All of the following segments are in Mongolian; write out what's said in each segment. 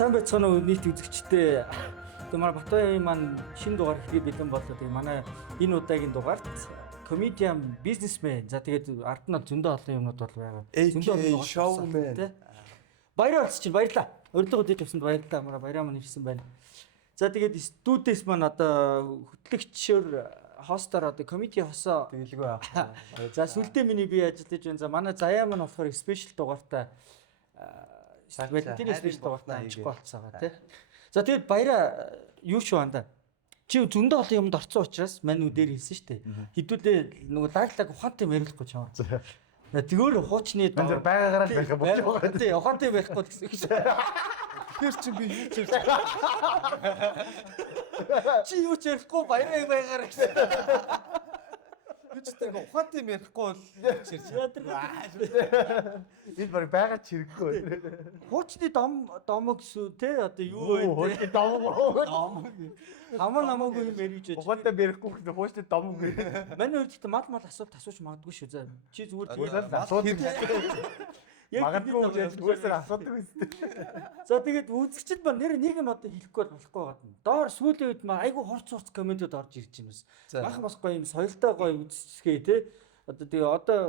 сайн байцгаана уу нийт үзэгчдээ. Тэгээ манай Батбаян маань шинэ дугаар хийх бэлэн боллоо. Тэгээ манай энэ удаагийн дугаарт comedian businessman. За тэгээд ард нь зөндөө олон юмнууд бол байгаа. Зөндөө showman. Баяраа олсон чинь баярлаа. Урилга үдээд авсанд баярлалаа. Манай баяраа маань ирсэн байна. За тэгээд студиэс маань одоо хөтлөгчөөр хостоор одоо комеди хосоо тэгэлгүй аа. За сүлдээ миний би ажиллаж байна. За манай заяа маань болохоор спешиал дугаартай Валентины спешиал дугаартай амжих болцоо байгаа тий. За тэгээд баяраа юу шүү анда. Чи зөндөө олон юмд орцсон учраас мань үдээр хэлсэн шүү дээ. Хідүүлээ нөгөө лаглаг ухаантай ярихгүй чам. Тэгөр хуучны Бэнзэр байгаагаараа байх юм байна. Тий, ухаантай байхгүй гэсэн үг шүү. Тэр чинь би юу ч Чи юу ч ярихгүй баяраа байгаараа гэсэн. би ч тэг ухаантай ярихгүй бол Бид баг байгаа ч хэрэггүй. хуучны домог шүү те одоо юу вэ? Хуучны домог. Хамаа намаагүй юм ярьж байж. Ухаантай ярихгүй гэсэн хуучны домог. Манай үед ихтэй мал асуулт асууж магадгүй шүү. За чи зүгээр Магадгүй өөрсдөө асуудаг байсан. За тэгээд үзэгчд ба нэр нэг юм одоо хэлэхгүй болохгүй гадна. Доор сүүлийн үед маа айгүй хурц комментүүд орж ирж байна. Бахан бас гоё юм соёлтой гоё үзчихгээ те. Одоо тэгээ одоо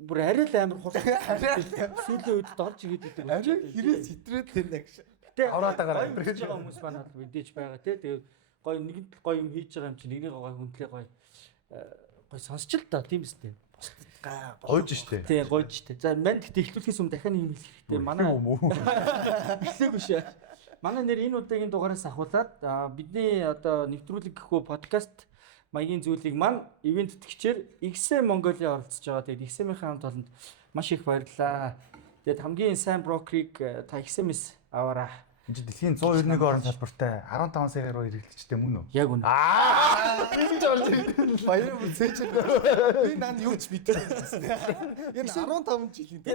бүр арай л амар хурц сүүлийн үед орж ирээд байдаг. Арай хэрэг сэтрээд байна гэж. Тэ авраатаагаар амьдэрж байгаа хүмүүс байна л мэдээж байгаа те. Тэгээ гоё нэгэнт гоё юм хийж байгаа юм чи нэгнийг гоё хүндлээ гоё сонсч л та тийм үстэй. Гойж штэ. Тий, гойж штэ. За манд гэхдээ ихлүүлэхээс өмнө дахиад нэг юм хэлэх хэрэгтэй. Манай эхлэегүй шээ. Манай нэр энэ удаагийн дугаараас ахуулаад бидний одоо нэвтрүүлэг гэхүү подкаст маягийн зүйлийг маань ивент тэтгэгчээр XM Mongolia оролцож байгаа. Тэгээд XM-ийн хамт олонд маш их баярлалаа. Тэгээд хамгийн сайн брокерийг та XM-с аваарай. Энд дэлхийн 191 орн салбартай 15 сая гаруй хэрэглэгчтэй мөн үү? Яг үнэ. Энэ жоо баяр үзээч. Би нан юу ч мэдээ. Энэ 15 жилийн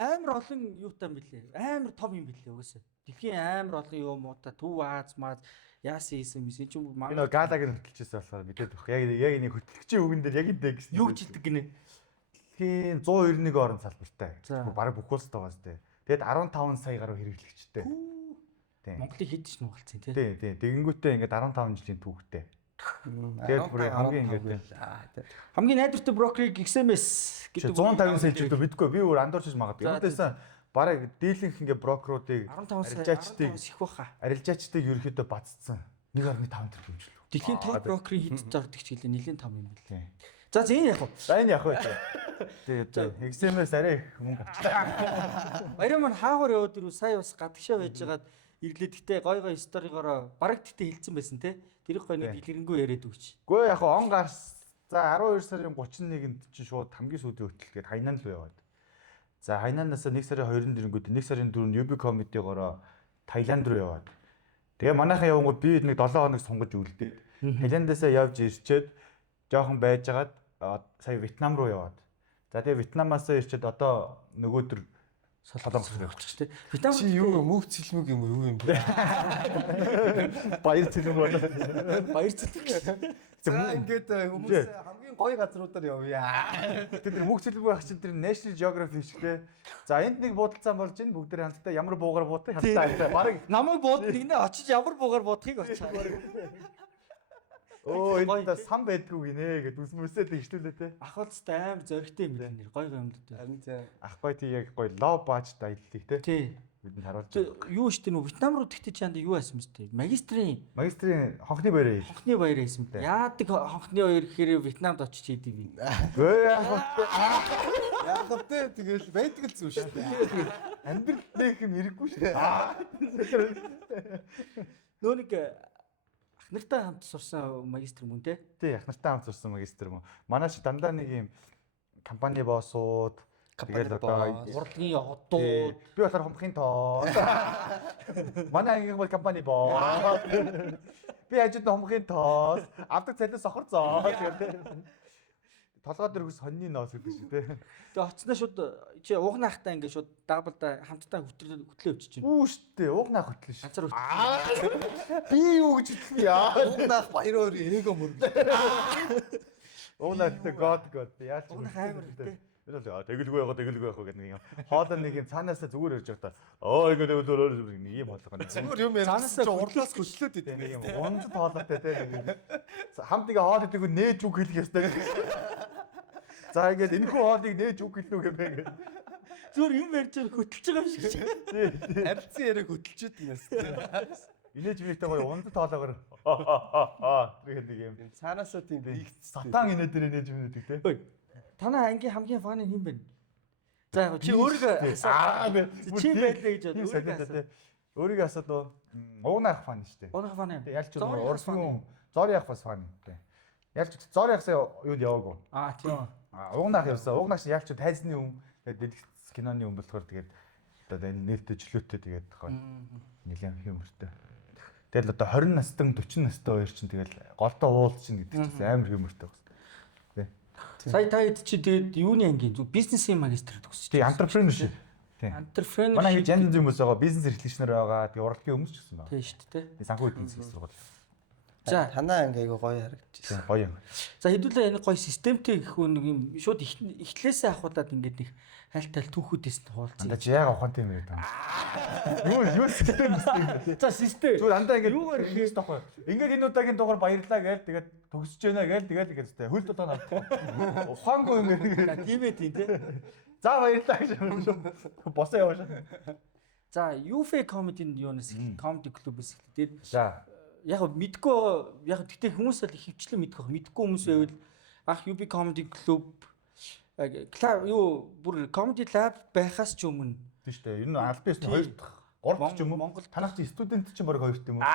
Амар олон юутай юм бэлээ. Амар том юм бэлээ угаасаа. Дэлхийн амар олон юм уу та Төв Аз маа яасан юм чинь би нөгөө галагийг хөтлөжсэн болохоор мэдээд баг. Яг энийг хөтлөгчийн үгэн дээр яг энэ гэсэн. Юу ч хэлдэг гинэ. Дэлхийн 191 орн салбартай. Бараг бүх улсад байгаа зү. Тэгэд 15 сая гаруй хэрэглэгчтэй. Монголыг хэд ч нугалцсан тий. Тий. Тэгэнгүүтээ ингээд 15 жилийн түүхтэй. Тэгээд бүр хамгийн ингээд хамгийн найдвартай брокерийг XMS гэдэг 150 сая ч гэдэг бидгүй би өөр андуурч магадгүй. Яагаад бараг дийлэнх ингээд брокеруудыг арилжаачдыг ерөөхдөө баццсан 1.5 тэрбум ч лөө. Дэлхийн топ брокерийн хэд зордогч гэлээ нэлээд том юм билээ. За энэ яг уу. За энэ яг уу. Тэгээд XMS арай их мөнгө авчихсан. Баяраа маань хаагур яваад ирв сая бас гадагшаа байжгаад ирлээ гэтээ гой гой сторигоор бараг тэтэ хэлсэн байсан те. Тэрийг гой нэг дэлгэрэнгүй яриад өгч. Гүй яг он гарс. За 12 сарын 31-нд чинь шууд хамгийн сүүлийн хөтөлгээд хайнан л яваад. За хайнанаас 1 сарын 24-нд 1 сарын 4-нд UB comedy-гоороо Таиланд руу яваад. Тэгээ манайхан явангууд би нэг 7 хоног сунгаж үлдээд Таиландаасаа явж ирчээд жоохон байжгаад сая Вьетнам руу яваад. За тэгээ Вьетнамаас ирчээд одоо нөгөөдөр солонгос руу явчих тий. Вьетнам чи юу мөнх цэлмэг юм уу юм бэ? Баяр цэлмэг байна. Баяр цэлмэг. За ингээд хүмүүс хамгийн гоё газруудаар явъя. Тэр мөнх цэлмэг байх чинь тэр National Geographic шигтэй. За энд нэг буудалцаан болж ин бүгд тэр хамтдаа ямар буугаар буудах хамтдаа бараг намайг бууд нэгнээ очиж ямар буугаар буудахыг очиж. Оо энэ та сан байдгүй гинэ гэд үсмөсөө тэгшлүүлээ те. Ах болцтой амар зоригтой юм байна нэр гой гой юмд. Харин тийм. Ах бай тий яг гоё лов бааж даяллыг те. Тий. Бидэнд харуулж. Юу штэ нөө Вьетнам руу тэгтээ чанд юу байсан мэт. Магистрийн хонхны баяраа. Хонхны баяраа байсан мэт. Яадаг хонхны баяр гэхээр Вьетнамд очиж хийдэг би. Яг хөтэ тэгэл байдаг л зүйл шүү дээ. Амьдрал нэг юм хэрэггүй шүү. Нөө нэг ах нартай хамт сурсан магистр мөн те. Тий, ах нартай хамт сурсан магистр мөн. Манайш дандаа нэг юм компани боссууд тэгэл одоо урлагийн одууд би болохоор хомхын тоо. Манай ангийн бол компани босс. Би хажууд хомхын тоо. Авдаг цалиас сохорцоо. Толгой дээр хүс хоньны ноос гэдэг шүү дээ. Тэгээ оцсноо шууд чи уугнаахтаа ингээ шууд даблда хамтдаа хөтлөө өчөж чинь. Үу шүү дээ. Уугнаах хөтлөн шүү. Ганцаар Би юу гэж хэлэх яа. Угнаах баяраар эго мөр. Уугнаах god. Яаж уугнаах амар тий. Тэгэлгүй яг гэдэг нэг юм. Хоолой нэг юм цаанаасаа зүгээр ирж байгаа та. Ингээд нэг юм болгоно. Зүгээр юм Цаанаасаа ярьсан урлаас хөшлөөд идэв. Нэг юм унц тоолоотой те. Хамтыгаа хоол идэв нээж үг хэлэх ёстой. За ингээд энэхүү хоолыг нээж үг хэлнэ үү гэмээр ингээд. Зүгээр юм ярьж байгаа хөтлөж байгаа юм шиг. Харилцан яриг хөтлчихэд юм яс. Инээж мэгтэй гоё унц тоолоогоор тэгээд нэг юм. Цаанаасаа тийм их Сатан инээ дээр нээж мэгдэг те. Танай ангийн хамгийн фаны хэм бэ? За яг чи өөрийгөө чи байлаа гэж бод. Өөрийгөө асууд уунах фан шүү дээ. Уунах фаны. Ялч урсан зори ах бас фан дээ. Ялч зори ахсаа юуд яваагүй. Тийм. Уунах явсан. Уунах чи ялч тайзны юм. Тэгээд киноны юм болохоор тэгээд одоо энэ нээлттэй жилүүтэй тэгээд гоё. Нэлээд юмртай. Тэгэл одоо 20 настан 40 настай хоёр чинь тэгэл голдоо уулз чинь гэдэг чинь амар юмртай байна. Сая таад чи тэгээд юуны ангийн зүг бизнесийн магистр төгсөж. Тийм entrepreneurship. Тийм. Entrepreneurship. Манай хийж янз янзын хүмүүс байгаа. Бизнес эрхлэгчнэр байгаа. Тэгээ урлагийн хүмүүс ч гэсэн байна. Тийм шүү дээ. Тэгээ санхүү эдийн засгийн сургууль. За танаа анги айгу гоё харагдчихсан. Тийм гоё юм. За хэдүүлээ энэ гоё системтэй гэх нэг юм шууд эхлээсээ ахуудаад ингээд нэг хайлтал түүхүүдээс нь хуулцсан. Андаа чи яага ухаантай юм бэ та. Юу систем юм. За систем. Зүгээр андаа ингээд юугаар хийж тахгүй. Ингээд энэ удаагийн дугаар баярлаа гээл тэгээд төгсөж байна гээл тэгээд гэдэг хөл дутаа навдаг. Ухаангүй юм ингээд. Тийм ээ тийм тий. За баярлаа гэж юм шүү. Босоо яваа шүү. За UFA comedy-н юунаас comedy club-ээс эхлэв. За Яг мэдгүй яг гэхдээ хүмүүс л их хвчлэн мэдгүй хүмүүс байвал анх UB comedy club юу бүр comedy lab байхаас ч өмнө тийм шүү дээ. Энэ нь аль биесний 2 дахь 3 дахь ч юм уу? Монгол танах чи студент чинь баг 2 юм уу?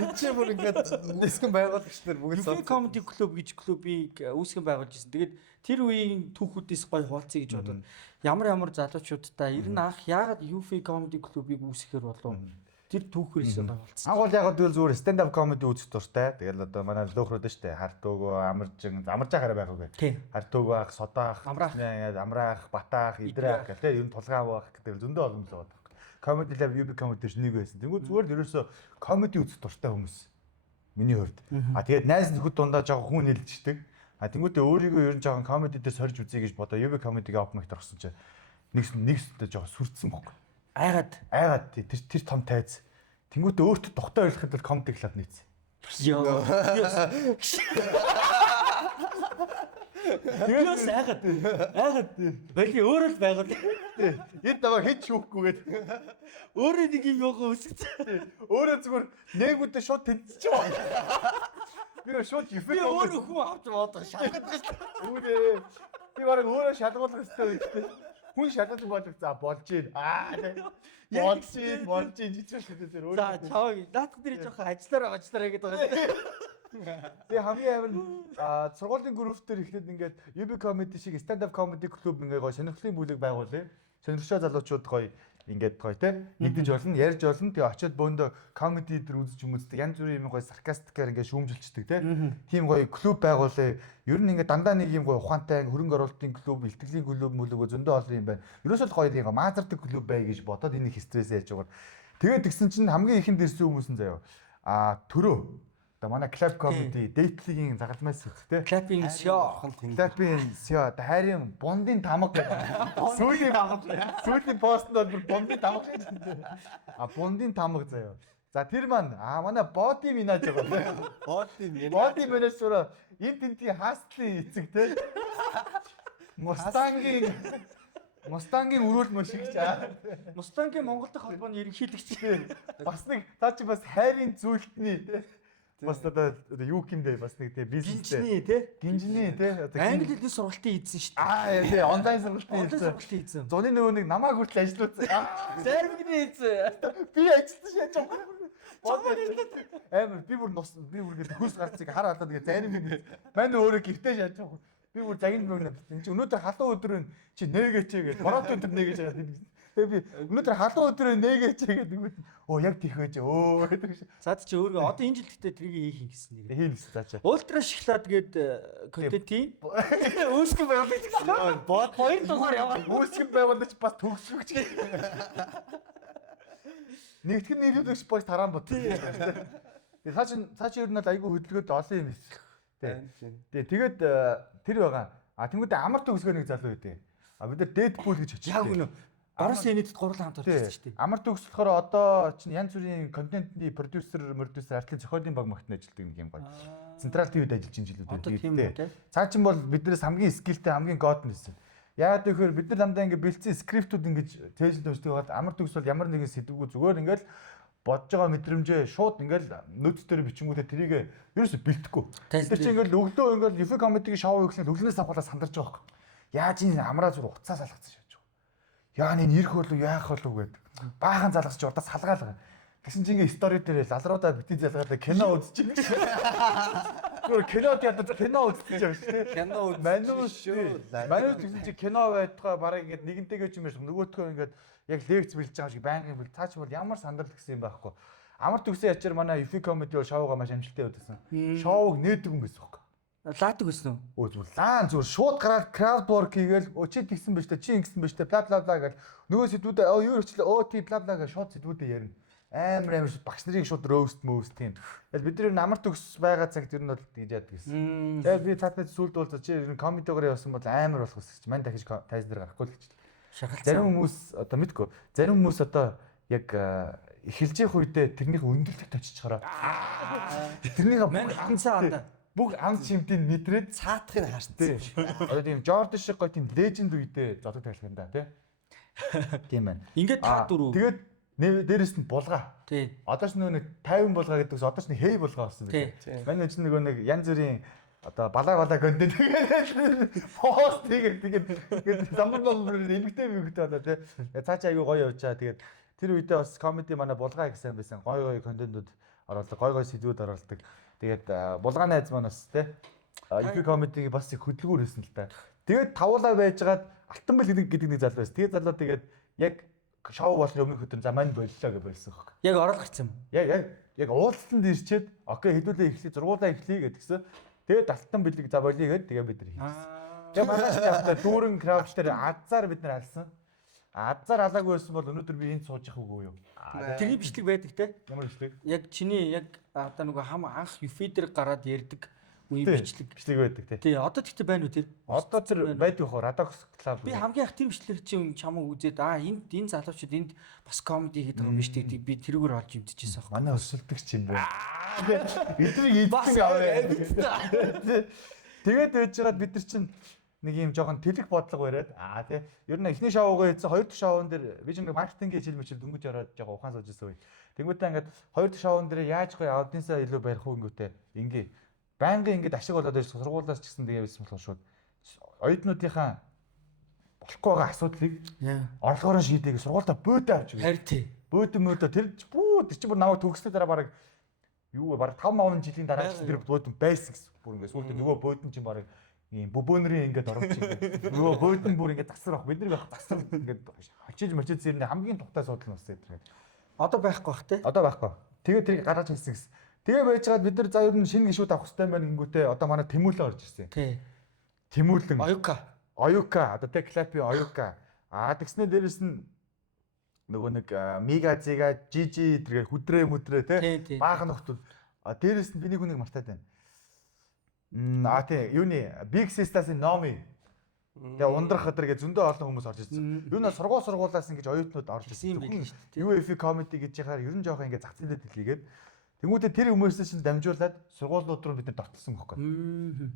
Энд чи бүр ингээд нисгэн байгуулагч нар бүгд UB comedy club гэж клубыг үүсгэн байгуулж ирсэн. Тэгээд тэр үеийн түүхүүдээс гоё хуваалцъя гэж бодоод ямар залуучуудтай ер нь анх яагаад UB comedy club-ыг үүсгэхээр болов? Тэр түүхээрээс байгуулсан. Анх бол яг л зүгээр stand up comedy үзэх дуртай. Тэгэл одоо манай лөөхрөөд нь штэ хартууг амарж ахаараа байх үгүй. Хартууг байх, содоах, амраах, батаах, идрээх гэх тээ ер нь тулгаан байх гэдэг зөндөө олон л байгаа. Comedy lab UB comedy ч нэг байсан. Тэнгүү зүгээр л ерөөсөө comedy үзэх дуртай хүмүүс. Миний хувьд. Тэгээд найз нөхөд дундаа жоохон хүн нэлждэг. Тэнгүүтээ өөрийгөө ер нь жоохон comedy дээр сорж үзье гэж бодоо UB comedy-г open mic орсон чинь нэгстэй жоохон сүрдсэн бохоо. Айгаад тэр том тайз. Тэнгүүтээ өөртөө тухтай ойлгоход бол comedy club нийцсэн. Йоо. Тэгээс айгаад. Бали өөрөө л байгуул. Эд намайг хэд шүүхгүйгээд өөрөө нэг юм яваа үсгэж. Өөрөө зүгээр нээгүүдээ шууд тэнцэж байгаа. Би шууд Би өөрөө хүн авч бодох шалгах гэж. Үүнээ. Би бараг өөрөө шалгуулах хэрэгтэй үстэй. Хүн шалгаж болох за болж гин. Болж гин жижиг тэр өөрөө. За чааг наадах дээр жоохон ажиллаараа гэдэг байгаа. Би хамгийн амар сургуулийн групп дээр ихлээд ингээд UB comedy шиг stand up comedy club ингээд гоё сонирхлын бүлэг байгуулъя. Сонирхшоо залуучууд гоё ингээд гоё те нэгдэж болно, ярьж болно. Тэгээ очиод бөөндөө comedy дээр үзэж хүмүүстдэг янз бүрийн юм гоё sarcastic-аар ингээд шүүмжилчдэг те. Тийм гоё клуб байгуулъя. Ер нь ингээд дандаа нэг юм гоё ухаантай хөрөнгө оруулалтын клуб, илтгэлийн клуб мөлөг зөндөө олон юм байна. Ерөөсөө гоё нэг маазардаг клуб бай гэж бодоод энийг стресс яаж байгаа. Тэгээд тэгсэн чинь хамгийн ихэнд ирсэн хүмүүс нь заяа. Төрөө. Одоо манай club comedy, date-ийн загалмаас үзтэй. Clapping show. Clapping show. Хайрын бундын тамга. Сүүлийн постнд бол бундын тамга гэж. Бундын тамга заяа. За тэр маань манай body minaj байгаа. Body minaj сураа энэ тентийн хастлын эцэг те. Мустангийн өрөөл машигч Мустангийн Монгол дахь холбооны ерөнхийлөгч. Бас нэг таа чи бас хайрын зүйлтний те. Бас одоо юу гэмдэ бас нэг те бизнестэй. Гинжний те. Англи хэлний сургалтын эзэн шүү дээ. Тий онлайн сургалтын эзэн. Зуны нөгөө нэг намаа хүртэл ажилуулсан. Зармигний эзэн. Би ажиллаж шааж байгаа. Амар би бүр гэдэг хөөс гарцыг хар халаад тэгээ зарим мань өөрөө гэртээ шааж байгаа. Би бүр загин мөрнө. Энд чи өнөөдөр халуун өдрөө чи нээгээч гэдэг. Бороо өдөр нээгээч гэдэг. Тэгээ би өнөөдөр халуун өдрөө нээгээч гэдэг. Оо яг тийх байж гэдэг. Цаад чи өөрөө одоо энэ жил гэхдээ тэрийг хийх гэсэн нэг. Хийн гэсэн цаачаа. Ультра шоколад гээд контентийн үүсгэн байгуулдаг. Бод 2 дугаар яваа. Үүсгэн байгуулж бас төгсгөж. Нэгтгэн нийлүүлэгч бас тараан бот. Тэгээ цаа чи ер нь айгүй хөдөлгөөд олон юм биш. Тэгээд тэр байгаа. Тэнгүүдээ амар төгсгөө нэг залуу байдیں۔ Бид нар Deadpool гэж очив. Яг үнэ. Орос Энэдэд гурлан хамт орчихсон шүү дээ. Амар төгс болохоор одоо чинь янз бүрийн контентны продюсер, артлын зохиолын баг магтны ажилтдаг нэг юм байна. Централ ТV-д ажиллаж байгаа жилүүд тийм. Цаа чин бол биднээс хамгийн скиллтэй, хамгийн гоод нэсэн. Яагаад гэвэл бид нар дандаа ингэ бэлдсэн скриптүүд ингэж тээжл төвчдөг байгаад амар төгс бол ямар нэгэн сэдвгүй зүгээр ингээл бодож байгаа мэдрэмжээ шууд ингээл нөт дээр бичингүүтээ тэрийг ерөөсө бэлдэхгүй. Тэр чинь ингээл өглөө ингээл UFO comedy-гийн шоу хийхлээр өглөөнөөс авахлаа сандарч байгаа байхгүй. Яаж энэ амраа зүр уцаа салгацсан шааж байгаа. Яа нэг ирэх болов яах болов гэдэг. Баахан залгасч удаа салгаалгаа. Тэгсэн чинь ингээ стори дээр лалруудаа бити залгаад кино үзчихэж байна. Гүр кинод ядаж кино үзчихэж байгаа шүү дээ. Кино үзчихэж. Манайд гэсэн чинь кино байтугай барыг ингээ нэгэнтэйгээ ч юм шиг нөгөөтгөө ингээ яг лекц бэлж байгаа шиг байнгын бэл цаач бол ямар сандрал гэсэн юм байхгүй. Амар төгсөн ячаар манай UFO comedy бол шоуга маш амжилттай удасан. Шоуг нээдэг юм гэсэн үг. Лаадаг гэсэн үү? Зүгээр лаан зүгээр шууд гараад crowd work хийгээл чи тэгсэн байж та чи ингэсэн байж та бла бла бла гэл нөгөө сэдвүүдээ юу өчлөө тий бла бла гэж шууд сэдвүүдээ ярина. Амар багш нарыг шууд roast moves тийм. Тэгэл бид нар амар төгс байгаа цагт ер нь бол тэгж яадаг гэсэн. Тэгээд би цаатад сүлд болоо чи ер нь комедиогоор явсан бол амар болох гэсэн чи мань дахиж тайз дээр гарахгүй л гэж. Зарим хүмүүс одоо мэдгүй. Зарим хүмүүс одоо яг эхэлж явах үедээ тэрнийх өндөрлөлт очичхороо. Тэрнийх мань ханцаа андаа бүх ам чимтийг мэдрээд цаатахыг харсан. Одоо тийм Jordan шиг гой тийм леженд үедээ зодог тайлах юм да тий. Тийм байна. Ингээд та дөрөв. Тэгээд дээрэс нь булгаа. Тий. Одоо ч нэг 50 булгаа гэдэгс одоо ч нэг хэй булгаа болсон байх. Манай ч нөгөө нэг янз бүрийн одоо балаа контент пост тэгээд замбар нэмэгтэй болоо тий. Цаачаа аягүй гоё явж байгаа. Тэгээд тэр үедээ бас комеди манай булгаа гэсэн байсан. Гоё контентууд оруулдаг, гоё сэдвүүд оруулдаг. Тэгээд булгааны айз манаас те UFO comedy-г бас их хөдөлгүүр хийсэн л та. Тэгээд тавуулаа байжгаад алтан бэл гэдэг нэг залуу байсан. Тэгээд залуу тэгээд яг шоу болны өмнөх өдөр за мань боллоо гэж болсон хөөх. Яг орол гарсан юм. Яг уулзалтанд ирчээд окей хэдүүлээ эхлэе зургуулаа эхлэе гэдгсэн. Тэгээд алтан бэлэг за болъё гэд тэгээд бид нар хийсэн. Тэгээд манайш явтаа дүүрэн крауч дээр азар бид нар алсан. Азар алаагүй байсан бол өнөөдөр би энд сууж явах үгүй юу? Тэрний бичлэг байдаг те. Ямар бичлэг? Яг чиний яг одоо нөгөө хам анх UFO дээр гараад ярьдаг үеийн бичлэг байдаг те. Тий, одоо тэгтээ байна уу тэр? Одоо тэр байдаг хоо Radox Club. Би хамгийн их тэр бичлэг чинь чамаа үзээд энэ залуучууд энд бас комеди хийдэг юм биш үү? Би тэрүүгээр олж юмдчихсэн аах. Манай өсөлтөгч юм байна. Эдрийг эдсэн аваа. Тэгээд байжгаад бид нар чинь нэг юм жоохон тэлэх бодлого бариад тий. Ер нь эхний шоугаа хийсэн, хоёр дахь шоун дээр би чинь маркетингийн хэл мэл дөнгөж ороод жоохон ухаан сууж ирсэн үе. Тэнгүүтээ ингээд хоёр дахь шоун дээр яаж гоё аудиенсаа илүү барих уу гингүүтээ ингээ байнгын ингээд ашиг болоод байж сургуулиас ч гэсэн тэгээ байсан болохоор шууд оюутнуудынхаа болохгүй байгаа асуудлыг орлогоор нь шийдээг сургуультаа бөөдөө авч өгөө. Харин тий. Бөөдөө тэр чинь бүр намайг төгсөлтөд дараа бараг юу бараг 5 жилийн дараа ч тэр бөөдөн байсан гэсэн. Бүр ингээд сүүлдээ нөгөө бөөдөн чинь бараг ийм бөбөнөрийн ингээд оромч ингээд нөгөө бөөдөн бүр ингээд засар баг бид нар байх засар ингээд очиж мочиж зэрний хамгийн тухтай судал нь бас гэдэг. Одоо байхгүй бах те. Одоо байхгүй. Тэгээ тэрийг гаргаж хэлсэн гэсэн. Тэгээ байжгаад бид нар за ер нь шинэ гişүүд авах хэрэгтэй байна гингүүтээ одоо манай Тэмүүлэн орж ирсэн. Тий. Тэмүүлэн. Оюка. Одоо тэг клапи оюка. Тэгснээр дээрэс нь нөгөө нэг мега зига жижи тэргээ хүдрээ те. Баахан нөхдөл. Дээрэс нь биний хүнийг мартаад байна. Тий юуны Big Sister-ийн Номи. Тэгээ ундрах өдөр гэ зөндөө олон хүмүүс орж ирсэн. Юу н сургуулаас ингэж оюутнууд орж ирсэн. UFO comedy гэж яхаар ер нь жоохон ингэ зах зээлд хэлийгээд тэнгуүтээ тэр хүмүүсээс чинь дамжуулаад сургуулиуд руу бид нар довтлсон байхгүй.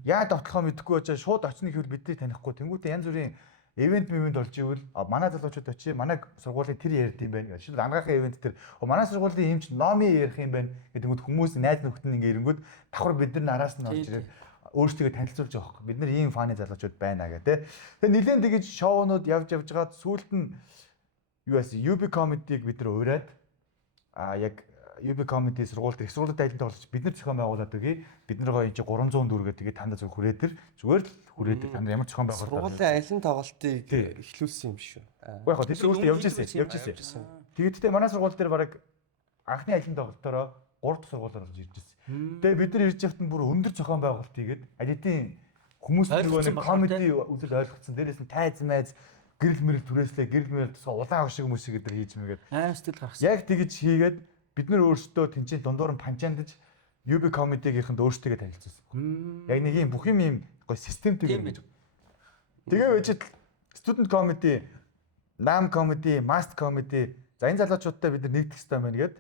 Яа довтлохоо мэдэхгүй очиж шууд очно гэвэл бидний танихгүй. Тэнгуүтээ янз бүрийн ивент болж ивэл манай залуучууд очие манай сургуулийн тэр ярьд юм байна. Шил ангаахын ивент тэр манай сургуулийн юм чинь Номи ярих юм байна гэдэг хүмүүс найз нөхдөд ингэ ирэнгүүт давхар бид нар араас нь орж ирээд өөрсдөө танилцуулж байгаа хөөх. Бид нар ийм фаны залуучууд байна гэх тээ. Тэгээ нэлээд тэгэж шоунууд явж гаад сүүлд нь юу яасан UB comedy-г бид нар уураад яг UB comedy сургуульд их сургуулиуд айлтаа болж бид нар зохион байгуулад өгье. Бид нар гоё энэ 300 төгрөг тэгээ танд зөв хүрээдэр зүгээр л хүрээдэр танд ямар зохион байгуулалт сургуулийн алин тоглолтыг эхлүүлсэн юм биш үү? Уу яг тийм өөртөө явж ирсэн. Тэгээд манай сургууль дээр баг анхны алин тоглолтороо 3 дахь сургуулиар орж ирж ирсэн. Тэгээ бид нар ирж явахад бүр өндөр зохион байгуулалт хийгээд алидийн хүмүүс нөгөө нэг comedy үзэл ойлгоцсон. Дээрээс нь тайз майз гэрэл мэрэл түрээслээ гэрэл мэрэл тусаа улаан авшиг хүмүүс игээд хийж мэгээд сэтгэл гаргасан. Яг тэгэж хийгээд бид нар өөрсдөө тэнцэн дундуур нь панчаандж UB comedy-гийнхэнд өөрсдөө танилцуулсан. Яг нэг юм бүх юм гоё системтэй юм. Тэгээ үжид student comedy, nam comedy, mass comedy. За энэ залуучуудтай бид нар нэгдэх хэрэгтэй байна гээд.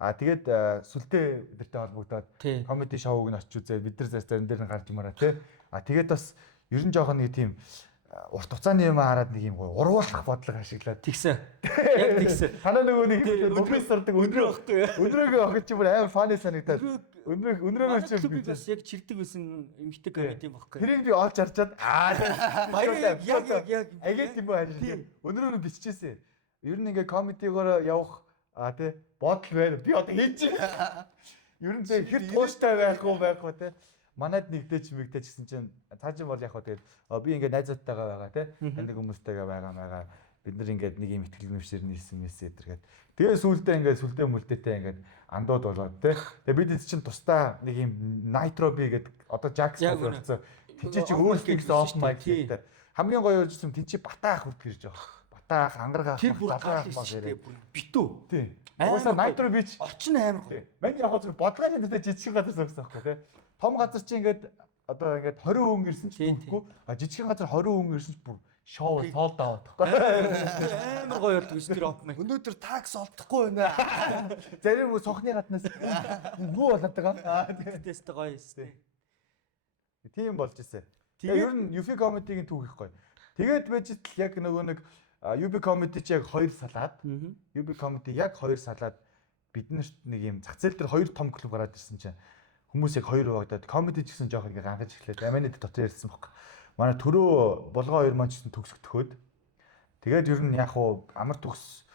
Тэгээд сүлдээ бидэртэй холбогдоод comedy show-г нь очиж үзээ. Бид нар зарим дээр нь гарч юмараа тий. Тэгээд бас ер нь жоохон нэг тийм урт хугацааны юм хараад нэг юм урвуулах бодлого ашиглаад тэгсэн. Яг тэгсэн. Танаа нөгөө нэг өдрөө сардаг өдрөө байхгүй. Өдрөөгөө охин чи бүр амар фаны санагдаад. Өндрөөгөө чи би бас яг чирдэг байсан эмхтэй комеди юм байхгүй. Тэрийг би олж харчаад баяр яг агээд юм байна. Өндрөөр нь биччихсэн. Ер нь ингээ комедигоор явах тий бодол байна. Би одоо хийж ер нь хэр тууштай байх уу тий. Манайд нэгдэж мэгдэж гэсэн чинь цаашин бол яг хаа тэгээд би ингээд найзуудтайгаа байгаа тий таньдаг хүмүүстэйгээ байгаа бид нар ингээд нэг юм ихтгэл нэвшээр нэрсэн эдэргээд тэгээ сүулдэ ингээд сүлдээ мүлдээтэй ингээд андууд болоод тий тэгээ бид чинь тусдаа нэг юм найтроби гэдэг одоо жакс болсон тийч чи өөрсдөө гэсэн оф майк гэдэг хамгийн гоё юм тийч батаах хүрт ирж байгаа батаах ангаргаах тэр бүр таалж шүү дээ битүү тий уусаа найтроби ч орчин амар гоё мань яг зөв бодлогын дээр жижиг газар согсон байхгүй тий том газар чи ингээд одоо ингээд 20 хүн ирсэн ч бүхгүй жижигхэн газар 20 хүн ирсэн ч бүр шоу соолд аваад тахгүй амар гоё болдог ш тэр оп мэй өнөөдөр такс олдохгүй байна. зарим нь сохны гаднаас бүү болоод байгаа тэст гоё шүү дээ тийм болж ирсэн ер нь UFI comedy-гийн түүх их гоё тэгээд байж яг нөгөө нэг UB comedy чи яг 2 салаад UB comedy яг 2 салаад бид нарт нэг юм зах зээл дээр 2 том клуб гараад ирсэн чинь хүмүүс яг 2 хуваагдаад комеди ч гэсэн жоох ингээ гангаж эхлээд аминад дотор ярьсан баг. Манай төрөө болгоо 2 маань ч гэсэн төгсгдөхөөд тэгээд ер нь яг уу амар төгс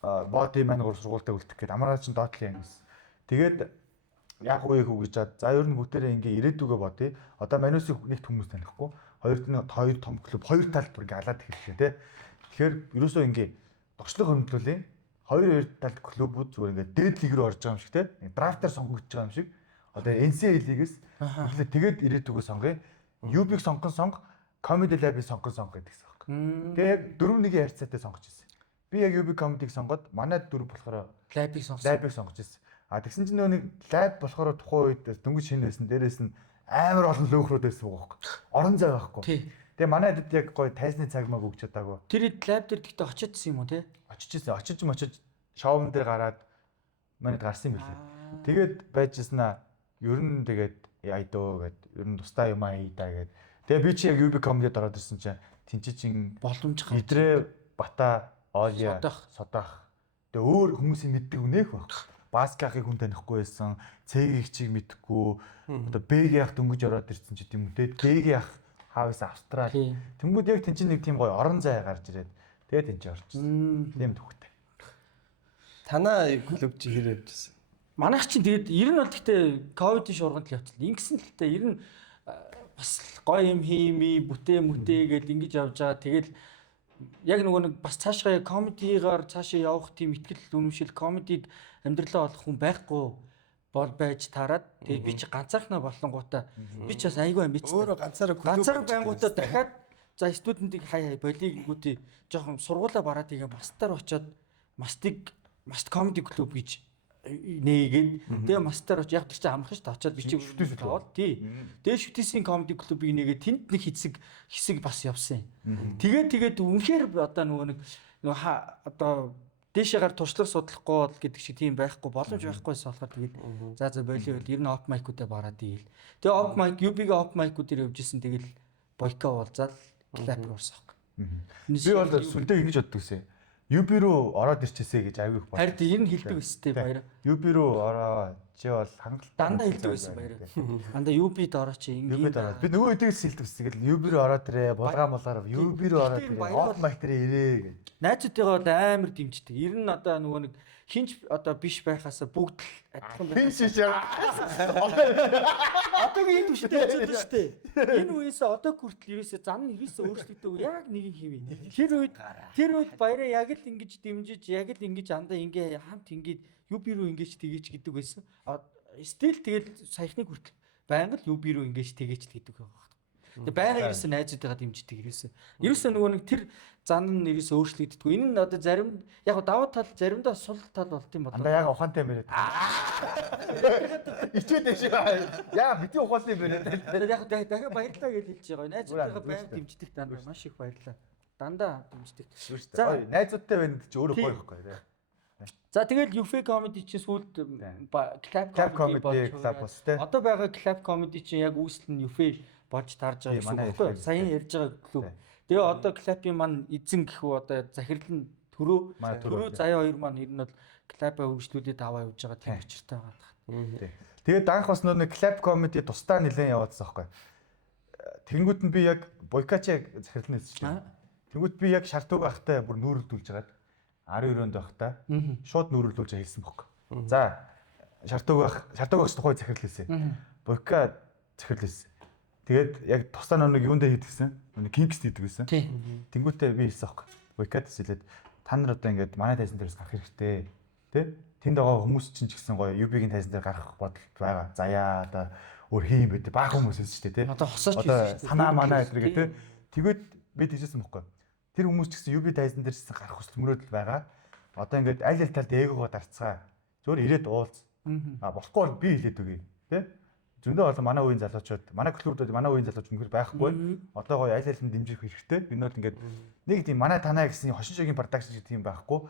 боди маань сургуультай үлдэх гээд амраа чин доотлын юмс. Тэгээд яг уу гэж чад. За ер нь бүгдээрээ ингээ ирээдүгөө бодъё. Одоо манусыг нэгт хүмүүс танихгүй. Хоёр том клуб, 2 талд бүр ингээ алаад эхэллээ те. Тэгэхээр ерөөсөө ингээ догчлог хөндлүүлээ. 2 талд клубүүд зүгээр ингээ дээд лиг рүү орж байгаа юм шиг те. Драфтаар сонгогдож байгаа юм шиг. Одоо NCAA-лигээс тэгээд ирээдүгөө сонгоё. UB-г сонго, Comedy Lab-ыг сонго гэдэгсэн байна. Тэгээ яг 4-1-ийн харьцаатай сонгож ирсэн. Би яг UB Comedy-г сонгоод манай 4 болохоор Lab-ыг сонгож ирсэн. Тэгсэн чинь нөгөө нэг Lab болохоор тухайн үед дөнгөж шинэ байсан. Дээрээс нь амар олон лөөхрүүд байсан байгаа байхгүй. Орон зай байхгүй. Тэгээ манай дэд яг гоё тайзны цаг маа өгч чадаагүй. Тэр Lab дээр гэхдээ очиадсэн юм уу те? Очиж шоун дээр гараад манайд гарсан юм билээ. Тэгээд байжснаа ер нь тэгээд яйдоо гэд ер нь тустай юм аа гэд. Тэгээ би чи яг UB comedy-д ороод ирсэн чинь тэнцээчин боломж гарч идрээ бата Оля содах. Тэгээ өөр хүмүүсийн мэддэг үнээх баг. Баскахыг хүн танихгүй байсан, Цэгийн хчиг мэдхгүй, одоо Бэгийн ах дөнгөж ороод ирсэн ч гэдэм үү те. Бэгийн ах хаавс Австрали. Тэнгүүд яг тэнцэн нэг тийм гоё орон зай гарч ирээд тэгээ тэнцээ орчихсон. Тийм төвхтэй. Танаа клуб чи хэрэг явжсэн. Манайх чинь тэгээд ер нь бол гэхдээ ковидын шуурганд л явчихлаа. Ингэсэн л тээ ер нь бас гоё юм хиймээ, бүтээ гэдээ ингэж явж байгаа. Тэгэл яг нөгөө нэг бас цаашгаа комедигаар цаашаа явах тийм ихтгэл үнэмшил комедид амьдралаа олох хүн байхгүй бол байж таарад. Тэгээд би чи ганцаархнаа болонгуудаа би ч бас айгүй амбиц. Өөрөө ганцаараа байнгуудаа дахиад за студентыг хай болиггүйтэй жоохон сургуулаа бараад тэгээ мастер очоод маст комеди клуб гэж нээгээд тэгээ мастер оч яг тэр чинь амархан ш та очоод би чи шүтээс тавал тий. Тэгээ шүтээсийн комеди клубыг нээгээд тэнд нэг хэсэг бас явсан. Тэгээд үнэхээр одоо нөгөө одоо дээшээгээр туршлага судлахгүй бол гэдэг шиг тийм байхгүй боломж байхгүйсэн болохоор тэгээд за болио ер нь оп майкуудаа бараад ийл. Тэгээ оп майк UB-гийн оп майкууд дээр явжсэн тэгэл бойко уулзаад клап орсон. Би бол сүлдээ ингэж боддог гэсэн. UB руу ороод ирчээсэй гэж аягүй их байна. Харин ер нь хэлдэг өстэй баяр. UB руу ороо чи бол хангалттай дандаа хэлдэг байсан баяр. Дандаа UB-д ороо чи UB-д ороод. Би нөгөө үдээс хэлдэг өстэй. Тэгэл UB руу ороод ирээ. Булгаамалаар UB руу ороод ирээ. Оп майк дээр ирээ гэж. Найзуудтайгаа амар дэмждэг. Ер нь одоо нөгөө нэг хинч одоо биш байхаас бүгд л адилхан байх. Хинч шээ. Одоогийн энэ төвштэй очиод шүү дээ. Энэ үеэс одоо хүртэл ерөөсөө зам нь ерөөсөө өөрчлөгдөв. Яг нэг юм хэвээ. Тэр үед баяраа яг л ингэж дэмжиж, яг л ингэж андаа ингээ хамт ингээд UB руу ингэж тгийч гэдэг байсан. Стил тэгэл саяхныг хүртэл байнга л UB руу ингэж тгийч гэдэг байгаа. Тэгээ байнга ерөөсөө найзуудаа дэмждэг ерөөсөө. Ерөөсөө нөгөө нэг тэр зан нь ерөөсөө өөрчлөгддөггүй. Энэ нь одоо зарим яг даваа тал заримдаа сул тал болт юм болоо. Анда яг ухаантай юм яриад. Ичээд дэш. Яа бити ухаантай юм яриад. Яг дахиад баярлалаа гэж хэлж байгаа. Найзуудаа байнга дэмждэг дандаа маш их баярлалаа. Дандаа дэмждэг. За найзуудтай байна гэж өөрөө гоё ихгүй тий. За тэгэл UFA comedy чинь сүүлд club comedy болж тий. Одоо байгаа club comedy чинь яг үүсэл нь UFA болж тарж байгаа юм байна. Саяхан ярьж байгаа клуб. Тэгээ одоо club-ийн маань эзэн гэх үү одоо захирал нь төрөө заяа хоёр маань ер нь бол club-аа хөгжлүүдэд аваа явж байгаа тийм учиртай байгаа. Тэгээд данх бас нэг club comedy тусдаа нэлээд яваадсан байхгүй. Тэнгүүд нь би яг бойкач захирал нь эзэлж. Тэнгүүд би яг шартууг ахтай бүр нүүрэлдүүлж хагаад 19-нд байхдаа шууд нүүрэлдүүлж хэлсэн бохоо. За шартууг ахс тухай захирал хэлсэн. Бойка захирал хэлсэн. Тэгээд яг тусдаа нэг юундаа хийдгсэн. Нэг кингс хийдэг байсан. Тэнгүүтээ би хэлсэн бохоо. Бойкат хэлээд та нар одоо ингээд манай тайзан дээрээс гарах хэрэгтэй. Тэ? Тэнд байгаа хүмүүс чинь ч гэсэн гоё UB-гийн тайзан дээр гарах бодолд байгаа. Заяа одоо өөр хийм бэдэ бага хүмүүс шүү дээ, тэ? Одоо хосооч хийсэн шүү дээ. Санаа манаа гэдэг тэ? Тэгээд би тийжсэн бохоо. Тэр хүмүүс ч гэсэн UB тайзан дээр ч гарах хүсэл мөрөөдөл байгаа. Одоо ингээд аль аль талд ээгөөгөө дарцгаа. Зөөр ирээд уулз. Болохгүй бол би хэлээд өгье, тэ? Зөндөө олон манай үеийн залуучууд, манай клубүүд манай үеийн залууч мөнгөр байхгүй. Одоо гоё аль аль нь дэмжих хэрэгтэй. Энэ бол ингээд нэг тийм манай танаа гэсэн хошин шогийн продакшн гэдэг юм байхгүй.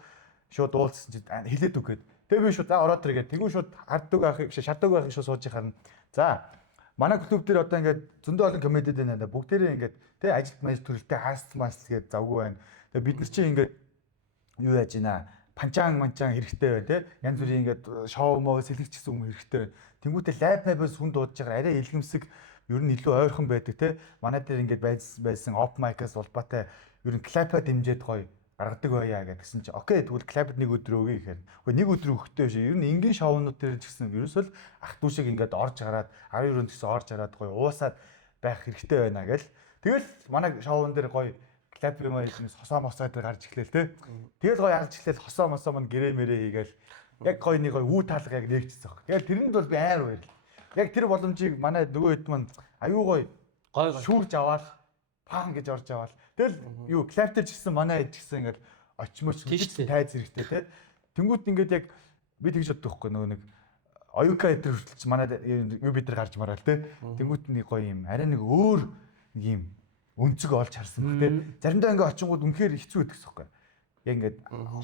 Шууд уулзсан чинь хэлээд өгöd. Тэгээ би шууд за ороод иргээд тэгвэл шууд харддаг ахыг шатдаг ахыг шууд сууж харна. За манай клуб дээр одоо ингээд зөндөө олон комедиуд байна. Бүгдээрээ ингээд тэ ажилт мэж төрөлтэй хаасл гээд завгүй байна. Тэгээ бид нар чинь ингээд юу яаж ийна панчаан хэрэгтэй байна те. Янз бүрийн ингээд шоу моо сэлгч гэсэн юм хэрэгтэй байна. Тэнгүүтээ лайв-ээс хүн дуудаж байгаа арай илгэмсэг ер нь илүү ойрхон байдаг те. Манай дээр ингээд байсан оп майкаас улбаатай ер нь клапа дэмжиж гоё гаргадаг байя гэсэн чи окей тэгвэл клапд нэг өдөр өгье гэхээр. Гэхдээ нэг өдөр өгөхдөө биш. Ер нь энгийн шоунууд дээр ч гэсэн ерөөсөө л ах дүү шиг ингээд орж гараад 12-нд гэсэн орж гараад гоё уусаад байх хэрэгтэй байна гэл. Тэгэл манай шоун дээр гоё клап юм аа хосоо мосоо дээр гарч эхлэв те. Тэгэл гоё гарч эхлэв хосоо мосоо мань гэрээ мэрээ хийгээл яг гоё нэг гоё үү таалга яг нээгчсэн баг. Тэгэл тэрэнд бол би аяар баярлаа. Яг тэр боломжийг манай нөгөө хэд маань аюу гоё шүүрж аваад паан гэж орж аваад тэгэл юу клап дээр ч гэсэн манай хэд ч гэсэн ингээд очмоч тайз хэрэгтэй те. Тэнгүүт ингээд яг би тэгж боддог байхгүй нөгөө нэг оюука дээр хүртэлч манай юу бид нар гарч мараал те. Тэнгүүт нэг гоё юм арай нэг өөр нэг юм өнцөг олж харсан баг те. Заримдаа ингээд очингууд үнэхээр хэцүү байдаг байхгүй. Яг ингээд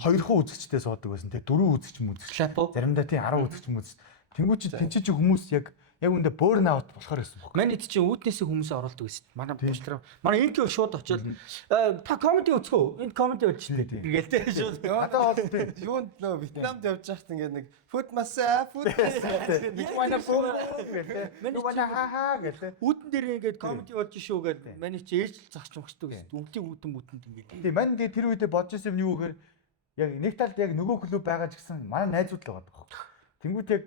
2 үзэгчтэй суудаг байсан те. 4 үзэгч юм үзэгч. Заримдаа тий 10 үзэгч юм үзэгч. Тэнгүүт чи тэнцэж хүмүүс яг үндэ burn out болохоор байсан баг. Манайд чинь үүднээсээ хүмүүсээ оруулдаг байсан. Манай буучлаа. Манай инкүү шууд очил та комеди үзхөө. Энд комеди үзчихлээ. Ингээл тэ шууд. Одоо бол юунд нөө Вьетнамд явж байхад ингээд нэг food massa нэг манай фон манай хаа гэдэг. Үүдэн дээр ингээд комеди болж шүү гэдэг. Манай чи ээжл загч мөгчдөг гэсэн. Өвлийн үүдэнд ингээд. Тийм мань тэр үедээ бодож ирсэн юм юу гэхээр яг нэг талд яг нөгөө клуб байгаа ч гэсэн манай найзууд л байгаа байхгүй. Тэнгүүт яг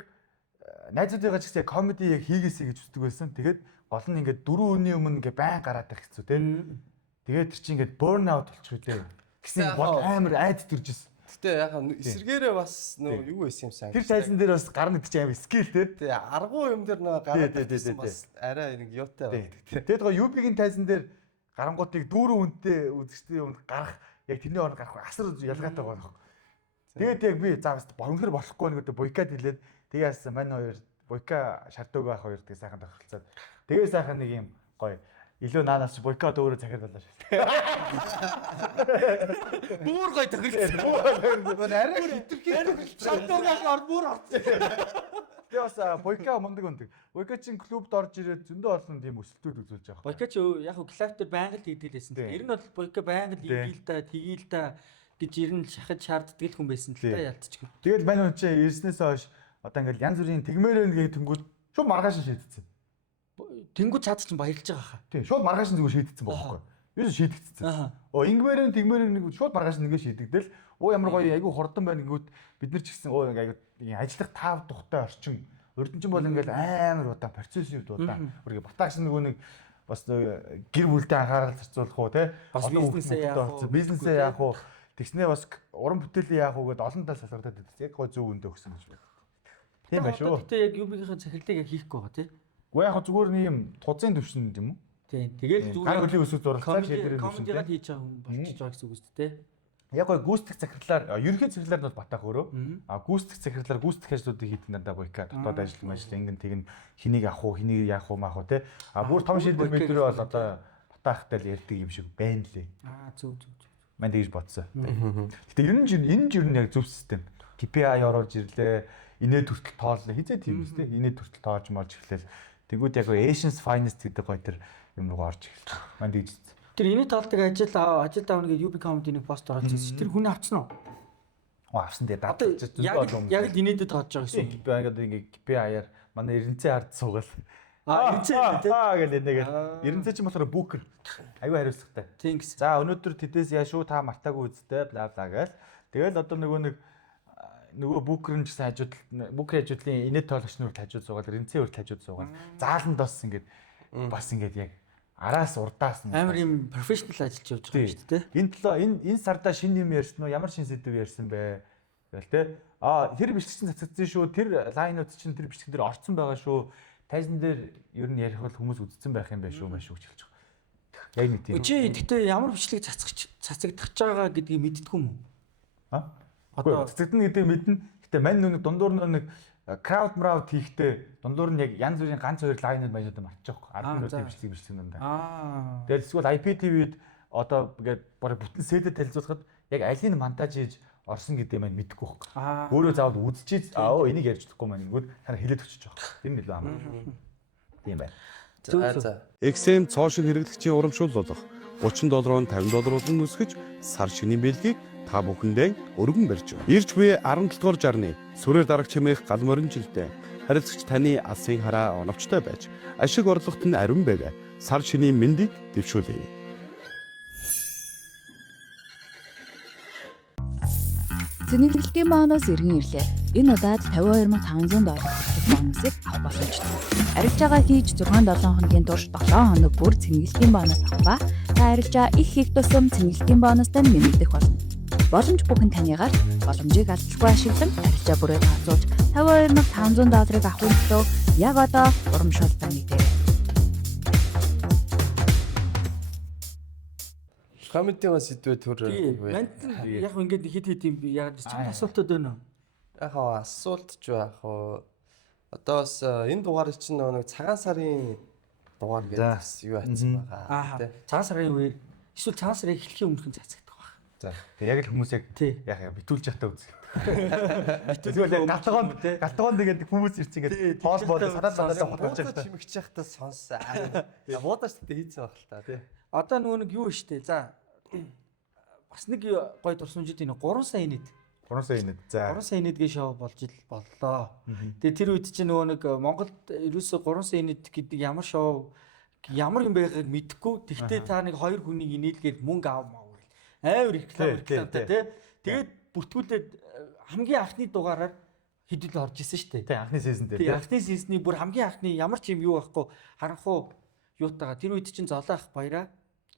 найзуудыгаа ч гэсэн комеди яг хийгээсэй гэж үздэг байсан. Тэгээд гол нь ингээд 4 өдрийн өмнө ингээд байн гараад байх хэцүү тийм. Тэгээд тэр чинь ингээд burn out болчих үү гэсэн бод амар айд төрж ирсэн. Гэтэ яг эсэргээрээ бас нөө юу байсан юм сан. Тэр тайзан дээр бас гарна гэж амар скил тийм. Тий аргуу юм дээр нөө гараад байсан бас арай нэг юутай байдаг. Тэгээд гоо UB-гийн тайзан дээр гарангуудыг дүүрэн үнэтэй үзэгчдийн өмнө гарах яг тэрний орнд гарах асар ялгаатай байгаа. Тэгээд яг би за үнэхээр болохгүй нэг өдөө бойкат хэлээд тэгээ яасан мань хоёр бойка шартууг байх хоёр тэгээ сайхан тохиролцоод тэгээ сайхан нэг юм гоё илүү наанаас ч бойкат өөрөө захирал болоо шүү. Бүр гоё тохиролцсон. Арай хитрхи шартуугаас ор бүр орсон. Тэгээ бас бойка мундаг өндөг. Бойка чин клубд орж ирээд зөндөө олон тийм өсөлтүүд үзүүлж байгаа. Бойка ч яг клаптер байнга л хийдгэлээсэн. Ер нь бол бойка байнга л хийгээл та тгийл та гэж ер нь шахаж шаарддаг хүн байсан л та ялцчихгүй. Тэгэл мань хүн чи ирснээс хойш одоо ингээл янз бүрийн тэгмээрэн гээ тэнгүүд шууд маргааш шийдсэн. Тэнгүүд цаад чинь баярлж байгаа хаа. Тийм шууд маргааш зүгээр шийдсэн байхгүй. Юу шийдэгдсэн. Ингмээрэн тэгмээрэн нэг шууд маргааш нэгэ шийдэгдэл. Ямар гоё айгүй хурдан байна гингүүд бид нар ч гэсэн айгүй ажиллах тав тухтай орчин. Урдчин бол ингээл амар удаан процессын үед удаан. Үргээ батагш нөгөө нэг бас гэр бүлдээ анхаарал зарцуулах уу те. Бизнесээ яах уу. Тэгснээ бас уран бүтээлийн яах уу гэдээ олон тал салгардаад байдаг. Яг гой зөв өндөө өгсөн гэж байна. Тийм ба шүү. Гэтэ яг UB-ийн захирлыг яг хийхгүй байгаа тий. Уу яг зүгээр нэг юм тузын төвшин юм уу? Тийм. Тэгээд гар хөлийн өсөж зурагцаар шийдвэрээ комедигаа хийж байгаа хүн болчихж байгаа гэсэн үг үст те. Яг гоо гүйцэтгэх захирлаар ерөнхий захирлаар бол батаах өөрөө. Гүйцэтгэх захирлаар гүйцэтгэх ажлуудыг хийх дандаа буйка. Дотоод ажил ингэн тэгнэ хэнийг авах уу, хэнийг яах уу, маах уу те. Бүр том шийдвэр мэдрээ бол одоо батаахтай л ярьдаг юм шиг байна лээ. Зөв. Мань тэгж бодсон. Гэтэ энэ жир нь яг зөв систем. KPI оруулж ирлээ. Инээд хүртэл тоолно. Хизээ тийм үстэй. Инээд хүртэл тоолж молж эхлэв. Тэгвэл яг Asians Finest гэдэг гоё тэр юм руу орж эхэлсэн. Мань тэгж. Тэр инээд тоолдог ажил авна гэж UB Comedy-ний пост оруулсан. Тэр хүний авцсан уу? Авсан дээ. Даатчих яг л инээдэд тоож байгаа гэсэн. KPI-аар манай Эрдэнцэн хард суугаад. Эрдэнцэн тий. Гэл нэгээд. Эрдэнцэн ч болохоор бүүкер. Аюу хариуцлагатай. Тийм гэсэн. За өнөөдөр тэдээс яа шүү та мартаагүй үсттэй бла бла гээл. Тэгэл одоо нөгөө бүүкер нь ч гэсэн хажууд бүүкер хажуудлын инээд тоологч нүрт хажууд суугаад Эрдэнцэн хүрт хажууд суугаад зааланд бас ингээд яг араас урдаас амар юм профешнл ажиллаж явж байгаа юм шүү дээ. Энэ сарда шинэ юм ярьсан уу? Ямар шинэ сэдв ярьсан бэ? Тэгэл те. Тэр бичлэгчин цацагдсан шүү. Тэр лайнууд чинь тэр бичлэг дээр орцсон байгаа шүү. Тайзан дээр ер нь ярих бол хүмүүс үзсэн байх юм байна шүү маш үг хэлж байгаа. Яг нэг тийм. Чи гэхдээ ямар бичлэг цацагдах байгаа гэдгийг мэддэггүй юм уу? Одоо цацагдана гэдгийг мэднэ. Гэтэ мань нүг дундуур нэг crowd crowd хийхдээ дундуур нь яг янз бүрийн ганц хоёр лайнууд маягууд марчих واخ 10 минутын бичлэг дандаа. Тэгэл эсвэл IPTV-д одоо ингээд бараг бүтэн сэдэд танилцуулахад яг алийг монтаж хийж орсон гэдэг маань мэдэхгүй واخ. Өөрөө заавал үзчихээ энийг ярьж чадахгүй маань ингэвэл хараа хэлээд өчөж байгаа. Тэр нь илүү амархан. Тийм байна. За. XM цоошин хэрэглэгчийн урамшуул болох $30-оор $50 өсгөж сар шинийн бэлгийг та бүхэндээ өргөн барьж байна. Ирж буй 17 дугаар жарны сүрээр дараг чимээх гал морин жилдээ харилцагч таны алсын хараа оновчтой байж ашиг орлогот нь ариун байга сар шинийн мэндийг дэвшүүлье. Цэнэглэлтийн бонус иргэн ирлээ. Энэ удаад $52,500 бонусыг авах боломжтой. Арилжаагаа хийж 6-7 хоногийн турш 7 хоног бүр цэнэглэлтийн бонус авах ба та арилжаа их тусам цэнэглэлтийн бонустай нэмэгдэх болно. Боломж бүхэн таныгаар боломжийг алдахгүй ашиглан арилжаа бүрээ тооцоолж $52,500 авахын төлөө яг одоо урамшууллаа нийтээрэй. Комедигийн сэдвээ төр яг ингээд хэд юм яг чамд асуултууд байна уу? Яг асуулт ч байх уу. Одоо бас энэ дугаарыг чинь нэг цагаан сарын дугаар гэдэг юу атсан байгаа. Цагаан сарын үеэр эсвэл цагаан сарын эхлэхийн өмнөх нь цацагдах баг. За яг л хүмүүс яг битүүлж явахтаа үзэх. Тэгвэл галтгоонд тэгээд хүмүүс ирчих ингээд хоол боол санаа хотгож явахтаа чимэгч явахтаа сонссаа. Буудаж тэ хийцэн байх л та тий. Одоо нөгөө нэг юу штэ. За бас нэг гоё дурсамжид энэ 3 сая нийт. 3 сая нийт. За 3 сая нийтгийн шоу болж боллоо. Тэгээ тэр үед чинь нөгөө нэг Монголд ерөөсө 3 сая нийт гэдэг ямар шоу ямар юм байгааг мэдэхгүй. Тэгтээ та нэг 2 хүнийг инээлгээд мөнгө аавмаа гэл. Амар рекламтай тий. Тэгээд бүртгүүлээд хамгийн анхны дугаараар хэдүүл орж исэн штэ. Тий анхны сизон дээр. Тий анхны сизны бүр хамгийн анхны ямар ч юм юу байхгүй харанхуу юутаага тэр үед чинь золоо ах баяраа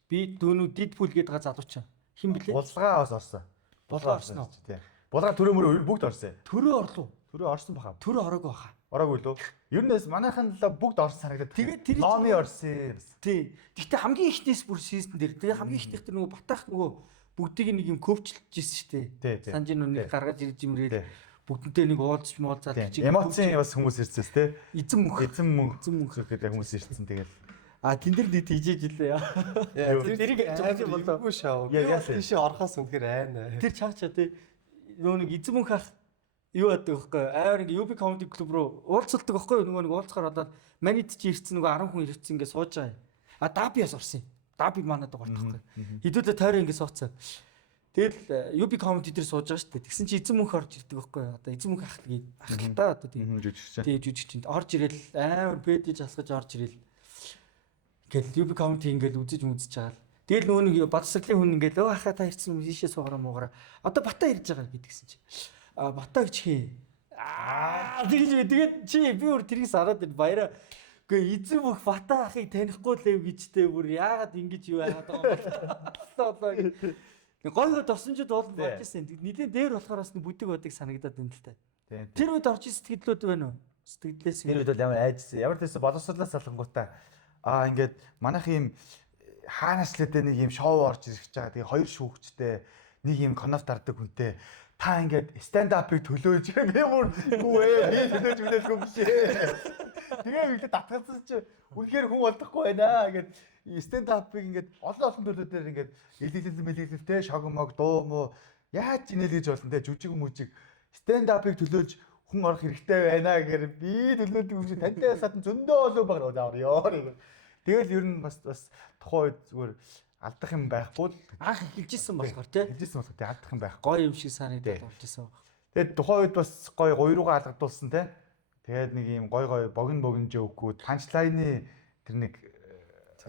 би дүүнүү Дидпул гэдэг залууч хин блэ? Булгаа бас орсон. Булгаа орсон уу? Тий. Булгаа төрөө мөрөө бүгд орсон. Төрөө орлоо. Төрөө орсон баха. Төрөө ороогүй баха. Ороогүй лөө. Ер нь манайхан л бүгд орсон санагдаад. Тэгээд тэр Ломи орсон. Тий. Гэхдээ хамгийн ихнээс бүр сизон дээр. Тэгээ хамгийн ихнийх тэр нөгөө батаах нөгөө бүгдийг нэг юм көвчлж ирсэн шүү дээ. Санжин нүг гаргаж ирж имрээд бүгдэнтэй нэг уулзч моолзаад чиг. Эмоцийн бас хүмүүс ирсэн те. Эзэн мөнх гэдэг хүмүүс ирсэн тэгээд. Тэн дээр дид хижээж илээ. Тэрийг ажиж болоогүй шоу. Тийш орохоос үнэхээр айна. Тэр чаачаа тий. Нөгөө нэг эзэн мөнх ах юу яадаг вэ? Амар ингээ UB Comedy Club руу уулзалдаг байхгүй юу? Нөгөө нэг уулзахаар болоод манайд чи ирсэн нөгөө 10 хүн ирсэн ингээ сууж байгаа. Дабиас орсон. Даби манад дугаартахгүй. Хэдүүлээ тойроо ингээ сууцсан. Тэгэл UB Comedy дээр сууж байгаа шүү дээ. Тэгсэн чи эзэн мөнх орж ирдэг байхгүй юу? Одоо эзэн мөнх ахлаа одоо тийм. Тийм жүжигчин. Орж ирэл амар пэдэж асгаж орж ирэл. Ингээл UB Comedy ингээл үзэж байгаа л. Тэгэл нөгөө нэг бадсаглын хүн ингээл өө хахаа та ирсэн юм ийшээ суугараа муугараа. Одоо Батаа ирж байгаа гэдгсэн чи. Батаа гэж хээ. Тэгээд чи би өөр тэрийг сараад баяраа. Гэхдээ эзэн мөнх Батаа ахыг танихгүй лээ гэжтэй бүр яагаад ингэж юу яагаад байгаа юм бэ? Гойгоо тосомжид бол болж ирсэн. Нилийн дээр болохоор бас бүдэг бодог санагдаад байна л та. Тэр үед орж сэтгэлдлүүд байна уу? Сэтгэлдээс. Тэр үед бол ямар айжсэн. Ямар ч байсан боловсруулаас салангуудаа ингээд манайх ийм хаанаас л гэдэг нэг ийм шоу орж ирж байгаа. Тэгээ хоёр шүүгчтэй нэг ийм конов тардаг хүнтэй та ингээд stand up-ыг төлөөж би бүр би төлөөж мэдээлгүй биш ээ. Тэгээ би татгалцсан чи үнэхээр хүн болдохгүй байна гэд stand up-ыг ингээд олон төлөөдөр ингээд илэлэлтэй шогмог дуу мó яаж инээлгэж болно те жүжиг мүжиг stand up-ыг төлөөж хүн орох хэрэгтэй байна гэхээр би төлөөдөг юм шиг тантай садан зөндөө болов баг орё. Тэгэл ер нь бас тухайн үед зүгээр алдах юм байхгүй л анх хэлжсэн болохоор тий. хэлжсэн болохоор тий алдах юм байхгүй. Гоё юм шиг санагдаад болжсэн баг. Тэгээд тухайн үед бас гоё гойруугаа алгадуулсан тий. Тэгээд нэг юм гоё богино жоокүүд панчлайны тэр нэг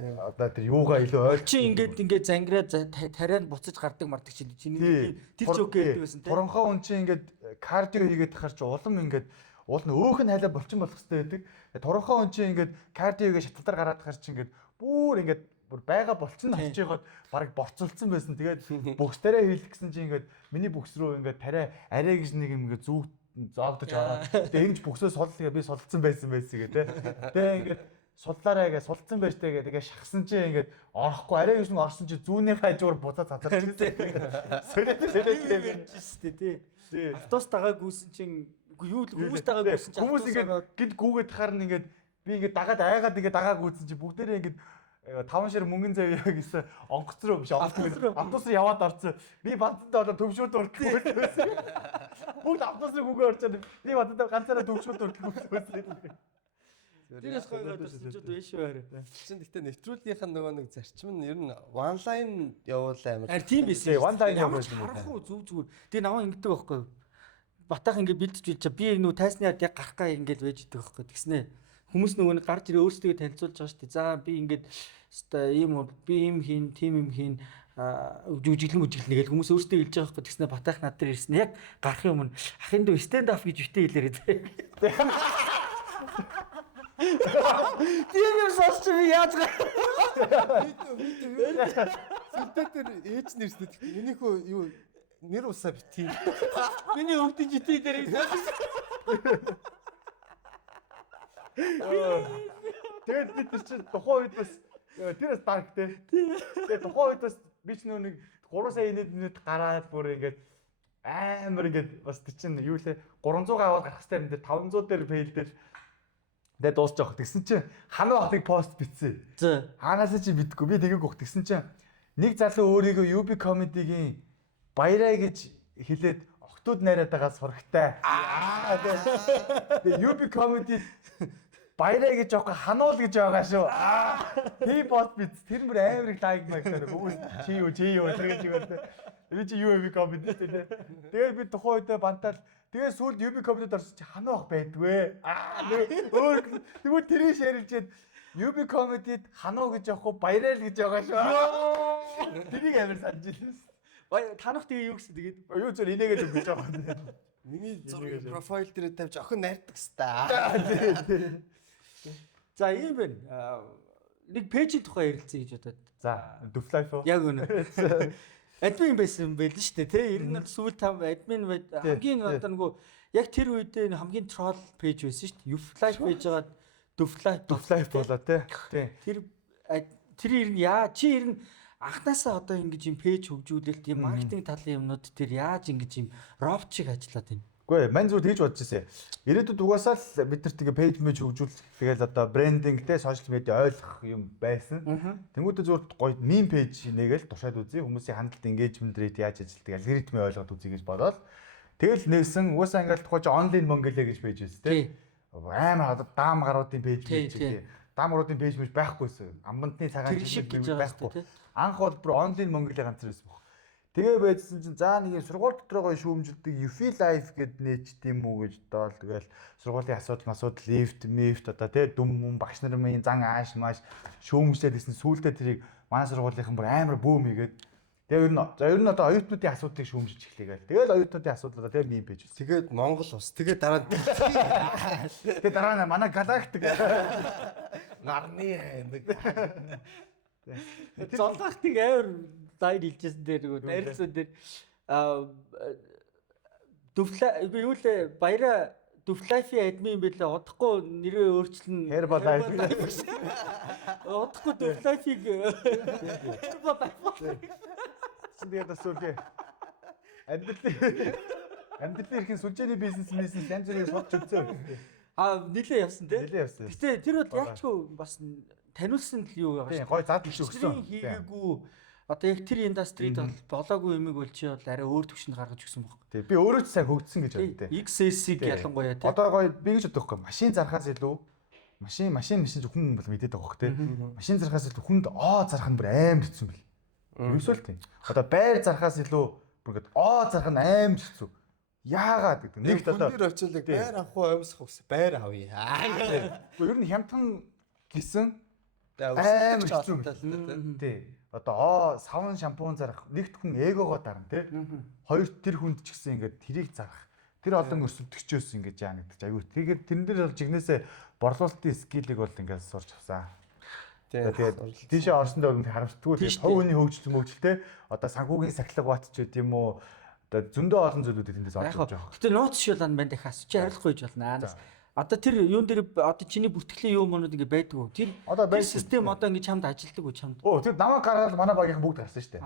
одоо тэр юугаа илүү ойлж чи ингээд зангираад тарианд буцаж гардаг мардаг чи чиний тэр жоок гэдэг байсан тий. Торонхоо хүн чи ингээд кардио хийгээд тахаар чи улам ингээд уул нь өөх нь хайлаа болчин болох хэрэгтэй байдаг. Торонхоо хүн чи ингээд кардиогээ шаталтаар гараад тахаар чи ингээд бүр ингээд бүр байга болчин авч яагаад бараг борцолцсон байсан. Тэгээд бүксдэрээ хийх гэсэн чи ингээд миний бүкс рүү ингээд тариа арай гэж нэг юм ингээд зүг зоогдож байгаа. Тэгээд энэ ч бүксөө суллаа би сулцсан байсан гэ тэ. Тэгээд ингээд судлаараа гэж сулцсан байж тээ тэгээд шахсан чи ингээд орохгүй арай гэж нэг орсон чи зүүнний хажуугаар буцаад цацарч ирсэн. Солиотой тий. Автобус тагаа гүйсэн чин юу л хүмүүс тагаа гүйсэн чи хүмүүс ингээд гинт гүүгээд тахаар нь ингээд би ингээд дагаад айгаад ингээд дагаа гүйсэн чи бүгдээрээ ингээд 5 шир мөнгөн зав яа гэсэн онгоц руу биш автобус руу яваад орсон. Би бантандаа болоо төвшөөд урдгүй байсан. Бүгд автобус руу гүгээ орчоод би бантандаа ганцаараа төвшөөд урдгүй байсан. Тэрээс гоё тусчууд биш байна. Чин гэхдээ нэвтрүүлгийнх нь нөгөө нэг зарчим нь ер нь one line явуул амар. Харин тийм байсан. One line ямар харахгүй зүг. Тэгээ наваа ингэдэг байхгүй. Батах ингэ бэлдэж билж би нүү тайсны ард яг гарах гай ингэж байж идэг байхгүй. Тэгснэ. Хүмүүс нөгөө нэг гарч ирээ өөрсдөө танилцуулж байгаа шүү дээ. За би ингэж ийм би ийм хийн, тим юм хийн жүжиглэн гэж хүмүүс өөрсдөө хэлж байгаа байхгүй. Тэгснэ батах над дээр ирсэн. Яг гарахын өмнө ахын дөө stand up гэж битээ хэлээрээ. Тийм юм сонсч би яаж гоо. Сүлдээ дээр ээж нэрстэй. Минийхөө юу нэр усаа битгий. Миний өвдөж итий дээр тэгээд би тэр чинь тухайн үед бас тэрээс дарк те. Тэгээд тухайн үед бас би ч нэг 3 сая инээд гараад бүр ингээд амар ингээд бас тэр чинь юу лээ 300 аваад гарах хэрэгтэй юм дээр 500 дээр фейл дээр тэгээд дуусч явах. Тэгсэн чинь ханаа хатыг пост бичсэн. За. Хаанаас чи битггүй би тэгийг гох. Тэгсэн чинь нэг залуу өөрийгөө UB comedy-гийн баяраа гэж хэлээд октод найраад байгаа сурагтай. Тэгээд UB comedy баяраа гэж явах хануул гэж байгаа шүү. Тий пост биз. Тэр мөр амар их лайк магтаад хүмүүс чи юу тэгэж өгөөд. Би чи UB comedy тий. Тэгээд би тухайн үедээ бантаал тэгээ сүүлд UB comedy-д орсон чи ханаа бах байдгүй. Өөр тэгвэл тэрийг ширэлжээд UB comedy-д ханаа гэж явах уу баяраа л гэж байгаа шүү. Тэрийг амар санаж илсэн. Танах тэгээ юу гэсэн тэгээд юу зөв инээгээд өгч байгаа. Миний зургийг профайл дээр тавьж охин найрдаг хэвээр. За ийм байна. Нэг пэйжийн тухай ярилцъя гэж бодоод. За, Duflife уу? Яг үнэ. Админ байсан байл нь шүү дээ, тий. Ер нь сүүл там админ хамгийн одоо нөгөө яг тэр үедээ хамгийн трол пэйж байсан шүү дээ. Duflife пэйж байгаа Duflife болоо тий. Тэр ер нь чи ер нь анхнаасаа одоо ингэж юм пэйж хөгжүүлэлт юм маркетинг талын юмнууд тэр яаж ингэж юм робот шиг ажиллаад байна. Үгүй ээ, мань зүгээр тэгж бодож ирсэн. Ирээдүйд угаасаа л бид нар тэгээ пэйж мэж хөгжүүлэх тэгэл одоо брендинг те сошиал медиа ойлгох юм байсан. Тэнгүүдээ зүгээр гоё мим пэйж нэгээл туршаад үзье. Хүмүүсийн хандлт engagement rate яаж ажилтдаг алгоритмыг ойлгоод үзье гэж бодоод тэгэл нээсэн угаасаа ингээл тухайч онлайн монголиа гэж пэйж байсан те. Амар одоо даам гаруудын пэйж гэж даам гаруудын пэйж мэж байхгүйсэн. Амбантны цагаан шиг байхгүй. Анх бол бүр онлайн монголиа ганц байсан. Тэгээ байжсэн чинь за нэг юм сургууль дотроо шүүмжилдэг UFI life гэд нээчт юм уу гэж доол тэгэл сургуулийн асуудал лифт одоо тий дүм багш нар минь зан ааш маш шүүмжлээд исэн сүүлдээ тэрийг манай сургуулийнхан бүр амар бүүм хийгээд тэгээ ер нь одоо оюутнуудын асуудлыг шүүмжилж эхлэе гээл. Тэгэл оюутнуудын асуудлаа тэгээ мим пэйж. Тэгээд Монгол ус. Тэгээд дараа нь тэгээ дараа нь манай галактик нарны нэг золгоохтыг амар дайр хэлжсэн дээр нөгөө дайрцсан дээр юу лээ баяра Duflife админ байлаа. Удахгүй нэрээ өөрчлөн Herbalife. Удахгүй Duflife-ийг Herbalife. Тэгээд бас үгүй. Амьдралын эрхийн сүлжээний бизнес янз бүрийн судч өгцөө. Нилээ явсан тий. Нилээ явсан. Гэтэ тэр бол яачгүй бас таниулсан л юу байгаа Тийм гой зад л өгсөн. Хийгээгүй. Одоо яг тэр индастрид бол болоогүй юмыг бол чи бол арай өөр төвшөнд гаргаж өгсөн баг. Тийм би өөрөө ч сайн хөгжсөн гэж боддог. XS-ийг ялангуяа тий. Одоо гой би гэж боддог байхгүй. Машин зархаас илүү машин хүн бол мэдээд байгаа хөх тий. Машин зархаас илүү хүнд зарах нь бүр амар хэцүү юм бэл. Ерөөсөө л тийм. Одоо байр зархаас илүү бүр ингээд зарах нь амар хэцүү. Яагаад гэдэг. Нэг одоо хүн дээр очилдаг байр авах уу амьсах уу байр авъя. Ер нь хямдхан гисэн амар хэцүү. Тий. Одоо савн шампунь зарах нэгт хүн эгогоо дарна тий. Хоёр тэр хүнд ч гэсэн ингээд тэрийг зарах. Тэр олон өсөлтөгчөөс ингэж яа гэдэг чи аюу. Тэгээд тэрэн дээр бол жигнэсээ борлуулалтын скиллийг бол ингээд сурч авсан. Тэгээд тийшээ орсондоо харамсдаггүй. Тэгээд хувь хүний хөгжөлтэй одоо санхүүгийн сахилга бат ч гэдэм үү. Одоо зөндөө олон зүйлүүдийг тэндээс олж авч байгаа. Гэтэ нууц шил ан банд хас чи хариулахгүй гэж болно. Одоо тэр юун дээр одоо чиний бүртгэлийн юм монууд ингэ байдгүй. Тэр систем одоо ингэ чамд ажилтдаг уу чамд? Тэр намайг гаргаад манай багийнхан бүгд гарсан шүү дээ.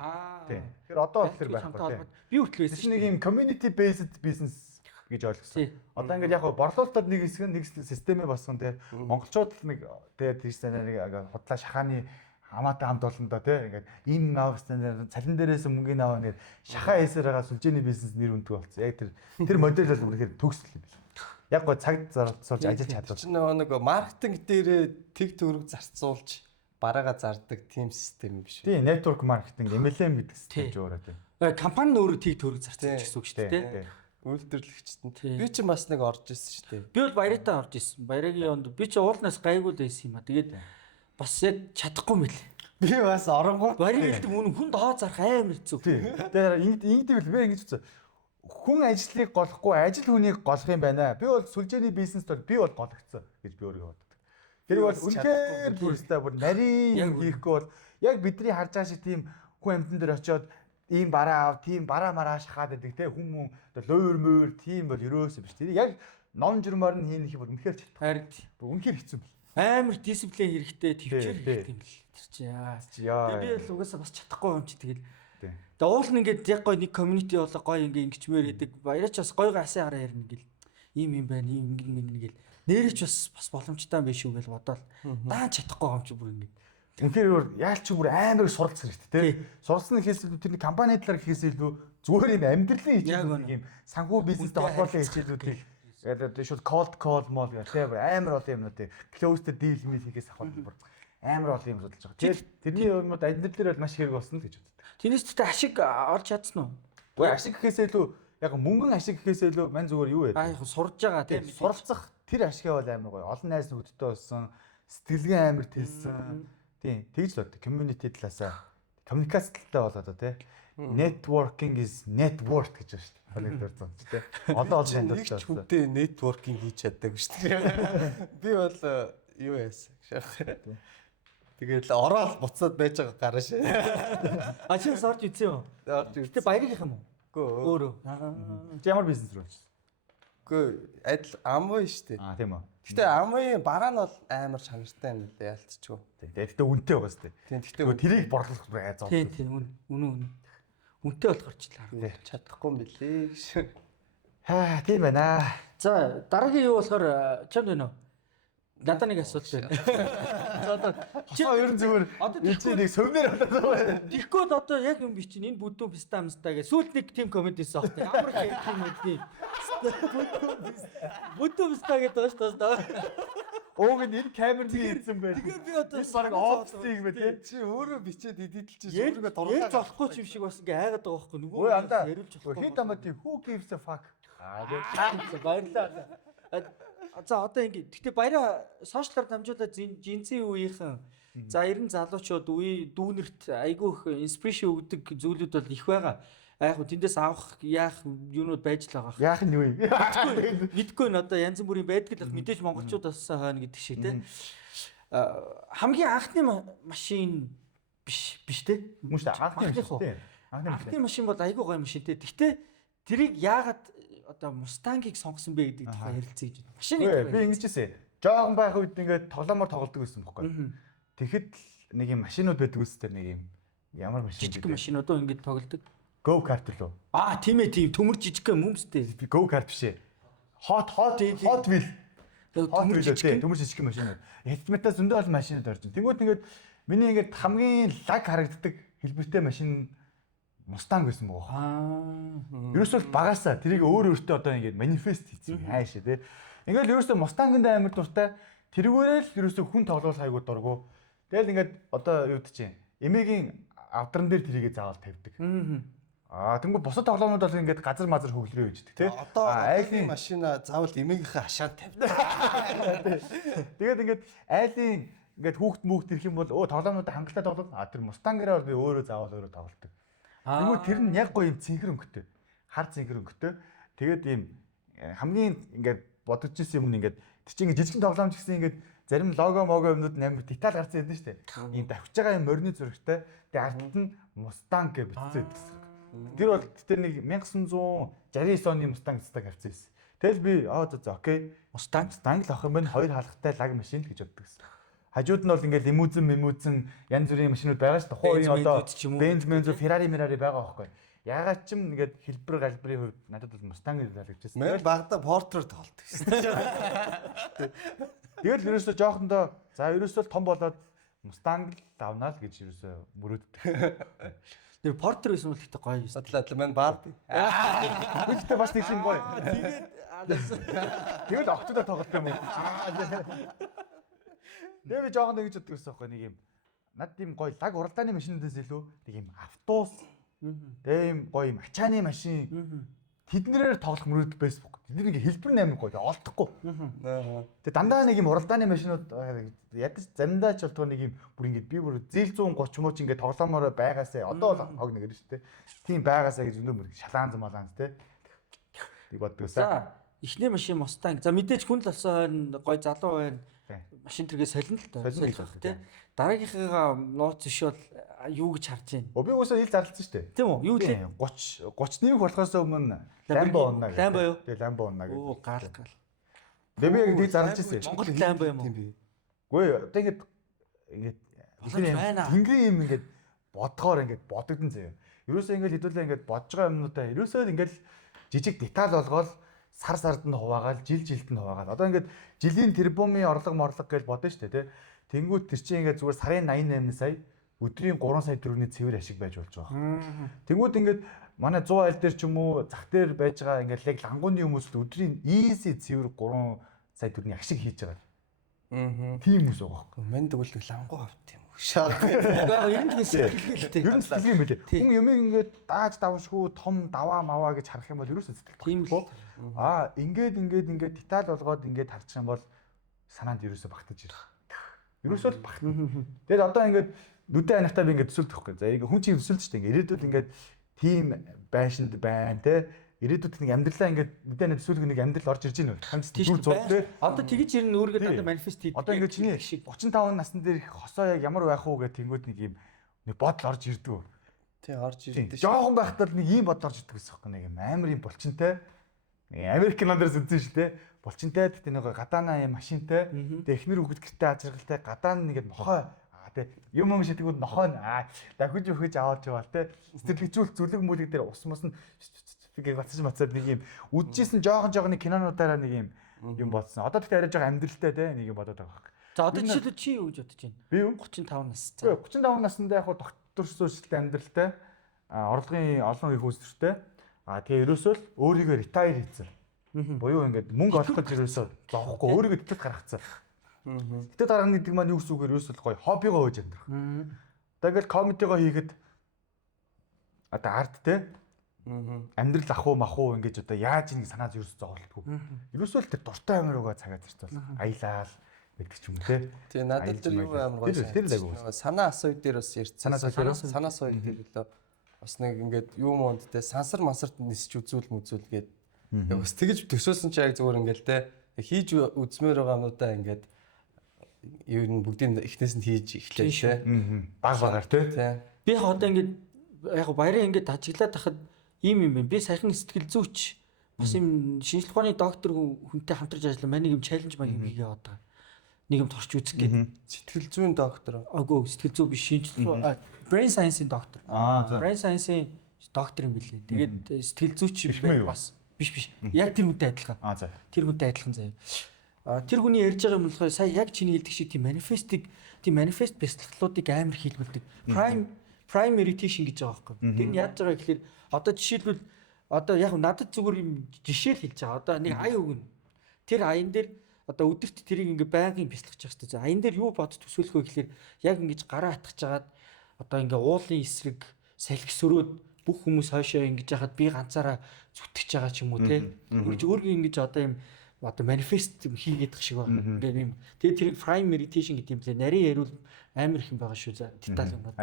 Тийм. Тэгэхээр одоо бол тэр байхгүй. Би хүртэл байсан. Нэг юм community based business гэж ойлгосон. Одоо ингэ яг борлуулалтад нэг хэсэг нэг системээ болсон те. Монголчууд нэг тэгээд тийш нэг худлаа шахааны хамаатай хамт олондоо тий ингээд энэ авах стандарт цалин дээрээс мөнгөний аваа ингээд шахаа хийсээр байгаа сүлжээний бизнес нэр үнэтэй болсон. Яг тэр модель бол үнэхээр төгсөл юм биш. Яг гоо цагт зарцуулж ажиллаж чадвал. Чи нэг маркетинг дээр тэг төгрөг зарцуулж бараагаа зардаг team систем юм биш. Тий, network marketing MLM гэдэг систем ч өөрөө тий. Компани нь өөрөө тэг төгрөг зарцуулж гэсэн үг шүү дээ тий. Үйлдвэрлэгчт нь. Би ч бас нэг орж ирсэн шүү дээ. Би бол баяртаа орж ирсэн. Баярагийн онд би ч уулнаас гайгүй байсан юм а. Тэгээд бас яг чадахгүй мэл. Би бас оронгоо. Барийн хэлдэг хүн доо зарах амар хэцүү. Тэгээд ингэдэг л би ингэж үзсэн. Хүн ажлыг голохгүй ажил хүнийг голох юм байна. Би бол сүлжээний бизнест бол би бол гологцсон гэж би өөрийгөө боддог. Тэр бол үнэхээр бүрстэй бүр нарийн хийхгүй бол яг бидний харж байгаа шиг тийм хүн амьтан дээр очиод ийм бараа ав, тийм бараа мараа шахаад байдаг те хүмүүс луур муур тийм бол ерөөсөө биш. Тэр яг ном журмаар нь хийнэх бол үнэхээр чаддаг. Харин үнэхээр хэцүү юм. Амар дисциплин хэрэгтэй, төвчээр хэрэгтэй юм л. Тэр чи яа. Би бол угаасаа бас чадахгүй юм чи тэгэл. Тэгээ уул нь ингээд яг гой нэг community болоо гой ингээ ингэчмээр хэдэг. Баярч бас гой гасаа хараа ярина гэл. Ийм байна, ийм ингэнэ гэл. Нэрч бас боломжтой юм биш үү гэж бодоол. Даан чадахгүй юм чи бүр ингэ. Тэгэхээр яалч бүр амар суралц хэрэгтэй те. Суралцсан гэхээс илүү тэрний компани талаар гэхээс илүү зүгээр юм амьдралын хичээлүүд юм санхүү бизнестэй холбоотой хичээлүүдийг тэгээд шууд cold call мол гэх тийм амар олон юмнуудыг closed deal мэл хийхээс ахвал бүр амар олон юм судалж байгаа. Тэгээд тэрний юмуд амьдрал дээр бол маш хэрэг болсон л гэж боддог. Тэрнээс ч ашиг олж чадсан уу? Гэхдээ ашиг гэхээс илүү яг мөнгөн ашиг гэхээс илүү мань зүгээр юу вэ? Яг сурж байгаа тийм суралцах тэр ашигаа бол амар гоё. Олон найз нөхдөдтэй болсон, сэтгэлгээ амар тэлсэн. Тийм, тэгж л бод. Community талаасаа коммуникац талтай болоод тий. Networking is net worth гэж байна шүү дээ. Хоног дурсан ч тий. Олон олон нэг ч хүнтэй networking хийж чаддаг шүү дээ. Би бол юу яасан гэж. Тэгээд ороод буцаад байж байгаа гараа шээ. А чи сорж үзсэн үү? Орж үзсэн. Тэ баяргийнх юм уу? Үгүй Өөрөө. Чи ямар бизнес рүү очсон? Үгүй адил амвай шүү дээ. Тийм үү. Гэтэ амвай бараа нь бол амар чанартай юм лээ ялцчихгүй. Тэгээд тэгтээ үнэтэй байгаа шүү дээ. Тийм тэгтээ тэрийг борлуулах зов. Тийм үнэн. Үнэтэй болохоор ч л чадахгүй юм билээ гэж. Тийм байна. За дараагийн юу болохоор чамд байна уу? Надад нэг асуулт байна. Хосоо ер нь зүгээр энэ нэг сувнэр болоод байна. Тэгэхгүй одоо яг юм би чинь энэ бүдүүн пистамстаа гэж сүүлд нэг тим комментээс авах тийм амар тийм үгүй. Бүдүүн писта гэдэг байна шүү дээ. Ууг нь энэ камер би хийсэн байх. Тэгэхээр би одоо баг офсыг мэ тий. Чи өөрөө бичээд эдитэлж өөрийгөө турлаа болохгүй юм шиг бас ингээ хайгаад байгаа байхгүй нөгөө яриулж болохгүй. Хин тамаа тий who gives a fuck. Баярлалаа. За одоо ингэ. Гэтэ баяраа сошиалар дамжуулаад жинцэн үеийнхэн за 90 залуучууд үе дүүнерт айгүй их инспирэшн өгдөг зүйлүүд бол их байгаа. Яг хөө тэндээс авах яах юунууд байж л байгаа. Яах нь юу юм? Мэдгүй н одоо янз бүрийн байдаг л мэдээж монголчууд бас хойно гэдэг шиг те. Хамгийн анхны машин биш те. Мөн шүү дээ. Анхны машин бол айгүй гоё машин те. Гэхдээ тэрийг яагаад одоо Мустангийг сонгосон бэ гэдэг тухай ярилцъя гэж байна. Машины Үгүй би ингэж хэлсэн. Жохон байх үед ингээд тоглоомоор тоглодог байсан байхгүй. Тэгэхэд нэг юм машинууд байдаг үстэй нэг юм ямар машин жижиг машинууд уу ингэж тоглодог. Go kart лөө. Тийм ээ тийм төмөр жижиг юмстэй. Go kart биш ээ. Hot wheel. Төмөр жижиг. Төмөр жижиг машинууд. Хятадтай зөндөө олон машинууд орж байна. Тэнгүүт ингээд миний ингээд хамгийн лаг харагддаг хэлбэртэй машин Mustang байсан боо. Ерөөсөө багасаа тэрийг өөртөө одоо ингээд манифест хийсэн хайшаа тий. Ингээд ерөөсөө Mustang-д амар дуртай. Тэргээрээ л ерөөсөө хүн тоглох хайгуу дургу. Тэгэл ингээд одоо юу гэдэг чинь эмээгийн авдран дээр тэрийгэ заавал тавьдаг. Тэнгүү бусад тоглоомнууд бол ингээд газар мазар хөглөрөө үйждэг тий. Одоо айлын машина заавал эмээгийнхээ хашаанд тавьдаг. Тэгээд ингээд айлын ингээд хүүхд ирэх юм бол тоглоомнууд хангалттай тоглох. Тэр Mustang-аараа би өөрөө заавал өөрөө тоглолдог. Тэгвэл тэр нь яг гоё юм цэнхэр өнгөтэй. Хар цэнхэр өнгөтэй. Тэгээд ийм хамгийн ингээд бодож ирсэн юм нь ингээд тэр чинь ингээд жижигэн тоглоомч гэсэн ингээд зарим лого юмнууд амар деталь гарсан юм шүү дээ. Ийм давхиж байгаа юм морины зурагтай. Тэгээд ард нь Mustang гэж бичсэн байдаг. Тэр бол тэр нэг 1969 оны Mustang цэцэг авсан юм. Тэгэл би окей Mustang л авах юм байна. Хоёр хаалгатай лаг машин л гэж боддог гэсэн. Хажууд нь бол ингээд лимузин янз бүрийн машинууд байгаа шүү дээ. Тухайн одоо Benz, Ferrari байгаа байхгүй. Ягаад ч юм ингээд хэлбэр галбарын хувьд надад бол Mustang гэж таалагдчихсан. Мэн багада Porter тоглолт гэсэн. Тэгэл ерөөсөө жоохондоо ерөөсөө том болоод Mustang л давнаа л гэж ерөөсөө мөрөөддөг. Тэр Porter байсан бол ихтэй гоё юм. Атлаа мэн Barbie. Гэхдээ бас тийм гоё. Тэгээд октодоо тоглолт юм уу? Тэгээ би жоохон нэг гэж боддог байсан байхгүй нэг юм. Над тийм гоё лаг уралдааны машинуудаас илүү нэг юм автобус. Тэгээ юм гоё юм ачааны машин. Тэднэрээр тоглох мөрөд Facebook. Тэд нэг хэлбэр нээр гоё олдохгүй. Тэгээ дандаа нэг юм уралдааны машинууд ядаж заримдаа ч болтгоо нэг юм бүр ингэ би бүр зээл 130 мууч ингэ тоглоомоор байгаасаа одоо л хог нэгэр шүү дээ. Тийм байгаасаа гэж өнөө шалаан замалаан тэ. Тэг боддог байсан. За эхний машин Mustang. За мэдээж хүн л болсон гоё залуу байна. Машин тэргээ солино л доо. Солих тий. Дараагийнхаа нууц биш бол юу гэж харж байна. Би уусаа ил зарлцсан шүү дээ. Тийм үү? Юу лээ? 30 нэмэх болохоос өмнө Lambo унаа гэх. Lambo юу? Тэгээ Lambo унаа гэх. Гал. Би яг нэг зарлж ирсэн. Монгол Lambo юм уу? Үгүй одоо ингээд тэнгэрийн юм ингээд бодгоор ингээд бодогдсон заяа. Ерөөсөө ингээд хэдүүлээ ингээд бодж байгаа юмнуудаа ерөөсөө ингээд жижиг деталь болгоод сард нь хуваагаал, жилд нь хуваагаал. Одоо ингээд жилийн тэрбумын орлого гэж бодно шүү дээ, тий. Тэнгүүд тэр чинь ингээд зүгээр сарын 88 сая, өдрийн 3 сая төгрөгийн цэвэр ашиг байж болж байгаа. Тэнгүүд ингээд манай 100 айл дээр ч юм уу, зах дээр байж байгаа ингээд яг лангууны хүмүүст өдрийн easy цэвэр 3 сая төгрөгийн ашиг хийж байгаа. Тийм хүмүүс байгаа. Мэн дүүлэг лангуу авт юм уу? Шаа. Ер нь сэтгэлтэй. Ер нь сэтгэл юм билээ. Хүн юмыг ингээд дааж давшгүй том даваа маваа гэж харах юм бол ерөөсөө сэтгэл. Тийм л. Ингээд деталь болгоод ингээд харчих юм бол санаанд ерөөсөө багтаж ирэх. Ерөөсөө л багтана. Тэгэл одоо ингээд нүдэн анахтаа би ингээд төсөөлдөг байхгүй. За ингээд хүн чинь төсөөлж штэ ингээд ирээдүйд ингээд тийм байшинд байна те. Ирээдүйд нэг амьдралаа ингээд нүдэн төсөөлөх нэг амьдрал орж ирж байна. Зүр зур те. Одоо тэгэж ирнэ өөргөө дандаа манифест хийдэг. Одоо ингээд чиний 35 насны дээр хосоо яг ямар байх уу гэх тэнгууд нэг юм нэг бодол орж ирдэг. Тий орж ирдэг. Жохон байхдаа нэг ийм бодол орж ирдэг гэсэн юм байна. Нэг юм амар юм булчинтай. Америкийн ландраас үзсэн шүү дээ. Булчинтай гэдэг нэг гадаана юм машинтай. Тэгээ эхнэр хүүхэд гэртээ ажиргалтай гадаана нэгэд нохой тий юм шидэгүүд нохой дахиж өгөж аваад яваал тий сэтгэлгэжүүл зүлэг мүлэг дээр ус мус нь фигэр бацаж нэг юм үдчихсэн жоохон нэг кинонуудаараа нэг юм бодсон. Одоо тэгтээ арай жоохон амьдралтай тий нэг юм бодоод байгаа. За одоо жишээлбэл чи юу гэж бодож байна? Би юу? 35 нас. За 35 наснда яг доктор суурьшилтай амьдралтай орлогын олон их үүсвэртэй. Тэгээ ерөөсөө л өөрийгөө ретайр хийсэн. Буюу ингээд мөнгө олох гэж ерөөсөө зовхгүй өөрийгөө тэтгэж гаргацсан. Тэтгэж гаргана гэдэг маань юу гэсэн үг вэ? Ерөөсөө гоё хоббигоо хөөж амьдрах. Тэгээд комедигоо хийхэд одоо арт те амьдрал ах уу мах уу ингэж одоо яаж ингэ санаа ерөөсөө зовлтгүй. Ерөөсөө л тэр дуртай амир угаа цагаад ирсэн бол аялал гэдэг ч юм уу те. Тэгээ надад тэр юу амар гоё. Санаа асууй дээр бас ярьсан. Санаа асууй дээр лөө бас нэг ингээд юу монд те сансар мансарт нисч үзүүл мүзүүл гээд бас тэгэж төсөөсөн чи яг зүгээр ингээд те хийж үзмээр байгаа юмудаа ингээд юу н бүгдийн эхнээс нь хийж эхлэв те. Баг багаар те. Би яг одоо ингээд яг баярын ингээд ажиглаад тахад ийм юм байна. Би саяхан сэтгэл зүйч Бас юм шинжлэх ухааны доктор хүнтэй хамтарч ажиллаа манай нэг юм чаленж маяг хийгээ яваад байгаа. Нэг юм торч үзэх гээд. Сэтгэл зүйн доктор. Агөө сэтгэл зүй биш шинжлэх brain science-ийн доктор. Brain science-ийн доктор юм билээ. Тэгээд сэтгэл зүйч бас биш. Яг тэр хүнтэй адилхан. Тэр хүнтэй адилхан заяа. Тэр хүний ярьж байгаа юм болохоор сая яг чиний хэлдэг шиг тийм манифест бяцлаглуудыг амар хийлгүүлдэг. Prime meditation гэж байгаа байхгүй. Тэр нь яаж байгаа гэхээр одоо жишээлбэл одоо яг надад зүгээр юм жишээл хэлж байгаа. Одоо нэг ая өгнө. Тэр аян дээр одоо өдөрт тэрийг ингээ байнгын бяцлагч явах хэрэгтэй. Аян дээр юу бод төсөөлөх вэ гэхээр яг ингэж гараа атгаж жагаад одоо ингээ уулын эсрэг салхисөрөөд бүх хүмүүс хойшоо ингэж яхад би ганцаараа зүтгэж байгаа ч юм уу те. Өөргөө ингэж одоо юм одоо манифест хийгээд их шиг байна. Ингээ юм. Тэгээ тэрийг prime meditation гэдэг юм лээ. Нарийн яриул амар их юм байгаа шүү за. Деталь юмнууд.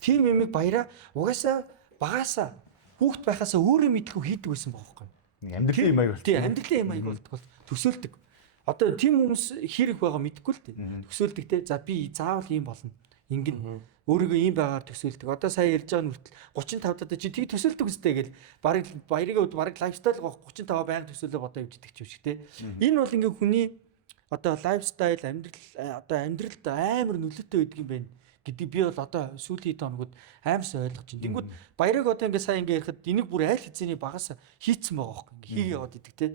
Тийм юмыг баяраа угаасаа багаасаа хүүхд байхасаа өөрөө мэдлгүй хийдэг байсан байхгүй. Амьдралын юм аяг бол. Тийм амьдралын юм аяг болдог. Төсөөлдөг. Одоо тийм хүмүүс хэрэг байгаа мэдэхгүй л дээ. Төсөөлдөг те. За би заавал ийм болно. Ингэн өөрийгөө ийм байгаар төсөөлдөг. Одоо сая ярьж байгаа нь хүртэл 35 даа чи тийг төсөөлдөг үстэй гэл барыг баярын үед барыг лайфстайл гоох 35 байнга төсөөлөө бодоо явждаг ч юм шиг те. Энэ бол ингээ хүний одоо лайфстайл амьдралд амар нөлөөтэй байдаг юм байна гэдэг би бол одоо сүүлийн хоногуд аимсаа ойлгож байна. Тэнгүүд баярыг одоо ингээ сая ингээ ярихад энийг бүр айл хэзээний багасаа хийцэн байгаа хөөхгүй ингээ хийгээ яваад идэг те.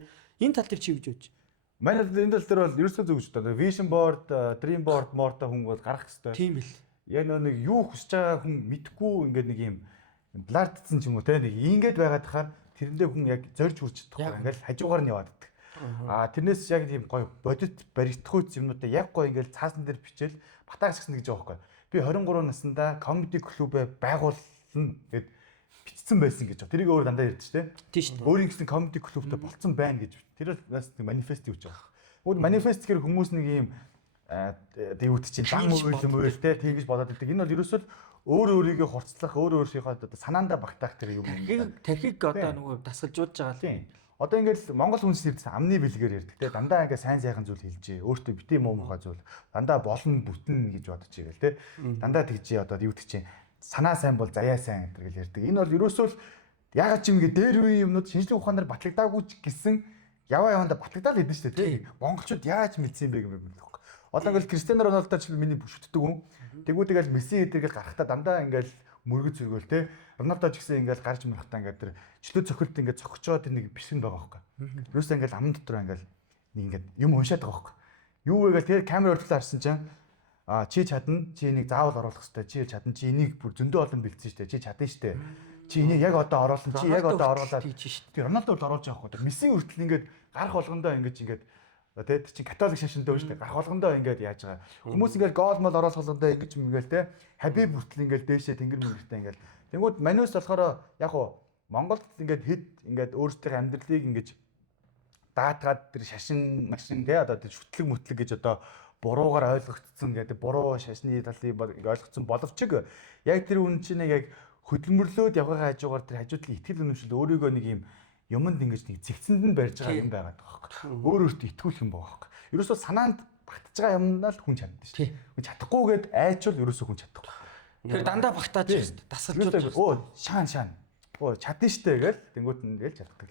Энэ тал дээр чи гэж бодож. Манай энэ тал дээр бол ерөөсөө зүгж одоо vision board, dream board, морта хүн бол гарах хэрэгтэй. Тийм бил. Яг нэг юу хүсэж байгаа хүн мэдгүй ингээд нэг юм блардсан ч юм уу те нэг ингээд байгаад тахаар тэрэндээ хүн яг зорж хүрч чадахгүй ингээд хажуугаар нь яваад идэх. Тэрнээс яг тийм гоё бодит баригдахгүй юмнуудаа яг гоё ингээд цаасан дээр бичээл батаагч гисэн гэж байгаа байхгүй. Би 23 наснда comedy club байгуулна гэд бичсэн байсан гэж байна. Тэрийг өөр дандаа ярьж штэ. Тийм шүү дээ. Өөрийн гэсэн comedy clubтэй болцсон байна гэж. Тэр бас нэг манифест гэж байгаа. Өөр манифест гэхээр хүмүүс нэг юм дэвүүт чинь дан мөөл те тэгж бодоод байдаг. Энэ бол ерөөсөө өөр өөрийгөө хурцлах, өөр өөрсийнхөө одоо санаандаа багтаах тэр юм. Тархиг одоо нөгөө дасгалжуулж байгаа л. Одоо ингээл Монгол хүнс хэвчээ амны бэлгээр ярьдаг те дандаа ингээ сайн сайхан зүйл хэлжээ. Өөртөө бити муу мухай зүйл дандаа болно бүтэн гэж бодож игээл те. Дандаа тэгжээ одоо дэвүүт чинь санаа сайн бол заяа сайн гэж ярьдаг. Энэ бол ерөөсөө л ягаад ч юм ингээ дээр үе юмнууд шинжлэх ухаанаар батлагдаагүй ч гэсэн яваа явандаа батлагдаад идэв шүү дээ те. Монголчууд яаж мэдсэн юм бэ гэмээр байна. Одоо ингээл Кристиано Роналдо ч миний шүтдэг хүн. Тэгвэл тэгэл Месси гэдгийг гарахтаа дандаа ингээл мөргөж зөргөөл те. Роналдо ч гэсэн ингээл гарч мөрөхтаа ингээд тэр чөлөө цохилт ингээд цохиж байгаа тэр нэг бишин байгаа байхгүй. Юусе ингээл амн дотор ингээл нэг ингээд юм уншаад байгаа байхгүй. Юу вэ гээл тэр камер өртөлөө харсан чинь чи чадна, чи энийг заавал оруулах хэрэгтэй, чи чадна, чи энийг бүр зөндөө олон бэлдсэн штэ, чи чадна штэ. Чи энийг яг одоо оруулсан, чи яг одоо оруулаад тэр Роналдо бол оруулж байгаа байхгүй. Месси хүртэл ингээд гарах болгондоо ингээд тэ чинь католик шашин дөв штэ гарах болгондоо ингээд яаж байгаа хүмүүс ингээд гол мол оруулах болгондоо ингэж юм гээл те хабиб хүртэл ингээд дээшээ тэнгэр мөнгөтэй ингээд тэнгууд манус болохоор яг уу Монголд ингээд хэд ингээд өөрсдийн амьдралыг ингэж даатгаад тэр шашин машин те одоо тэр шүтлэг мүтлэг гэж одоо буруугаар ойлгогдсон гэдэг буруу шашны талыг ойлгогдсон боловч яг тэр үн чинь яг хөдөлмөрлөөд явгаагаа хажуугаар тэр хажуудлын итгэл үнэмшил өөрийгөө нэг юм юмд ингэж нэг зэгцэнд нь барьж байгаа юм байгаад байгаа байхгүй. Өөр өөртөө итгүүлэх юм байгаа байхгүй. Ерөөсөө санаанд багтаж байгаа юмнаа л хүн чадна шүү дээ. Хүн чадахгүйгээд айчвал ерөөсөө хүн чадахгүй. Тэр дандаа багтааж байгаа шүү дээ. Дасгалжуулж байгаа. Оо шаан. Оо чадна штэ гээл тэнгуут нь гээл чаддаг.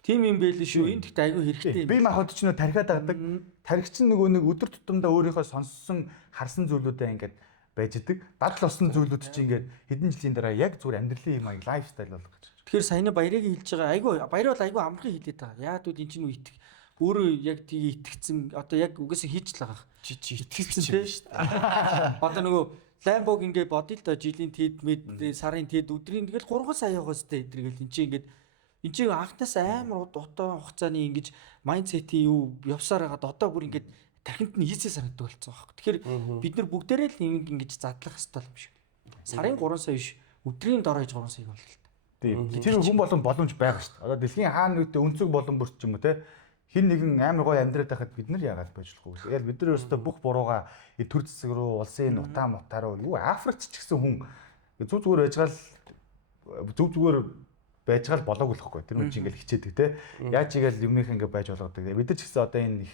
Тийм юм байл шүү. Энд тэгт айгүй хэрэгтэй юм. Би махад ч нөө тархиад дадаг. Тархич нь нөгөө нэг өдөр тутамдаа өөрийнхөө сонссон харсан зүйлүүдээ ингээд байж идэг. Дадал болсон зүйлүүд чинь ингээд хэдэн жилийн дараа яг зүгээр амьдралын юм аяг лайфстайл болгож. Тэгэхээр саяны баярыг хэлж байгаа айгүй баяр бол айгүй амархан хэлээд байгаа. Яад үл энэ чинь үе өөрөө яг тийг итгэцэн одоо яг угаасаа хийж л байгаа. Чи итгэцэн тийм шүү дээ. Одоо нөгөө Ламбог ингээ бодъё л доо жилийн тэд мэд сарын тэд өдрийн тэгэл 3 сая яваас тэ эдэргээл энэ чинь ингээ анхнаас амар удаа хугацааны ингэж майндсетийн юу явсаар хагаад одоо бүр ингээ тархинд нь хийсээ санагддаг болсон байхгүй. Тэгэхээр бид нар бүгдээрээ л ингэж задлах хэрэгтэй юм шиг. Сарын 3 сая биш өдрийн дор хаяж 3 сая боллоо л та. Тийм. Тэр хүн болгон боломж байгаа шүү дээ. Одоо дэлхийн хаана нүдэ өнцөг болон бүрч юм уу те хин нэгэн амар гоё амьдраад байхад бид нар яагаад бойжлохгүй. Яг бид нар өөрсдөө бүх бурууга төр зэсэг рүү улсын утаа мутаа руу юу Африкч ч гэсэн хүн зүг зүгээр байж гал болоог болохгүй. Тэр үн чинь ингээл хичээдэг те. Яаж игээл юмнийх ингээ байж болгодог. Бид нар ч гэсэн одоо энэ их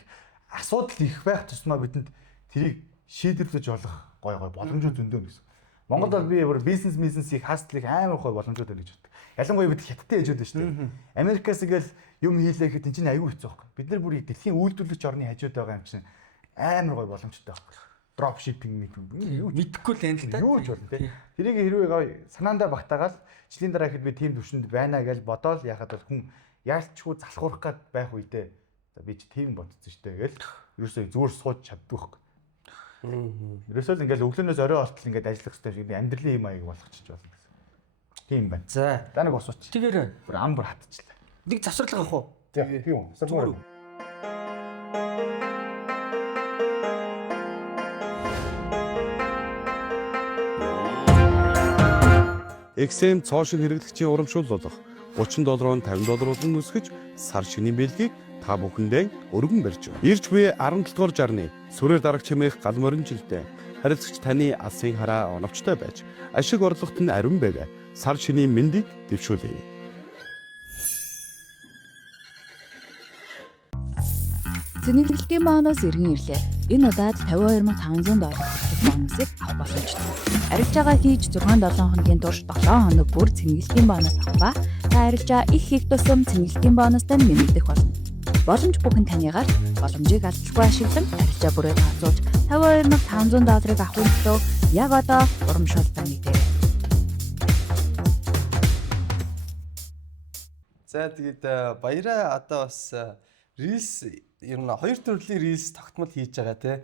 асуудал их байх тусмаа бидэнд тэрийг шийдвэрлэж болох гоё боломжууд зөндөө гэсэн. Монголд бол би бүр бизнесийг хастлыг амар гой боломжууд байна гэж боддог. Ялангуяа бид хятадтай ээжүүд байна шүү дээ. Америкаас ингээл юм хийлээ гэхэд энэ чинь аюу хэцүү байхгүй. Бид нар бүр дэлхийн үйлдвэрлэгч орны хажууд байгаа юм чинь амар гой боломжтой байхгүй. Дроп шиппинг юу мэдэхгүй л энэ л та. Юу ч болно тий. Тэрийг хэрвээ гой санаандаа багтаагаад жилийн дараа ихэд би тийм төвшөнд байна гэж бодоол яхад бол хүн яалтчгүй залхуурах гад байх үедээ за би ч тийм бодсон шүү дээ гэл ерөөсөө зүгээр сууж чаддаг байхгүй. Ерөөсөө л ингээл өглөөнөөс орой болтол ингээд ажиллах хэрэгтэй шиг амьдралын юм аяг болгочих болно гэсэн. Тийм байна. За. Та нэг усууч. Тэгээрээ бүр ам бүр хатчихлаа. нэг завсарлага авах уу? Тийм. Саргуур. XM цоо шиг хэрэглэгчийн урамшуул болох $30-оор $50 болон өсгөж сар шинийн бэлгийг та бүхэндээ өргөн барьж байна. Ирж буй 17 дугаар жарны сүрээр дарагч хэмээх гал моринжилтэй харилцагч таны алсын хараа оновчтой байж ашиг орлогот нь ариун байг. Сар шинийн мэндийг дэвшүүлье. Цэнэглэлийн баанаас иргэн ирлээ. Энэ удаад $52,500 бонусыг авах боломжтой. Арилжаагаа хийж 6-7 хоногийн турш 7 хоног бүр цэнэглэлийн баанаас авах ба та арилжаа их тусам цэнэглэлийн баанастай нэмэгдэх болно. Боломж бүхэн таныгаар боломжийг алдахгүй ашиглан арилжаа бүрээ тооцоолж $52,500 авахын төлөө яг одоо урамшуултаа нэгдээ. За тэгээд баяраа одоо бас рилс ер нь хоёр төрлийн рилс тогтмол хийж байгаа тий.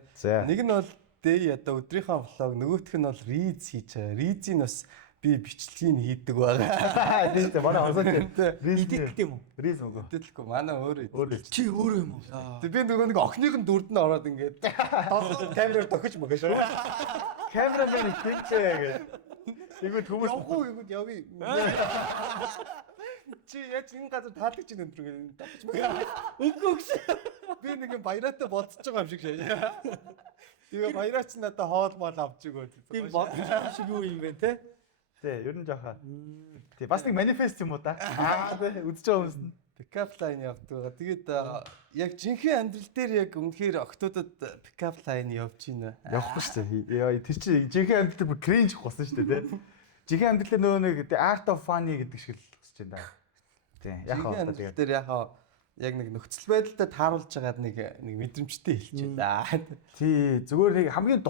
Нэг нь бол дэй одоо өдрийнхөө влог, нөгөөх нь бол риз хийж байгаа. Ризийн бас би бичлэгийг хийдэг байгаа. Тийм дээ. Манай онцоо Риз гэдэг юм уу? Риз үгүй. Тэгэлгүй манай өөрөө. Чи өөрөө юм уу? Тэг би нөгөө нэг охиных нь дүрд нь ороод ингээд камераар тохиж мөгөө шүү. Камерамен ихтэй гэж. Тэгвэл хүмүүс явъя. Чи яаж энэ газар таадаг чинь өндөр гэж давчих мөгөө. Үгүй гэсэн. Би нэг юм баяраатай болцож байгаа юм шиг шээ. Тэгээ баяраач надад хоол мал авч өгөө. Тийм бодчих шиг юу юм бэ те? Тий, ер нь жааха. Тий, бас нэг манифест юм уу та? Тий, үзэж байгаа хүмүүс нь. Пикап лайн явдаг байгаа. Тэгээд яг жинхэнэ амьдрал дээр яг үнэхээр октодод пикап лайн явж байна. Явахгүй шүү дээ. Яа, тэр чинь жинхэнэ амьдрал дээр бүр кринж болсон шүү дээ, тий. Жинхэнэ амьдрал дээр нөгөө нэг art of funny гэдэг шиг л болчихж байна да. Тий, яг хаа тэгээд тэр яг нэг нөхцөл байдалтай тааруулж байгаад нэг мэдрэмжтэй хэлж байна. Тий, зүгээр нэг хамгийн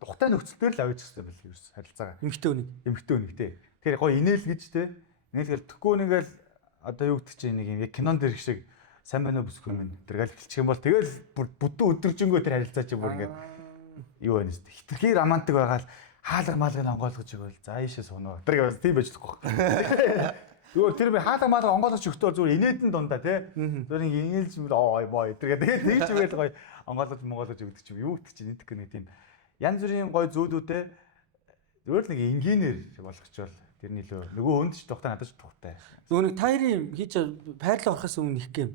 тухтай нөхцөл дээр л авч ирсэн байл ерөөс харилцаагаа. Эмхтэй үнийг тий. Тэгэхээр гоё инээл гэж тий. Инээлгээл төгөө нэгэл одоо юу гэдэг чинь нэг юм яг кинон дэр шиг сайн байна уу бүсгүй юм тэргээл хэлчих юм бол тэгэл бүр бүтэн өдөржингөө тэр харилцаа чи бүр ингээд юу байна шүү дээ. Хитрхи романтик байгаал хаалга маалгыг онгойлгож игэл за ийшээ сунаа. Тэр бас тийм байж болохгүй. Зүгээр тэр би хаалга маалга онгойлгож өгтөө зүгээр инээдэн дундаа тий. Тэр нэг инээлж ой бой тэргээд тэгж үгээл гоё онгойлгож монголгож өгдөг чи юу гэдэг чи нэг тийм янз бүрийн гоё зүйлүүдээ зүгээр л нэг инженеэр болгочвол тэр нөлөө нөгөө хүнд ч тухтай надад ч тухтай. Нөгөө нэг тайрын хийж пайрлал орохоос өмнө их гэм.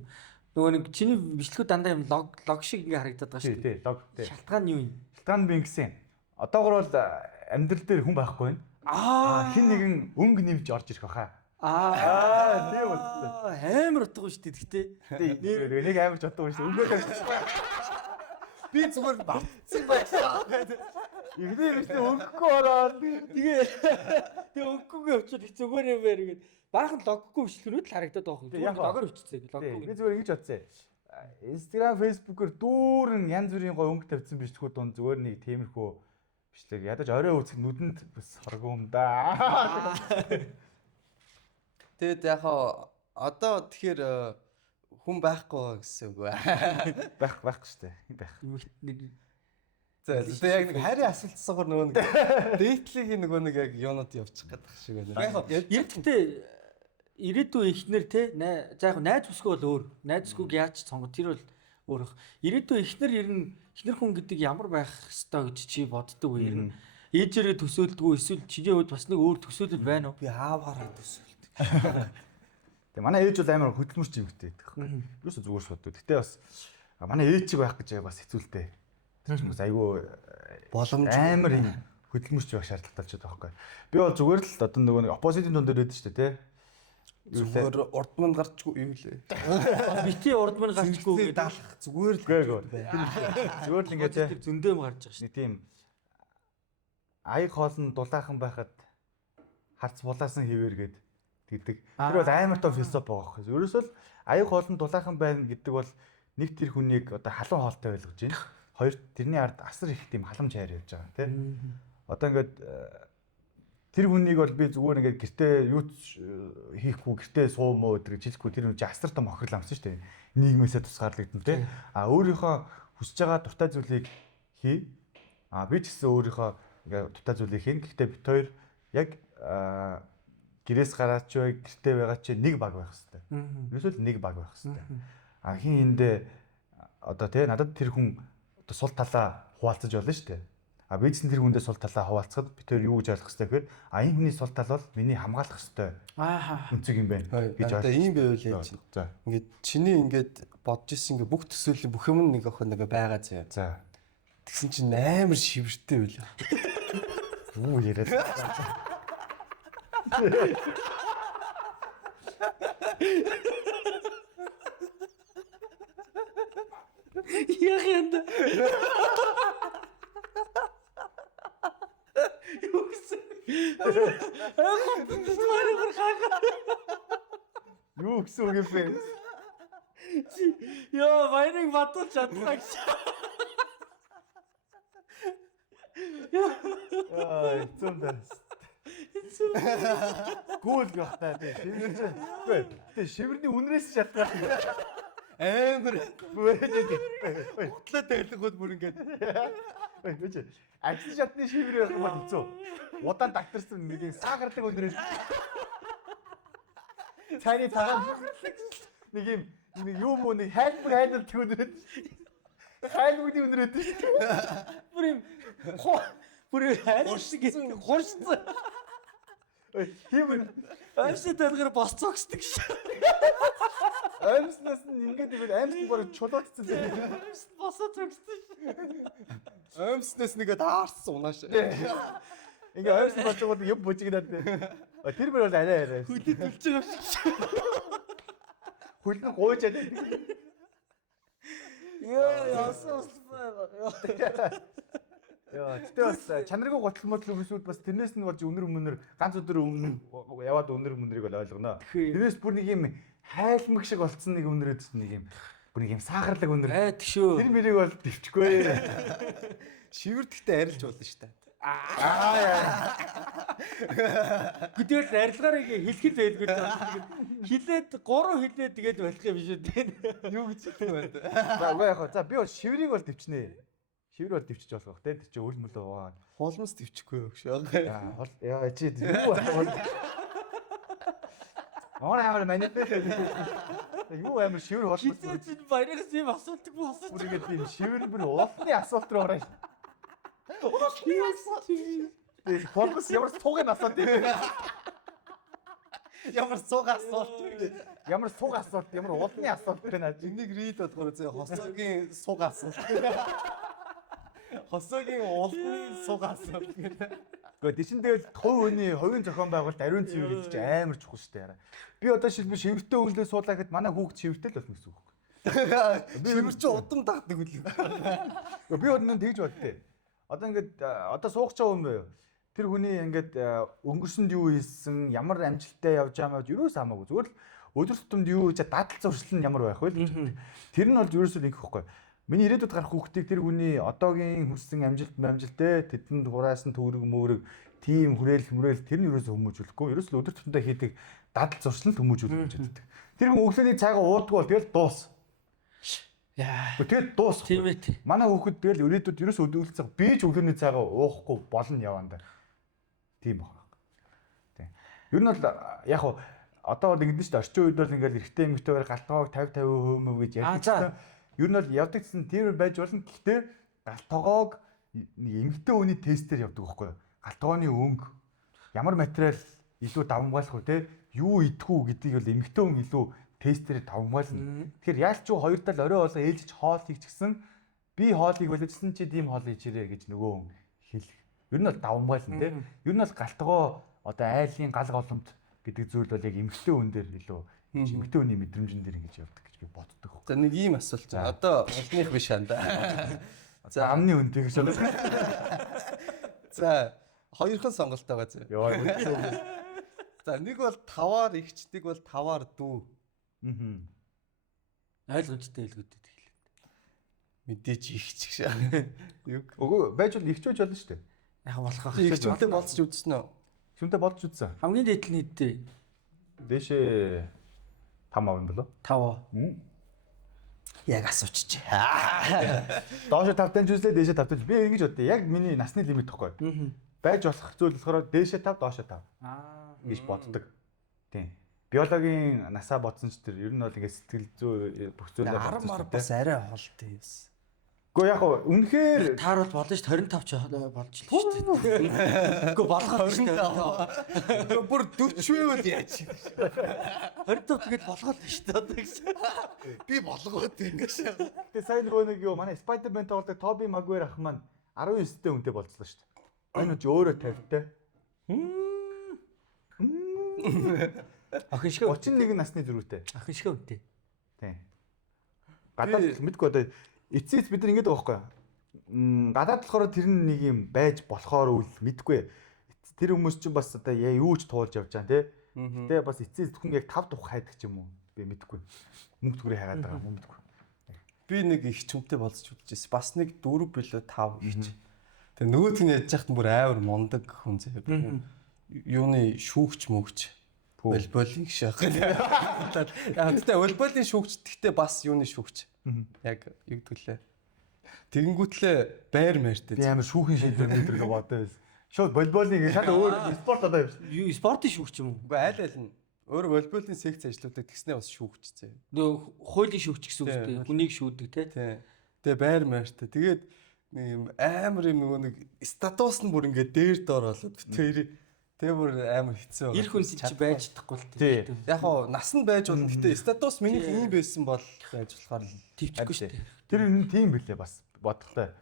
Нөгөө нэг чиний бичлэгүүд дандаа юм лог шиг ингээ харагдаад байгаа шүү дээ. Тий, лог тий. Шалтгаан юу юм? Шалтгаан би ингэсэн. Одоогор бол амьдрал дээр хүн байхгүй байна. Хин нэгэн өнгө нэмж орж ирэх баха. Тийм үү. Амар утгагүй шүү дээ гэхдээ. Нэг амар ч утгагүй шүү. Өнгөөр би зүгээр бартсан байсан. Игнэр ихтэй өнгөхгүй ороод тэгээ өнгөгөө өчөд их зүгээр юм байна гэд баахан логгүй бичлэгнүүд л харагдаад байгаа юм. Яг логоор өчсөн логгүй. Би зүгээр ингэж бодсон. Instagram, Facebook-оор дүүрэн янз бүрийн гоё өнгө тавьсан бичлэгүүд дунд зүгээр нэг тиймэрхүү бичлэг ядаж орой үзэх нүдэнд бас хоргоо юм да. Тэгэд яг одоо тэгэхээр хүн байхгүй гэсэн үг байх шүү дээ. Байх. За яг нэг хайрын асуултсаар нөгөө нэг дээтлигийн нөгөө нэг яг юунод явчих гэдэг шиг байна. Эрдтэй ирээдүйн ихнэр те за яг найз бүсгүй бол өөр. Найз бүсгүйг яаж сонгох тэр бол өөр. Ирээдүйн ихнэр ихнэр хүн гэдэг ямар байх ёстой гэж чи боддог вэ? Ер нь ээжээрээ төсөөлдгөө эсвэл чиний хувьд бас нэг өөр төсөөлөл байна уу? Би ааваараа төсөөлдөг. Тэг манай ээж бол амар хөдөлмөрч юм гэдэг байхгүй. Юусо зүгээр шууд. Гэтэ бас манай ээж чиг байх гэж бас хэцүүлтэй. Тэр ч бас айгүй боломж амар юм хөдөлмөрч байх шаардлагатай ч байгаа байхгүй. Би бол зүгээр л одоо нөгөө нэг оппозитын дунд дээр байдаг шүү дээ, тий. Зүгээр урд манд гарчгүй юу лээ. Бити урд манд гарчгүй гэдэг даалах зүгээр л зүгээр л ингээд зөндөөм гарч байгаа шүү. Тийм аяг хоол нь дулаахан байхад харц булаасан хэвээр гэдэг. Тэр бол амар том философи байгаа байхгүй. Ерөөсөө л аяг хоол нь дулаахан байна гэдэг бол нэг тэр хүнийг одоо халуун хоолтой байлгаж байна. Хоёр тэрний ард асар их тийм халамж хайр явж байгаа тийм. Одоо ингээд тэр хүнийг бол би зүгээр ингээд гэртээ юу хийхгүй гэртээ суумуу гэдэг жилэхгүй тэр хүн асар том охирол амсан шүү дээ. Нийгмээсээ тусгаарлагдсан тийм. Өөрийнхөө хүсэж байгаа дуртай зүйлийг хий. Би ч гэсэн өөрийнхөө ингээд дуртай зүйлийг хийн. Гэхдээ бит хоёр яг гэрээс гараач бай гэртээ байгаа чи нэг баг байх хэвээр. Ерөөсөө нэг баг байх хэвээр. Хин эндээ одоо тий надад тэр хүн одоо сул талаа хуваалцаж болно шүү дээ. Би ч тэр хүндээ сул талаа хуваалцахад би тэр юу гэж ойлгох хэрэгтэй гэхээр энэ хүний сул тал бол миний хамгаалах хэрэгтэй. Үнцэг юм байна гэж ойлгоо. Ийм байвал яаж чинь. За. Ингээд чиний ингээд бодож исэн ингээд бүх төсөөлийн бүх юм нэг охин нэг байгаа заяа. За. Тэгсэн чинь амар шивэртэй байлаа. Юу яриад. Яг юм да. Юу гэсэн. Юу гэсэн үг юм бэ? Яа, баярыг батал чадлаа гэж. Эцэн дэс. Гүүл гахтай тийм. Шивэр шивэрний үнрээс шалтгаална. Амар хутлаа тайлгууд бүр ингээд ажил шатны шивэр байх юм бол хэцүү. Удаан дагтарсан нэг сахарлаг өндрөөс. Цайны цагаан нэг юм юу муу нэг хайлт өндрөөд. Хайлтны өндрөөд. Бүр хайлт горшсон. Тийм аимсны талгаар босцогсдөг ш. Аимснаас нь ингээд ивэл аимс бүр чулуудсан. Аимс босоо цогсдсон ш. Аимснаас нэгэ таарсан унааш. Ингээ аимс болчиход юм бужигнаад. Тэр мөр бол арай. Хүлээ төлж байгаа юм шиг. Хүлэн гуйжаад. Яасан байна. Яа, тэгтээ бас чанаргүй готлмол хүмүүсүүд бас тэрнээс нь болж өнөр ганц өдөр өмнө яваад өнөр мөнрийг бол ойлгоно. Тэрнээс бүр нэг юм хайлмаг шиг болцсон нэг өнөрөд нэг юм бүр нэг юм сахарлаг өнөр. Тэгшөө. Тэр мэрийг бол дэвчихгүй. Шивэрдэгтэй арилж болно шүү дээ. Гэтэл арилгаарыг хэлэхэд байлгүй дээ. Хилээд 3 хилээд тэгээд болох юм биш үү? Юу гэж хэлэх вэ? За үгүй яах вэ? За би бол шиврийг бол дэвчнэ. Шивэр бол дэвчиж болох те. Тэр чинь өл мөлөө байгаа. Холмос дэвчихгүй юу шүү. Яа чи юу байна? Амар манипулэйт. Юу амар шивэр холмос. Хилээд чинь баяраас юм асуултыг босож. Бүр ингэ тийм шивэр бүр уулны асуулт руу ороо. Тэгээд холмос ямар цугын асуулт юм. Ямар цуг асуулт. Ямар цуг асуулт, ямар уулны асуулт байна. Энийг рид бодгоор зөө хосоогийн цуг асуулт. Хосоогийн уулны цуг асуулт гэдэг. Гэхдээ тийч тэгэл тов хүний хувийн зохион байгуулалт ариун цэвэр гэдэг чинь амар чухал шүү дээ. Би одоо шилбэ шивэртэй үйлдэл суулаа гэхэд манай хүүхд шивэртэй л болно гэсэн үг. Шивэр чи удам дагдаг үлээ. Би өнөө тэгж боддээ. Одоо ингээд одоо суугч байгаа юм байна. Тэр хүний ингээд өнгөрсөнд юу хийсэн, ямар амжилттай явж байгаа маа юус хамаагүй. Зүгээр л өдөр тутамд юу хийж дадал зуршил нь ямар байх вэ? Тэр нь бол юусоо нэг ихгүй. Миний ирээдүйд гарах хүүхдийг тэр хүний одоогийн хүссэн амжилттэй тэдэнд хураасан төгрөг мөрөг тийм хүрээл тэр нь юусоо хүмүүжүүлэхгүй. Юусоо өдөр тутамдаа хийдэг дадал зуршил нь хүмүүжүүлж чаддаг. Тэр хүн өглөөний цайгаа ууддаг бол тэгэл дуус. Яа. Тэгэл дуус. Тийм ээ. Манай хүүхэд тэгэл ирээдүйд юусоо өдөлцөг би ч өглөөний цайгаа уухгүй болно яванда. Тийм байна. Тийм. Ер нь бол яг хуу одоо бол ингэдэж шүү дээ. Орчин үед бол ингээл эрэгтэй эмэгтэйгээр галтгоог 50% гэж ярьдаг. Ер нь бол явдаг гэсэн тийм байж болно. Гэхдээ галтгоог нэг эмэгтэй хүний тестээр явдаг байхгүй юу? Галтгооны өнгө ямар материал илүү давмгаалах вэ те? Юу идэх үү гэдгийг бол эмэгтэй хүн илүү тестээр давмгаална. Тэгэхээр яалч юу хоёр тал орой болоо ээлжиж хоол хийх гэсэн би хоолыг боловчсон чи тийм хоол хийчээрэй гэж нөгөө хэл. Ер нь бол давмгаална те. Ер нь бол галтгоо одоо айлын гал голомт гэдэг зүйл бол яг эмэгтэй хүн дээр илүү эмэгтэй хүний мэдрэмжэн дээр ингэж явдаг гэж би боддог. За нэг ийм асуулт байна. Одоо олных биш ханда. За амны үнэтэй гэж байна. За Хоёрхан сонголт байгаа зэ. Йоо. За нэг бол 5-аар ихч, нэг бол 5-аар дүү. Ойлгомжтой хэлгүүдэд хэлээ. Мэдээж ихч гэж. Юу? Үгүй байж бол ихч байж болно шүү дээ. Яг болох байх. Ихчтэй болцож үзсэн үү? Шүнтэй болж үзсэн. Хамгийн дээд нь хэдтэй? Дээшээ 5 авна болоо. 5. Яг асуучих. Доош 5 тань жүзлээ дээшээ 5 тань. Би ингэж бодъё. Яг миний насны лимит тахгүй. Байж болох зүйл болохоор дээшээ 5 доош 5. Гэж боддог. Тийм. Биологийн насаа бодсон ч тэр ер нь бол ингэ сэтгэл зүй бүх зүйлээ 10 мар бас арай хоолтой юм. Гэхдээ яг үнэхээр таар бол болно шүү 25 ч болж л шүү дээ. Гэхдээ болгоод шүү дээ. Бүр 40 байвал яаж? 25 тэгээд болгоод л шүү дээ. Би болгоод ингэж. тэгээ сайн нөгөө нэг юу манай Spider-Man тоглодог Tobey Maguire ах маань 19-тэй үнэтэй болцлоо шүү дээ. Энэ ч өөрөө 50-тай. Охин шиг 31 насны зөрүүтэй. охин шиг үнэтэй. Тийм. Гадаад мэдгүй одоо эцээц бид нар ингэдэг байгаа байхгүй. Гадаад болохоор тэр нэг юм байж болохоор үл мэдгүй. Тэр хүмүүс чинь бас одоо юу ч туулж явж байгаа тий. Гэтэ бас эцээц хүн яг 5 дух хайдаг ч юм уу. Би мэдгүй. Мөнгө төгрөг хайгаад байгаа юм мэдгүй. Би нэг их чүмтэй болцож үзчихсэн. Бас нэг 4 билүү 5 ихч. Тэгээ нөгөөд нь яж захт бүр аавар мундаг хүн зэ. Юуны шүүгч мөгч. Волейболын шах. Тэгтээ волейболын шүүгч тэгтээ бас юуны шүүгч. Яг юу гэдгэлээ. Тэгэнгүүтлээ байр мэртэй. Би амар шүүхийн шийдвэр мэдэрэг бодоо байсан. Шууд волейболын шал өөр спорт одоо Юу спортын шүүгч юм уу? Үгүй аль нь. Өөр волейболын секц ажилладаг тэгснээ бас шүүгч зэ. Нөгөө хуулийн шүүгч гэсэн үг үү? Хүнийг шүүдэг те. Тий. Тэгээ байр мэртэй. Тэгээд нэг юм амар юм нөгөө нэг статус нь бүр ингээд дээр доор болоод тэгээ бүр амар хэцүү байна. Ир хүн чи байж чадахгүй л тий. Яг хоо нас нь байж болно. Гэтэ статус миний ийм байсан бол байж болохоор төвчгүй шүү дээ. Тэр энэ тийм билээ бас бодохтой.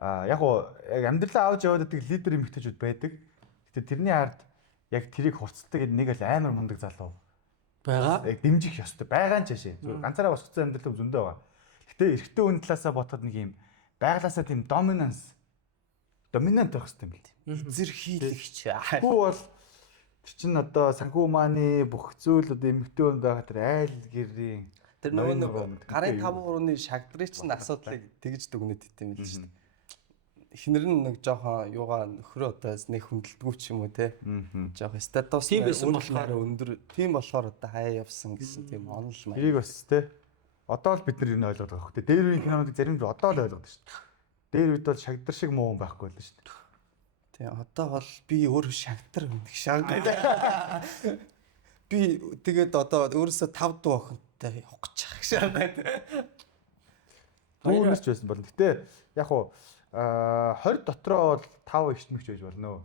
Яг хоо яг амьдралаа авч яваад байдаг лидер эмэгтэйчүүд байдаг. Гэтэ тэрний ард яг тэрийг хурцдаг нэг л амар мундаг залуу байгаа. Яг дэмжих ёстой. Байгаа нь чашээ. Зүгээр ганцаараа босгоцсон амьдрал зөндөө байгаа. Гэтэ эрэгтэй хүн талаасаа бодоход нэг юм байглаасаа тийм доминант байх хэрэгтэй юм бэл. эзэр хийлэгч. Хүү бол тэр чин одоо санхүү мааны бүх зүйл одоо эмэгтэй хүн байгаа тэр айл гэрийн Тэр нөгөө нэг гарын 5-3-ны шагдрыг чинь асуудлыг тэгж дүгнэт идэм байл шүү дээ. Эхнэр нь нэг жоохон юугаа нөхрөө одоо нэг хүндэлдэггүй ч юм уу те. Жоохон статус болохоор өндөр. Тийм болохоор одоо хаяа явсан гэсэн тийм онол маяг. тэрийг бас те одоо л бид нар юу н ойлгоод байгаа хөх те. Дээр үеийн кинонууд зарим нь одоо л ойлгоод шүү дээ. Дээр үед бол шагдар шиг муу хүн байхгүй л шүү дээ. Тийм одоо бол би өөрөө шагдар юм шагдар. Би тэгээд одоо өөрөөсөө 5 дуу охинтой явах гэж шагдар. Түүнээс ч байсан болно. Гэтэ яг хуу 20 дотроо бол 5 ихч мэгч байж болно.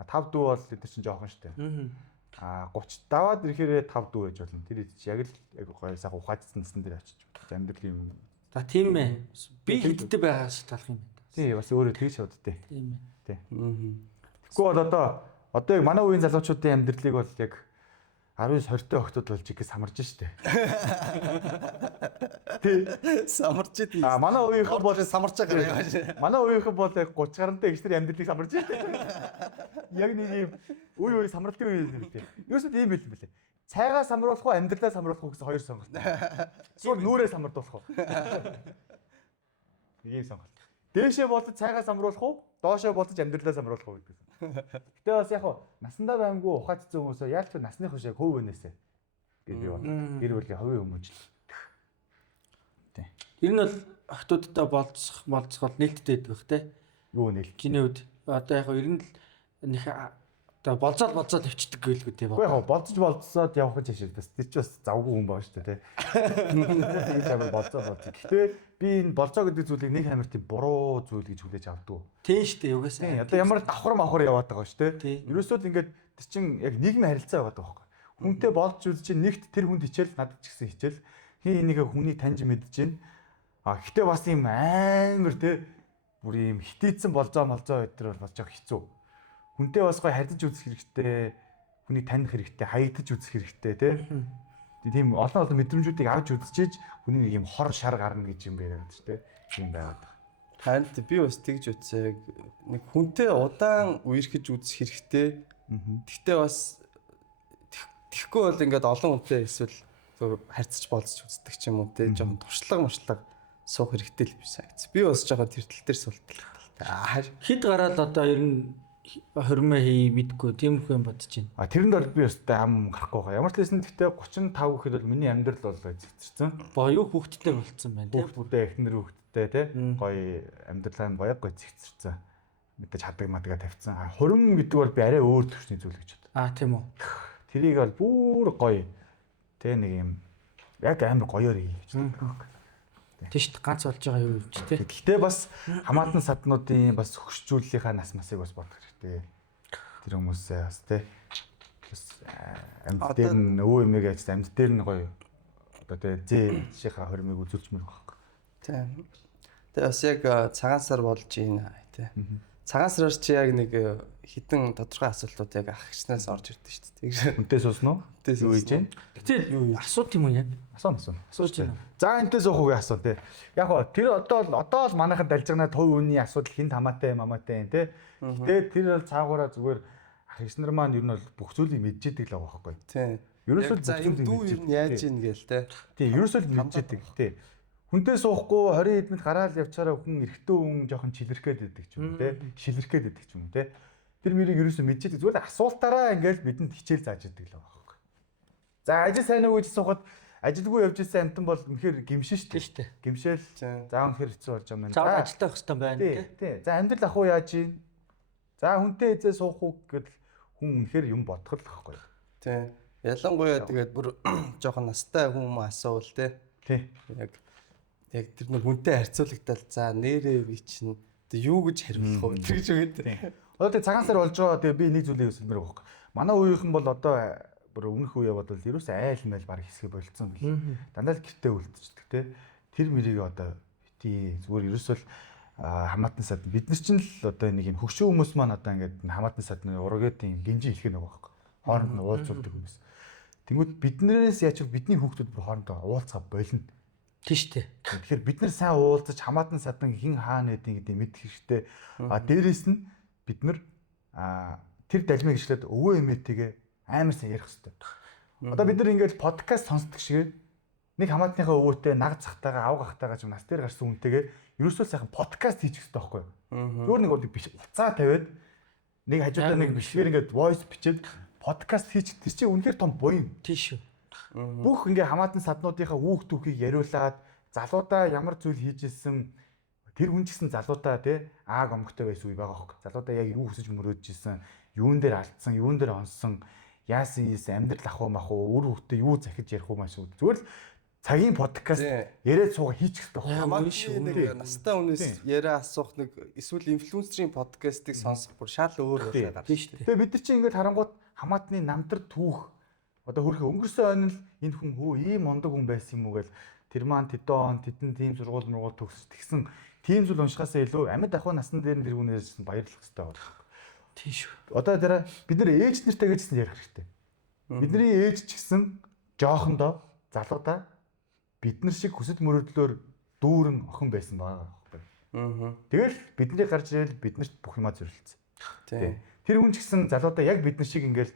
5 дүү бол эдгээр чинь жоохон штэ. 30 даваад ирэхээр 5 дүү байж болно. Тэр чи яг л гоё сайхан ухаацсан насны дээр очиж амьдрал юм. За тийм ээ. Би хэдтэй байгаа шиг талах юм байна. Тий бас өөрөө тэгж шавдтэй. Тийм ээ. Тий. Тэгэхгүй бол одоо яг манай үеийн залуучуудын амьдралыг бол яг 19-20-тэй охтууд болж игээ самарж штэ. Тий. Самарч идэв. Манай үеийнхэн бол самарч байгаа юм. Манай үеийнхэн бол яг 30 гарантай ихчнэр амьдралыг самарж штэ. Яг нэг юм үе самралтын үе юм тий. Юусэн ийм бил юм бэлээ. Цайгаа самруулах уу, амьдралаа самруулах уу гэсэн хоёр сонголт. Зүгээр нүрээ самардуулах уу? Нэг юм сонголт. Дээшээ болоод цайгаа самруулах уу, доошоо болоод амьдралаа самруулах уу гэдэг. Гэтэ бас яг насандаа баймгүй ухаацсан хүмүүсээ яаж ч насных хөшөө хөв өнөөсэй. Би бод. Гэр бүлийн хувийн хүмүүжил. Тий. Тэр нь бол охтуудтай болцох бол нээлттэй байдаг те. Юу нээлт? Чиний үед одоо яг ер нь л нэг одоо болцоод авчдаг гэлгүй те. Уу яг болцоод явах гэж хашаа. Бас тэр ч бас завгүй хүн баа шүү дээ те. Тэгж амар болцоод. Гэтэ би энэ болцоо гэдэг зүйлийг нэг амар тийм буруу зүйл гэж хүлээж авдаг. Тийм шүү дээ угаасаа. Тийм одоо ямар давхар яваад байгаа шүү дээ. Ерөөсөө л ингээд тэр чин яг нийгмийн харилцаа яваад байгаа байхгүй. Хүнтэй болж үз чинь нэгт тэр хүнд хичээл надад ч гэсэн хичээл. Хин энийг хүнийг таньж мэдж байна. Гэхдээ бас юм амар те бүр юм хитээцэн болзоо өдр болж байгаа хэцүү. Хүнтэй бас гоё харьдаж үзэх хэрэгтэй. Хүнийг таних хэрэгтэй, хаягдаж үзэх хэрэгтэй те. Тийм олон мэдрэмжүүдийг авч үзчихэж хүний нэг юм хор шар гарна гэж юм байгаад шүү дээ. Тийм байгаад. Харин би бас тэгж үтсэг нэг хүнтэй удаан үерхэж үзэх хэрэгтэй. Гэхдээ бас тэгэхгүй бол ингээд олон хүнтэй эсвэл харьцаж болцож үздэг ч юм уу те жоохон туршлага суух хэрэгтэй л биш санагц. Би бас жоохон тэр тал дээр суултлаа. Хэд гараад одоо ер нь хормоо хий мэдгүй тиймэрхүү юм бодож байна. Тэрэнд бол би өстэй ам гарахгүй байгаа. Ямар ч хэлсэн гэхдээ 35 гэхэд бол миний амьдрал бол зэгцэрсэн. Боёо хүүхдтэй болцсон байна тийм. Хүүхдүүдээ эхнэр хүүхдтэй те гоё амьдралаа нь гоё зэгцэрсэн. Мэдээж хадаг мадгаа тавьсан. Хурим гэдэг бол би арай өөр төвчний зүйл гэж боддог. Тийм үү. Тэрийг бол бүр гоё те нэг юм яг амар гоёор хийж байгаа. Тийш ганц болж байгаа юу ч тий. Гэхдээ бас хамаатан саднуудын бас хөгшчүүллийнхаа нас масыг бас бодох хэрэгтэй. Тэр хүмүүсээ бас тий. Амьд дээр нь өвөө эмээг ажиж амьд дээр нь гоё одоо тий зээшийнхаа хормыг үзүүлчмээр байхгүй. Тийм. Тэгээ бас яг цагаан сар болж байна тий. Цагаан сараар чи яг нэг хитэн тодорхой асуултууд яг ах гиснээс орж ирдэ шүү дээ. Хүнтэй суусан уу? Юу хийж байна? Гэтэл асуулт юм уу яг? Асууж байна. За энтэй суухыг асуу тий. Яг гоо тэр одоо л манайхан дальж байгаа төв үний асуудал хинт хамаатай мамаатай тий. Тэгээд тэр бол цаагаараа зүгээр ах гиснэр маань ер нь бол бүх зүйлийг мэдчихэдэг л байгаа байхгүй. Тий. Ерөөсөө за юм дүү юм яаж ийн гээл те. Тий, ерөөсөө мэдчихэдэг тий. Хүнтэй суухгүй 20 эдмэд гараал явчаараа хүн эрэгтэй хүн жоохон чилэрхгээд байдаг ч юм те. Шилэрхгээд байдаг ч юм те. Тэр мөрийг ерөөсөө мэдчихэдэг. Зүгээр асуултаараа ингээл бидэнд хичээл зааж идэг л байгаа байхгүй. За ажил сайн уу гэж суухад ажилгүй явж ирсэн амтан бол үнэхээр гимшин шүү дээ. Гимшээл. За үнэхээр хэцүү болж байгаа юм байна. За ажилтаа хэвчтэй байна тий. За амьдрал ах уу яаж ийн? За хүнтэй эзээ суух уу гэдэл хүн үнэхээр юм бодох л байхгүй. Тий. Ялангуяа тэгээд бүр жоохон настай хүн асуувал те. Тий. Яг тэр нэг хүнтэй харьцуулагдал за нэрээ би чинь юу гэж хариулах вэ гэж үгээд. Одоо тэг цагаан сар болж байгаа. Тэгээ би нэг зүйлийг хэлмээр байгаа байхгүй. Манай үеийнхэн бол одоо бүр өмнөх үеэ бодвол ерөөс айл майл баг хэсгээ болцсон бил. Дандаа л гэртээ үлдчихдэг те. Тэр мэрийг одоо бити зүгээр ерөөсөө хамаатан сад бид нар чинь л одоо нэг юм хөгшин хүмүүс маань одоо ингээд хамаатан садны урагэтийн гинжи хэлэх нэг байгаа байхгүй. Хооронд нь уулзуулдаг хүмүүс. Тэнгүүд биднээс яаж бидний хүүхдүүд бүр хоорондоо уулзгаа болно. Тийш үү. Тэгэхээр бид нар сайн уулзаж хамаатан садан хин хаана байдгийг гэдэг мэдэх хэрэгтэй. Дээрээс нь бид нар тэр далмиг ишлээд өвөө эмээтэйгээ амар сайн ярих хэрэгтэй. Одоо бид нар ингээд подкаст сонсдог шиг нэг хамаатныхаа өвөөтэй наг захтайгаа ав гахтайгаа ч нас дээр гарсан хүнтэйгээ ерөөсөө сайхан подкаст хийчих хэрэгтэй байхгүй юу? Зүгээр нэг биш уцаа тавиад нэг хажуудаа нэг бишгээр ингээд voice бичээд подкаст хийчих тэр чинь үнэхээр том буян. Тийш үү. Бүх ингээ хамаатан саднуудынхаа үүх түүхийг яриулаад залуудаа ямар зүйл хийжсэн тэр хүн ч гэсэн залуудаа тий ааг омгтой байсан үе байгаа хөөе. Залуудаа яг юу хүсэж мөрөөдчихсэн, юун дээр алдсан, юун дээр онсон, яасан амьдрал ах уу мах уу, өөр хүүхдээ юу захиж ярих уу маш үү. Зүгээр л цагийн подкаст яриад суугаа хийчих хэрэгтэй. Хамаагүй нэг настай хүнээс яриа асуух нэг эсвэл инфлюенсерийн подкастыг сонсох бүр шал өөр байгаад байна шүү дээ. Тэгээ бид нар чинь ингээд харангууд хамаатны намтар түүх одоо хөрхөө өнгөрсөн ойн л энэ хүн хөө ийм ондог хүн байсан юм уу гэл тэр маань тэдэн тийм сургууль төгсөж тэгсэн тийм зүйл уншихаасаа илүү амьд ахуй насны дээр тэр хүнээс баярлах хэрэгтэй байна. Тийш үү. Одоо тэр бид нар ээж нартай гэжсэн ярих хэрэгтэй. Бидний ээж ч гэсэн жоохондоо залуудаа бид нар шиг хүсэл мөрөөдлөөр дүүрэн охин байсан байгаа байхгүй. Тэгэл бидний гарч ирэл биднэрт бүх юмаа зөвлөсөн. Тийм. Тэр хүн ч гэсэн залуудаа яг бид нар шиг ингээл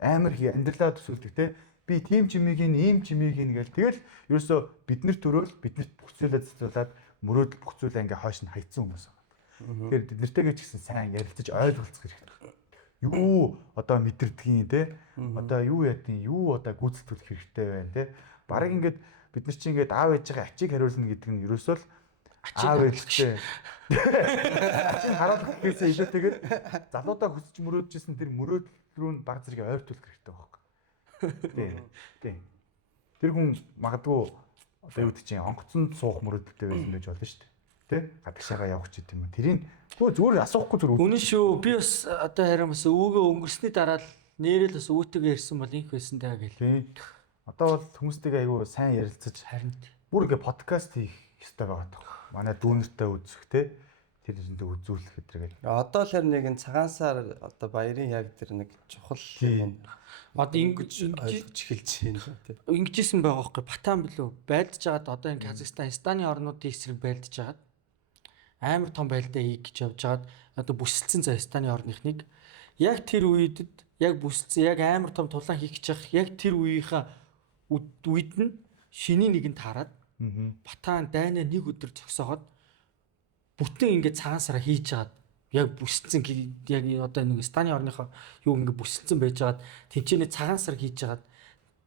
амар амьдралаа төсөөлдөг те. Би тийм чимийг ийм чимийг ингээл тэгэл ерөөсөө биднэр төрөөл биднэрт бүх зүйлээ цэцүүлээд мөрөөдөл бүх зүйлээ ингээ хойш нь хайцсан хүмүүс байна. Тэгэхээр биднэртэйгээ ч гэсэн сайн ярилцаж ойлголцох хэрэгтэй. Юу одоо мэдэрдгийн те. Одоо юу ядیں, юу одоо гүйцэтгүүлэх хэрэгтэй байна те. Бараг ингээд бид нар чинь ингээд аав ээжийнхээ ачийг хариулна гэдэг нь ерөөсөө л аав ээжтэй. Ачийг харуулах гэхээсээ илүүтэйгээр залуудаа хүсэж мөрөөдчихсэн тэр мөрөөдөл рүү нь баг зэрэг ойртуулах хэрэгтэй байхгүй. Тийм. Тэр хүн магадгүй одоо юу гэдэг чинь онгоцонд суух мөрөөдөлтэй байсан байж болно шүү дээ. Тэ? Гадагшаага явах ч гэдэм юм. Тэрийг зүгээр асуухгүй зүгээр. Үнэн шүү. Би бас одоо харин бас өвгөө өнгөрсний дараа л нэрэл бас өвөтэйгээ ирсэн бол инх байсан даа гэл. Тийм. Одоо бол хүмүүстэйгээ айгүй сайн ярилцаж харин бүр ингээ подкаст хийх ёстой байгаа тох. Манай дүүнертэй үзэх те тэр зөндөө үзүүлэх гэдэргээл. Одоо л нэг энэ цагаан сар одоо баярын яг тэр нэг чухал юм. Одоо ингэж эхэлж байна те. Ингэжсэн байгаа байхгүй Батан билүү байлдаж байгаад одоо энэ Казахстан, Станы орнуудын эсрэг байлдаж байгаад амар том байлдаа хийх гэж явж хагаад одоо бүсэлсэн за Станы орныхныг яг тэр үед яг бүсэлсэн яг амар том тулаан хийх гэж явах яг тэр үеийнхаа үед нь шиний нэгэнд хараад Батаан дайнаа нэг өдөр зогсооход бүтэн ингээд цагаансараа хийж хагаад яг бүсэлсэн яг одоо нэг Станы орныхоо юу ингээд бүсэлсэн байж хагаад тэнцэнэ цагаансар хийж хагаад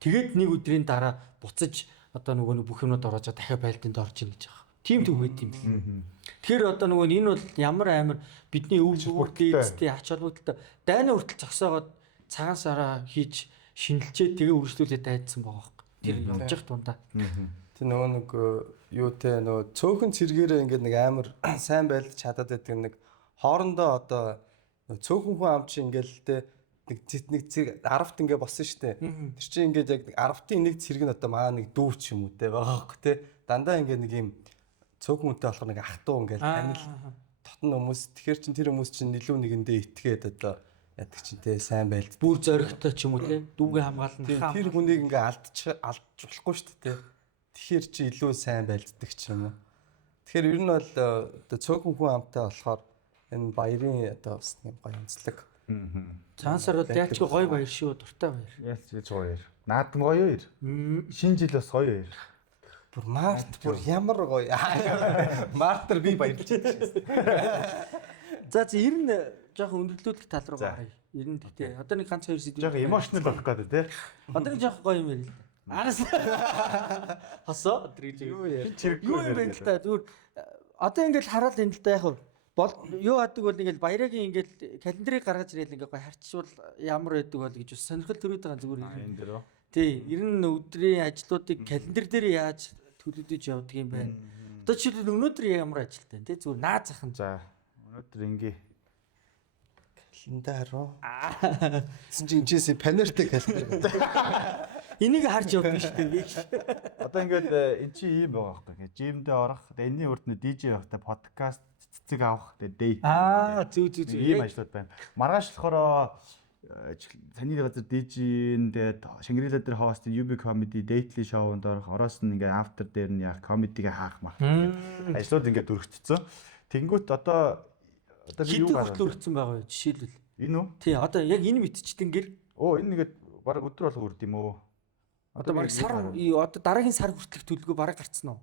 тэгээд нэг өдрийн дараа буцаж одоо нөгөө бүх юмнууд ороож дахиад байлданд орж ийн гэж байгаа. Тийм төв байд юм бэл. Тэгэхээр одоо нөгөө энэ бол ямар амар бидний өв бүртээцтэй ач холбогдолтой дайнаа хүртэл зогсоогоод цагаансараа хийж шинэлчээ тэгээ үргэлжлүүлээд дайдсан байгаа юм. Тэр явж явах дундаа. Тэр нөгөө нэг юу те нөгөө цөөхөн цэргээрээ ингээд нэг амар сайн байлдаж чадаад байдаг нэг хоорондоо одоо цөөхөн хүн ам чи ингээд те нэг цэрэг 10-т ингээд болсон штэ. Тэр чинь ингээд яг 10-ын нэг цэрэг нь одоо маа нэг дүү ч юм уу те байгаа хөөе те. Дандаа ингээд нэг юм цөөхөн хүнтэй болохоор нэг ах トゥ ингээд танил тотн хүмүүс тэгэхээр чин тэр хүмүүс чинь илүү нэгэндээ итгээд одоо яадаг чинь те сайн байлд. Бүр зоригтой ч юм уу те дүүгээ хамгаална. Тэр хүнийг ингээд алдж болохгүй штэ те. Тэгэхээр чи илүү сайн байлддаг ч юм уу. Тэгэхээр ер нь бол одоо цөөхөн хүн амтай болохоор энэ баярын одоо бас нэг гоё онцлог. Цаансаар бол яач гоё баяр шүү дуртай баяр. Яалч гоё. Наадам гоё ер. Шинэ жил бас гоё ер. Бүр март бүр ямар гоё. Мартер би баярлж байна. За ер нь жоохон өндөрлүүлэх тал руу гараа. Ер нь тэгтээ одоо нэг ганц хоёр сэдв. Жоохон эмошнл болох гэдэг тий. Одоо нэг жоохон гоё юм ярил. Араас хосоо өдрийг юу юм бэ л та зүгээр одоо ингээд хараад энэ л та яг юу гадаг бол ингээд баярагийн ингээд календарыг гаргаж ирэл ингээд гоё харьцуул ямар байдаг бол гэж сонирхол төрөд байгаа зүгээр энэ дөрөө. Тий, ер нь өдрийн ажлуудыг календар дээр яаж төлөвлөж явдаг юм бэ? Одоо жишээлбэл өнөөдөр ямар ажилтай тий зүгээр наад захын. За өнөөдөр ингээ календар руу. Тэсэн чи энэчээс панертэй календар. Энийг харж явдаг шүү дээ. Одоо ингээд эн чи ийм байгаа байхгүй. Ингээд жимдээ орох, энэний урд нь DJ явахтай подкаст цэцэг авах дээ. Зүг. Ийм ажлууд байна. Маргааш болохоор таны газар DJ-нд Шангрила дээр хост UB comedy daily show-нд орох, ороос нь ингээд after дээр нь яг comedy-г хаах мах. Ажлууд ингээд өргөцсөн. Тэнгүүт одоо би юу гаргав? Хэдэн хүртэл өргөцсөн байгаа вэ? Жишээлбэл. Энэ үү? Тий, одоо яг энэ мэдчихдээ гэр. Энэ ингээд баг өдөр болго үрд юм уу? Одоо баг сар одоо дараагийн сар хүртэлх төлөвлөгөө бараг гарцсан уу?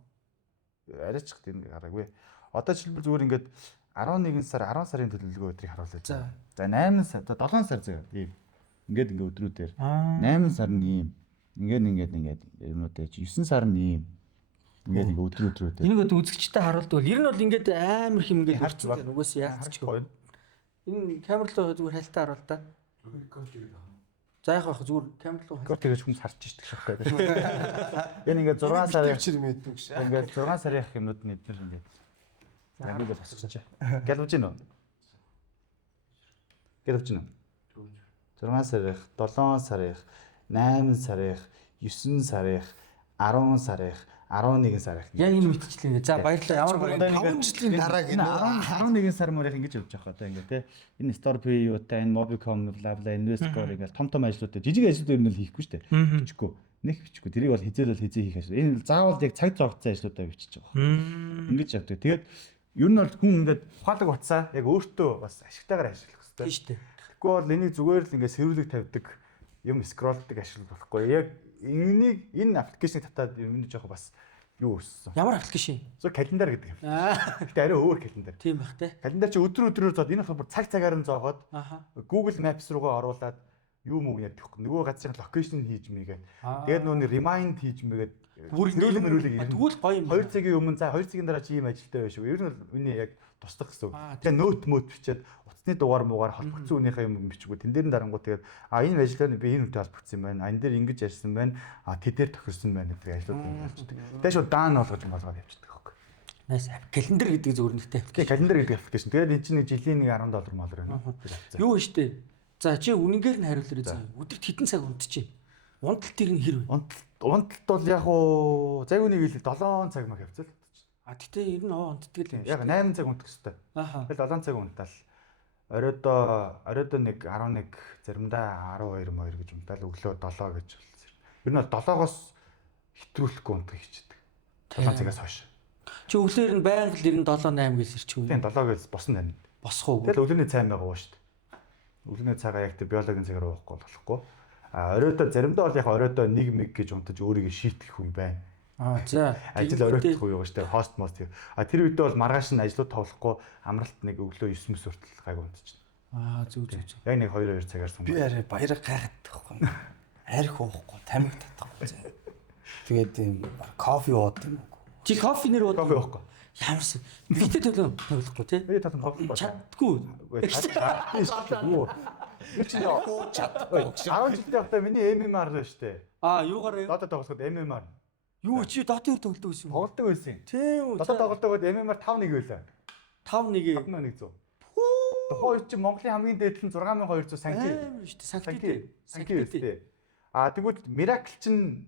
Арайч гэх юм гараагүй. Одоо жишээлбэл зүгээр ингээд 11 сар 10 сарын төлөвлөгөө өдрийг харуулж байна. За 8 сар 7 сар заяа ийм. Ингээд өдрүүдээр 8 сар нь ийм. Ингээд юмнуудаа 9 сар нь ийм. Ингээд өдрүүдээр. Энийг үзэгчтэй харуулдаг бол ер нь бол ингээд амар хэм ингээд харцсан байна. Угаас яалтчгүй. Энэ камерлоо зүгээр хальтаа харуул та. За яг байх зүгээр камерлоо хальтаа тэгэж хүмүүс харж ишдэг шахтай. Энэ ингээд 6 сарын чир мэддэг шээ. Ингээд 6 сарын юмнууд нь эдгээр ингээд амиг босгоч чаа. Гэлвж гин үү? Гэлвж гин үү? 6 сарын, 7 сарын, 8 сарын, 9 сарын, 10 сарын, 11 сарын. Яг энэ мэдчихлээ. За баярлалаа. Ямар 5 жилийн дараа гинэ. 11 сар мөрөөр ингэж явж байгаа одоо ингэ те. Энэ Store юутай, энэ Mobicom, Bla Investor ингээл том ажлуудтай жижиг ажлууд ер нь л хийхгүй шүү дээ. Бичгүй. Нэг бичгүй. Тэрийг бол хизээ хийх ажил. Энэ заавал яг цаг зогцсон ажлуудаа бичиж байгаа. Ингэж явдаг. Тэгээд ер нь бол хүн ингээд ухаалаг утсаа яг өөртөө бас ашигтайгаар ажиллах хэрэгтэй. Тийм шүү дээ. Тэгэхгүй бол энийг зүгээр л ингээд сэрүүлэг тавьдаг юм скроллдог ашиглах болохгүй. Яг энэ аппликейшнийг татаад энэ жоох бас юу өссөн. Ямар аппликейшн? Зөв календар гэдэг юм. Гэтэ арай өөр календар. Тийм бах те. Календар чи өдрөөр зоод энэ болохоор цаг-цагаар нь зоогоод Google Maps руугаа оруулаад юу мөг яд гэхгүй. Нөгөө газрын локейшн хийж мэйгээд. Тэгээд нөгөө remind хийж мэйгээд бүр нөлөөлөг. Тэгвэл гоё юм. 2 цагийн өмнө за 2 цагийн дараа чи ийм ажилтай байш шүү. Ер нь бол миний яг туслах гэсэн үг. Тэгээд нөт бичээд утасны дугаар муугаар холбогдсон үнийхээ юм бичгүү. Тэн дээр нь дарангууд тэгээд энэ ажиллагааны би энэ үнтэй холбогдсон юм байна. Энэ дээр ингэж ярьсан байна. Тэдээр тохирсон байна гэдэг ажлууд явуулчихдаг. Тэгээд шууд даан болгож явчихдаг хөөг. Nice. Календар гэдэг зөвөр нэгтэй. Тэгээд календар гэдэг аппликейшн. Тэгээд энэ чинь жилийн нэг $10 молор байна. Юу вэ штэ? За чи үнэнгээр нь хариулаарай за. Өдөрт хэдэн цаг унтчих. Унталт тэр нь хэр вэ? Унталт бол яг уу зайг үнийг хэлээ 7 цаг мах явцал. Гэтээ ер нь унтдаг юм шиг. Яг 8 цаг унтах хэрэгтэй. Тэгэл 7 цаг унтаал. Оройдоо нэг 11 заримдаа 12 гэж унтаал өглөө 7 гэж болсон. Ер нь бол 7-оос хэтрүүлэхгүй унтах хийчихдэг. 7 цагаас хойш. Чи өглөөр нь байнга л 97 8 гээл ирчихв. Тийм 7-ээс босон тань. Босох уу? Тэгэл өглөөний цай байгаа уу шүү дээ. Өглөөний цайгаа яг тэр биологийн цагаар уухгүй болохгүй. Оройдоо заримдаа бол яг оройдоо 1 мэг гэж унтаж өөрийгөө шийтгэх үе байна. За. Ажил оройтох үе байгаа шүү дээ. Хост мост. Тэр үед бол маргааш нь ажлууд тоглохгүй амралт нэг өглөө 9 хүртэл гайг унтчихна. Зүг. Яг нэг 2 цагаар сум. Би арай баяраа гайхаад байхгүй. Арх уухгүй, тамиг татахгүй. Тэгээд юм кофе уудаг юм уу? Чи кофе нэр уудаг. Кофе уухгүй. Ямарсан. Битээ тоглохгүй тий. Би татсан кофе уухгүй. Чаддгүй. Би чи чадахгүй. 10 жилдээ явахдаа миний MMR л шүү дээ. Юугаар Дата тоглоход MMR. Юу чи дотор тоглодог байсан юм. Тоглодог байсан. Тийм үү. Дата тоглодогод MMR 5-1 байлаа. 5-1. 5100. Тухайн чи Монголын хамгийн дээд нь 6200 санки. Амар шүү дээ. Санки үстэй. Тэгвэл Miracle чинь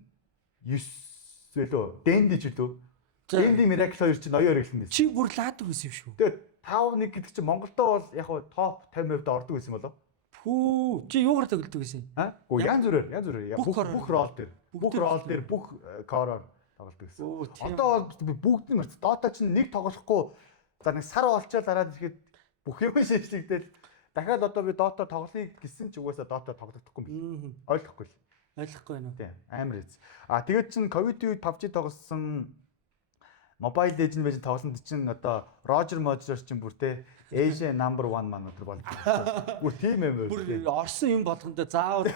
9 байлоо. Dandy ч үлээ. Dandy Miracle 2 чинь ноёор эхлэн байсан. Чи бүр лаадаг байсан юм шүү. Тэгээд 5-1 гэдэг чинь Монголдоо бол яг топ 50%-д ордог байсан болов. Пүү. Чи юугаар тоглодог байсан? Гэхдээ янз бүрээр. Бүх рол дээр. Бүх короор тоглодог байсан. Одоо бол бүгд нь марц. Dota чинь нэг тоглохгүй. За нэг сар болчоод дараад ирэхэд бүх юм шийдлэгдэл. Дахиад одоо би Dota тоглоё гэсэн ч угаасаа Dota тоглохдохгүй юм. Ойлгохгүй л. Ойлгохгүй байна уу? Тийм, амар эз. Тэгээд чин ковид үед PUBG тоглосон Mobile Legends байж тоглосон чинь одоо Roger Moger чинь бүр те Asia number 1 маань өдр болж байна. Бүр тийм юм байна. Бүр орсон юм болгондоо заавал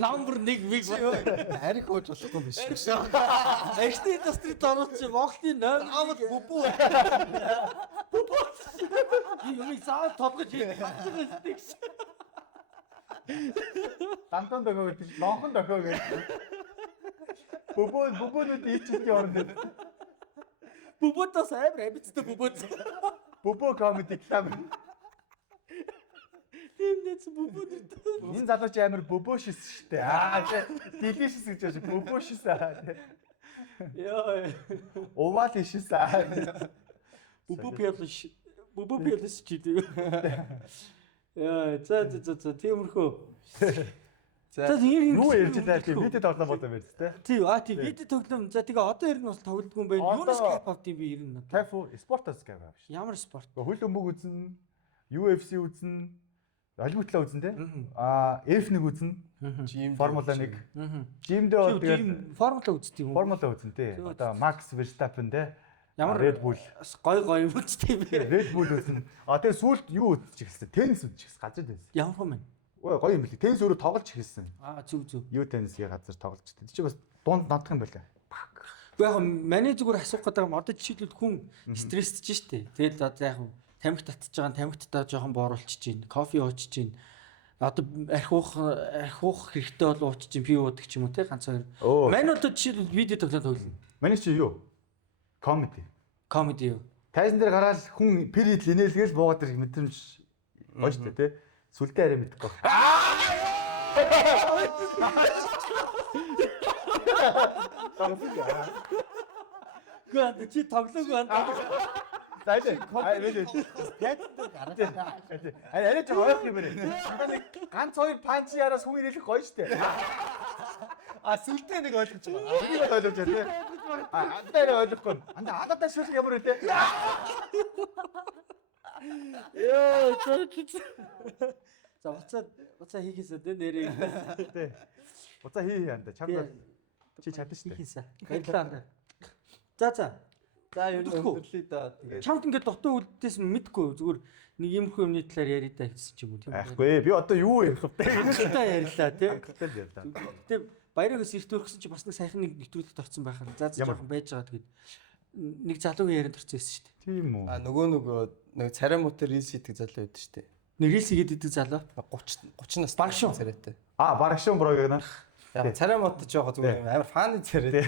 number 1 виг Арх ууж болохгүй биш. HD industry-д оруулж Монголын 0 авал бүбүү. Юм заавал толгож хийдэг. Дантан дохоо гэдэг чинь нонхон дохоо гэдэг. Бүбүүнүүд ичтэй орно. Бүбүүдээс амар амицтай бүбүүд. Бүбүү comedy club. Тийм дэц бүбүүд. Энэ залууч амар бүбөөшис штэ. Делишис гэж байна. Бүбөөшис. Яа. Овалишис. Бүбүү пиалш чидэг. Яа, за тиймэрхүү. За юу ярьж байгаа тийм видео тоглоом болоо байж тээ. Тийм видео тоглоом. За тэгээ одоо ер нь бас тоглодог юм байна. Юунаас кап авт юм би ер нь. Кайфу спортоос кайф авш. Ямар спорт? Хөл өмг үзэн, UFC үзэн, олимпиадлаа үзэн тээ. F1 үзэн, Формула 1. Жимдээ бол тэгээд Формула үздэг юм уу? Формула үзэн тээ. Одоо Max Verstappen тээ. Ямар Red Bull гой юм үздэг юм бэ? Red Bull үзэн. Тэгээд сүүлд юу үзчих хэвчээ? Теннис үзчих хэвчээ. Газар теннис. Ямар юм бэ? Гоё юм билий. Теннис өөрөө тоглож хэлсэн. Зүг. Юу теннисийн газар тоглож тэ. Чи бас дунд надах юм байлаа. Яг манай зүгээр асуух гэдэг юм. Одоо жишээлбэл хүн стрессж штэ. Тэгэл одоо яг тамхи татчих байгаа, тамхитаа жоохон бооруулчих чинь, кофе уучих чинь. Одоо архиух хэрэгтэй бол уучих чинь, пи уудаг ч юм уу те ганц хоёр. Манай одоо жишээлбэл видео тоглоно. Манай чи юу? Comedy юу? Тайзан дээр гараад хүн пэр хидл инээлгээл буугаад ирэх мэдрэмж гоё штэ те. Сүлдээ арай мэдхгүй. Гэнэ чи тоглоогүй байна. Арай ч ойрох юм байна. Ганц хоёр панч яраас хүн ирэх гоё штэ. Сүлдээ нэг ойлгож байгаа. Нэг ойлгож байна те. Андаа ойлгохгүй. Андаа алаад шүүх ямар вэ те. Яа, за уцаа хийхээсээ тэ нэрээ. Тэ. Уцаа хий янда. Чамд чи чадна штэ. Хийхээсээ. Баярлалаа. За. За ер нь өндөрлөе да. Тэгээд чамд ингээд дотоо үлдээс мэдгүй зүгээр нэг юмрхүү юмны талаар яриа та гэсэн ч юм уу тийм. Айхгүй би одоо юу ярих вэ? Хангалттай ярьлаа тийм. Хангалттай ярьлаа. Гэтэ баяраагаас эрт өргсөн чи бас нэг сайхан нэг нэвтрүүлэгт орсон байхаар за жоохон байж байгаа тэгээд нэг залуугийн ярианд орсон байсан шүү дээ. Тийм үү. Нөгөө нэг царай мотор рис хийдэг залуу байдаг шүү дээ. Нэг рис хийгээд идэг залуу 30 нас баг шүү царайтай. Бараг шуун брог гэнэ. Яг царай мотор жоохоо зүгээр амар фаны царай.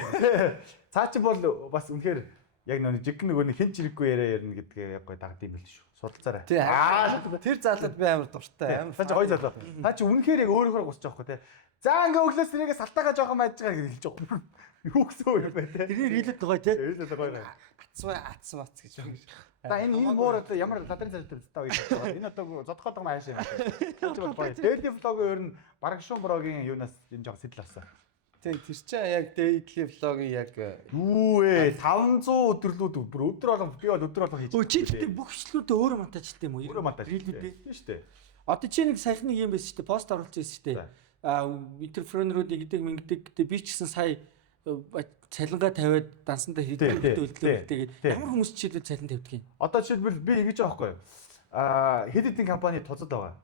Цаа чи бол бас үнэхээр яг нэг жиг нөгөө нэг хэн ч ирэхгүй ярина гэдгээ яг гой дагд юм бэл шүү. Суралцаарай. Тэр залууд би амар дуртай. Амар фан гой залуу. Та чи үнэхээр яг өөрөөр гоцож байгаа байхгүй те. За ингээ өглөөс тэрийгээ салтаага жоохон майж байгаа гэж хэлж байгаа. Юу гэсэн үг юм бэ те. Тэрийг хэлээд байгаа те. Хэлээд байгаа. Атс мац гэж. За энэ муур одоо ямар ладрын царайтай таа гэж байна. Энэ одоо зодоход байгаа мааш юм байна. Daily vlog-ын ер нь бараг шуун брогийн юунаас энэ жоо сэтэл авсан. Тийм тэр чинь яг daily vlog-ийн яг Юу ээ 500 өдөрлүүд бүр өдөр болгон би бол өдөр болгон хийж. Өө чи гэдэг бүх бичлэгүүдээ өөрөө монтажтай юм уу? Өөрөө монтаж Рилүүдээ. тийм шүү дээ. Одоо чи нэг саяхан нэг юм байсан шүү дээ. Пост оруулсан байсан шүү дээ. Интерференерүүд игдэг мингдэг гэдэг би ч гэсэн сая цалингаа тавиад дансандаа хэлдэг. Ямар хүмүүс чилээд цалин тавьдаг юм? Одоо жишээлбэл би ингэж байгаа байхгүй юу? Хэд хэдэн компани тузад байгаа.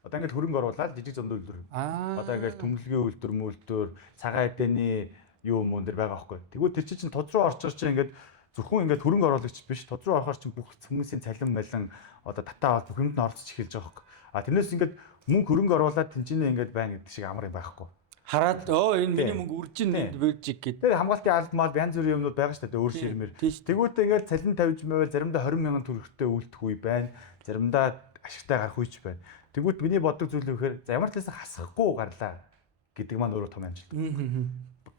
Одоо ингээд хөрөнгө оруулаад жижиг зөндөө үйлдвэр. Одоо ингээд төмөлгийн үйлдвэр, мөлдвөр, цагаан эдэний юу юм өндөр байгаа байхгүй. Тэгвэл тэр чинь туз руу орчор чинь ингээд зөвхөн ингээд хөрөнгө оруулагч биш, туз руу орохоор чинь бүх хүмүүсийн цалин балан одоо татаа бол бүхэнд нь орцож эхэлж байгаа байхгүй. Тэрнээс ингээд мөнгө хөрөнгө оруулаад тэнцэнэ ингээд байна гэдэг шиг амар юм байхгүй. Хараад энэ миний мөнгө үржин бэржиг гэдэг. Тэр хамгаалтын алд мал янз бүрийн юмнууд байгаа шүү дээ өөр ширмэр. Тэгвэл ингээд цалин тавьж байвал заримдаа 20,000 төгрөгтэй үлдэх үе байна. Заримдаа ашигтай гарах үеч байна. Тэгвэл миний боддог зүйл юу гэхээр ямар ч талаас хасахгүй гарлаа гэдэг маань өөрөө том амжилт.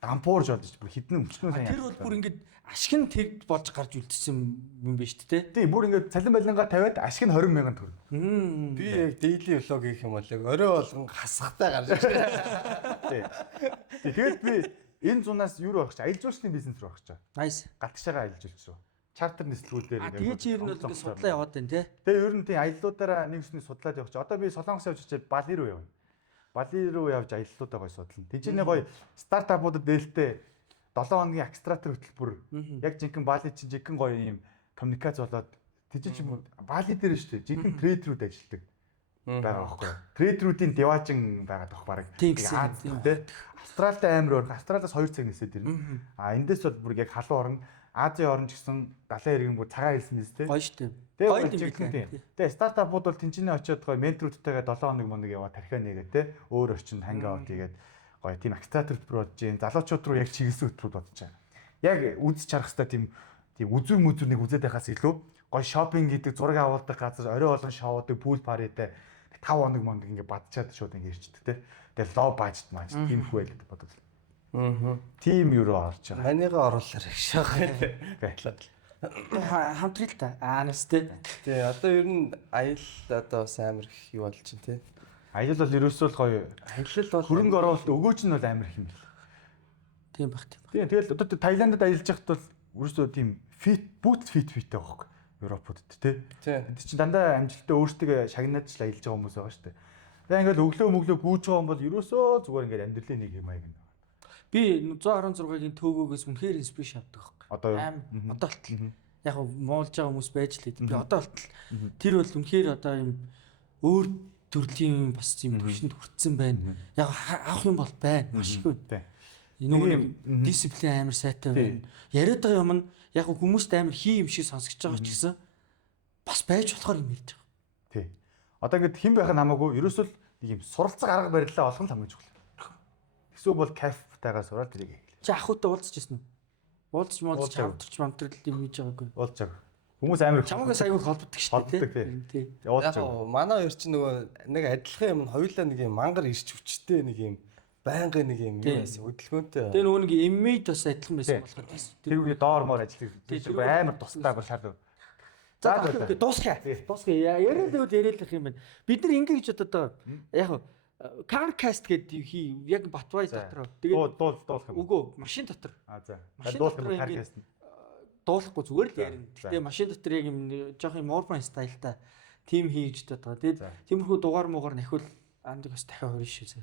Дампуурж олж бүр хідэн өчнөө сайн. Тэр бол бүр ингээд ашиг нь тэр болж гарч үлдсэн юм байна шүү дээ. Тийм бүр ингээд цалин байлангаа тавиад ашиг нь 20,000 төгрөг. би яг daily vlog гэх юм бол яг орой болгон хасахтай гарч ирсэн. Тэгэхээр би энэ зунаас юу руу орох чи аялал жуулчлалын бизнес рүү орох чи. Nice. Галтшаага аялал жуулч руу. Чартер нислэгүүдээр ингээд. Тэгээ чи ер нь бол ингээд судлаа яваад байна те. Тэгээ ер нь тийм аяллуудаараа нэг үсний судлаад явах чи. Одоо би Солонгос явж чиж Бали руу явна. Бали руу явж аяллуудаа гой судлана. Тэжээний гой стартапуудад нээлттэй 7 хоногийн акселератор хөтөлбөр яг жинхэнэ Бали чинь жинхэнэ гоё юм коммуникац болоод тийч чинь Бали дээр шүү дээ жинхэнэ трейдерүүд ажилладаг байгаа байхгүй. Трейдерүүдийн деважин байгаа дах баг. Тийм тий. Австралитай амар өөр. Австралиас 2 цаг нисээд ирнэ. Эндээс бол бүр яг халуун орн Азийн орн ч гэсэн далайн иргэн бүр цагаан хэлсэн биз дээ. Гоё шүү дээ. Тэгээ жинхэнэ. Тэгээ стартапууд бол тэнцэнэ очиод гоё менторуудтайгаа 7 хоног моног яваа тархиа нэгээд те өөр орчинд хангаут хийгээд гоё тийм акселератор хөтөлбөр бодож гин залуучууд руу яг чиглэсэн хөтөлбөр бодож байгаа. Яг үзэж харах хэвээр тийм үзүр мүзүрнийг үзээд байхаас илүү гоё шопинг гэдэг зураг авуулдаг газар орой болгон шоудаг пул паритай 5 хоног моног ингээ бадчаад шууд ингээ ирчдэг те. Тэгээ лоу бажет мааж тийм хүү байлаа бодож. Тим юу орж байгаа. Манийгаа оруулаар их шахаа. Хамтрил та. Настэй. Тий, одоо ер нь аял одоо бас амар их юу болж чинь тий. Аялал бол ерөөсөө л гоё. Аялал бол хөрөнгө оруулалт өгөөч нь бол амар их юм байна. Тийм баг. Тийм тэгэл одоо Таиландд аялж байхад бол ерөөсөө тийм фит фиттэй байхгүй. Европод тий. Тэд чинь дандаа амжилттай өөрсдөө шагнаад ч аялж байгаа хүмүүс байгаа шүү дээ. Тэгээ ингээл өглөө гүйж байгаа юм бол ерөөсөө зүгээр ингээд амьдралын нэг юм аяг нь. Би 116-гийн төөгөөс үнэхээр инспирашн авдаг байхгүй. Одоо болтол. Яг муулж байгаа хүмүүс байж л дээ. Би одоо болтол. Тэр бол үнэхээр одоо юм өөр төрлийн бас юм төвшөнд хүрсэн байна. Яг авах юм бол байна. Маш их байна. Энэ дисциплин амар сайтай байна. Яриад байгаа юм нь яг хүмүүст амар хий юм шиг сонсогч байгаа ч гэсэн бас байж болохоор юм ярьж байгаа. Тий. Одоо ингээд хэн байх нь хамаагүй ерөөсөө нэг юм суралцах арга барилаа олох нь хамгийн чухал. Эсвэл бол кафетайгаа сураад тэрийг хийлээ. Чи ахуйтай уулзч ирсэн үү? Уулзч хамтарч мамтрал юм хийж байгаагүй. Уулзчааг. Хүмүүс амар чамгаас аягүй холбогддог шүү дээ. Тий. Яг манай хоёр чинь нөгөө нэг адилхан юм хоёулаа нэг юм мангар ирч хүчтэй нэг юм байнгын нэг юм байсан хөдөлгөөнтэй. Тэгээ нөгөө нэг иммейд бас адилхан байсан болохоор тэр үе доор моор ажиллаж тэр амар тустай бол шал. За дуусгая. Яриад л юм байна. Бид нар ингэ гэж бодоод байгаа. Яг Carcast гэдэг яг Батбай дотор. Тэгээд дуулах юм. Үгүй машин дотор. За. Дуулах Carcast. Дуулахгүй зүгээр л ярина. Гэтэ машин дотор яг юм жоох юм urban стайлтай тим хийж байгаа. Тэгээд тиймэрхүү дугаар муугаар нахвал андыг бас дахиад хорно шүү.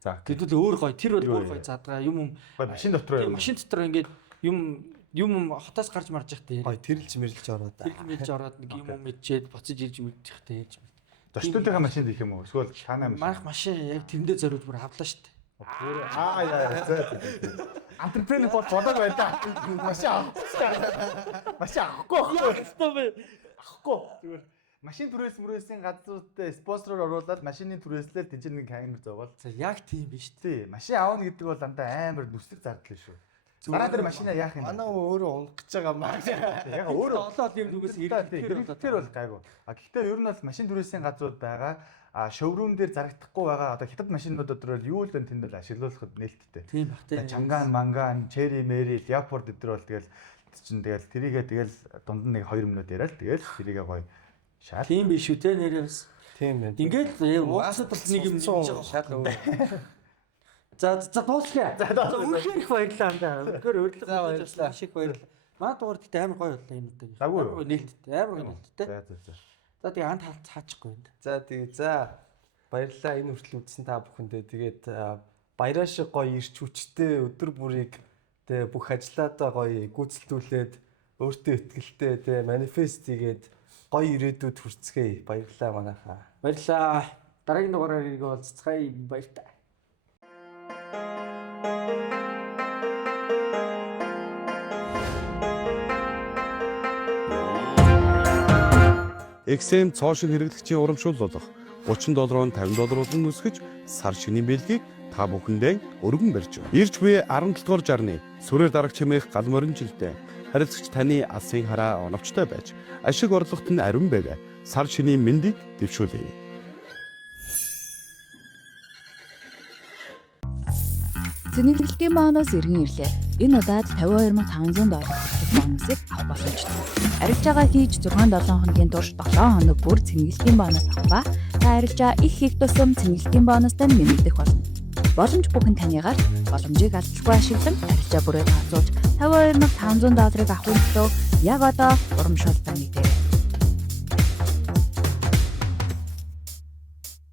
За. Гэтэл өөр гоё. Тэр бол өөр гоё задгаа юм машин дотор юм. Машин дотор ингээд юм хотоос гарч марж байхдаа гоё тэрэлж мэрэлж ороод. Тэрэлж ороод нэг юм мэдчихэд буцаж ирж мэдчихтэй яаж байна. Зочдуудынхаа машинд их юм уу? Эсвэл шаанаа машин. Манайх машин яг тэрэндээ зориуд бүр авлаа шүү дээ. Яа. Антрепренер бол бодог байна да. Машин авах. Машин авахгүй. Авахгүй. Зүгээр. Машин түрээсийн газруудтай спонсороор оруулаад машины түрээслэл тэнцэн нэг камер зовоол. За яг тийм биш тий. Машин аавна гэдэг бол дандаа амар нүслэг зардлаа шүү. Дараа дээр машина яах юм? Манай өөрөө унгах гэж байгаа маа. Яг өөрөө олоод юм дүгээс ирэхээр бол гайгүй. Гэхдээ ер нь бол машин түрээсийн газрууд байгаа. Шоурум дээр зарагдахгүй байгаа. Одоо хятад машинууд өдрөө юу л тэнд бол ашиглуулахад нээлттэй. Тийм бах тий. Чанган, манган, чери, мери, леопард өдрөө бол тэгэл тэрийгээ тэгэл дунд нь нэг 2 минут яриад тэгэл тэрийгээ гоё шал. Тийм биш үү те нэрээ бас. Тийм байна. Ингээд ууцад бол нэг юм хийж байгаа шал өөр. За дуусгая. Үнэхээр их баярлалаа андаа. Үнэхээр урилга баярлалаа. Маш их баярлалаа. Манай дугаар гэдэг амар гоё боллоо энэ удаа. Агуу юу? Нээлттэй, амар гоё нээлттэй. За. За тэгээ ханд цаачихгүй энэ. За баярлалаа энэ хүртэл үзсэн та бүхэндээ. Тэгээд баяраа шиг гоё ирч хүчтэй өдөр бүрийг тэгээ бүх ажлаадаа гоё гүйцэлдүүлээд өөртөө ихтэй тэгээ манифест хийгээд гоё ирээдүйд хүрцгээе. Баярлалаа манайхаа. Баярлалаа. Дараагийн дугаараар ирэх уулзцгаая. Баярлалаа. XM цоо шиг хэрэглэгчийн урамшуул болох $30-оор $50 болон өсгөж сар шинийн бэлгийг та бүхэндээ өргөн барьж байна. Ирж буй 17 дугаар жарны сүрээр дарагч хэмээх гал моринжилтэй харилцагч таны алсын хараа оновчтой байж ашиг орлогот нь ариун байг. Сар шинийн мэндийг дэвшүүлье. Цэнэглэлийн баанаас иргэн ирлээ. Энэ удаад $52,500 бонусыг авах боломжтой. Арилжаагаа хийж 6-7 хоногийн турш 7 хоног бүр цэнэглэлийн баанаас авах ба та арилжаа их тусам цэнэглэлийн баанастай нэмэгдэх болно. Боломж бүхэн таныгаар боломжийг алдахгүй ашиглан арилжаа бүрээ тооцоолж $52,500 авахын төлөө яг одоо урамшууллаа нэгдээ.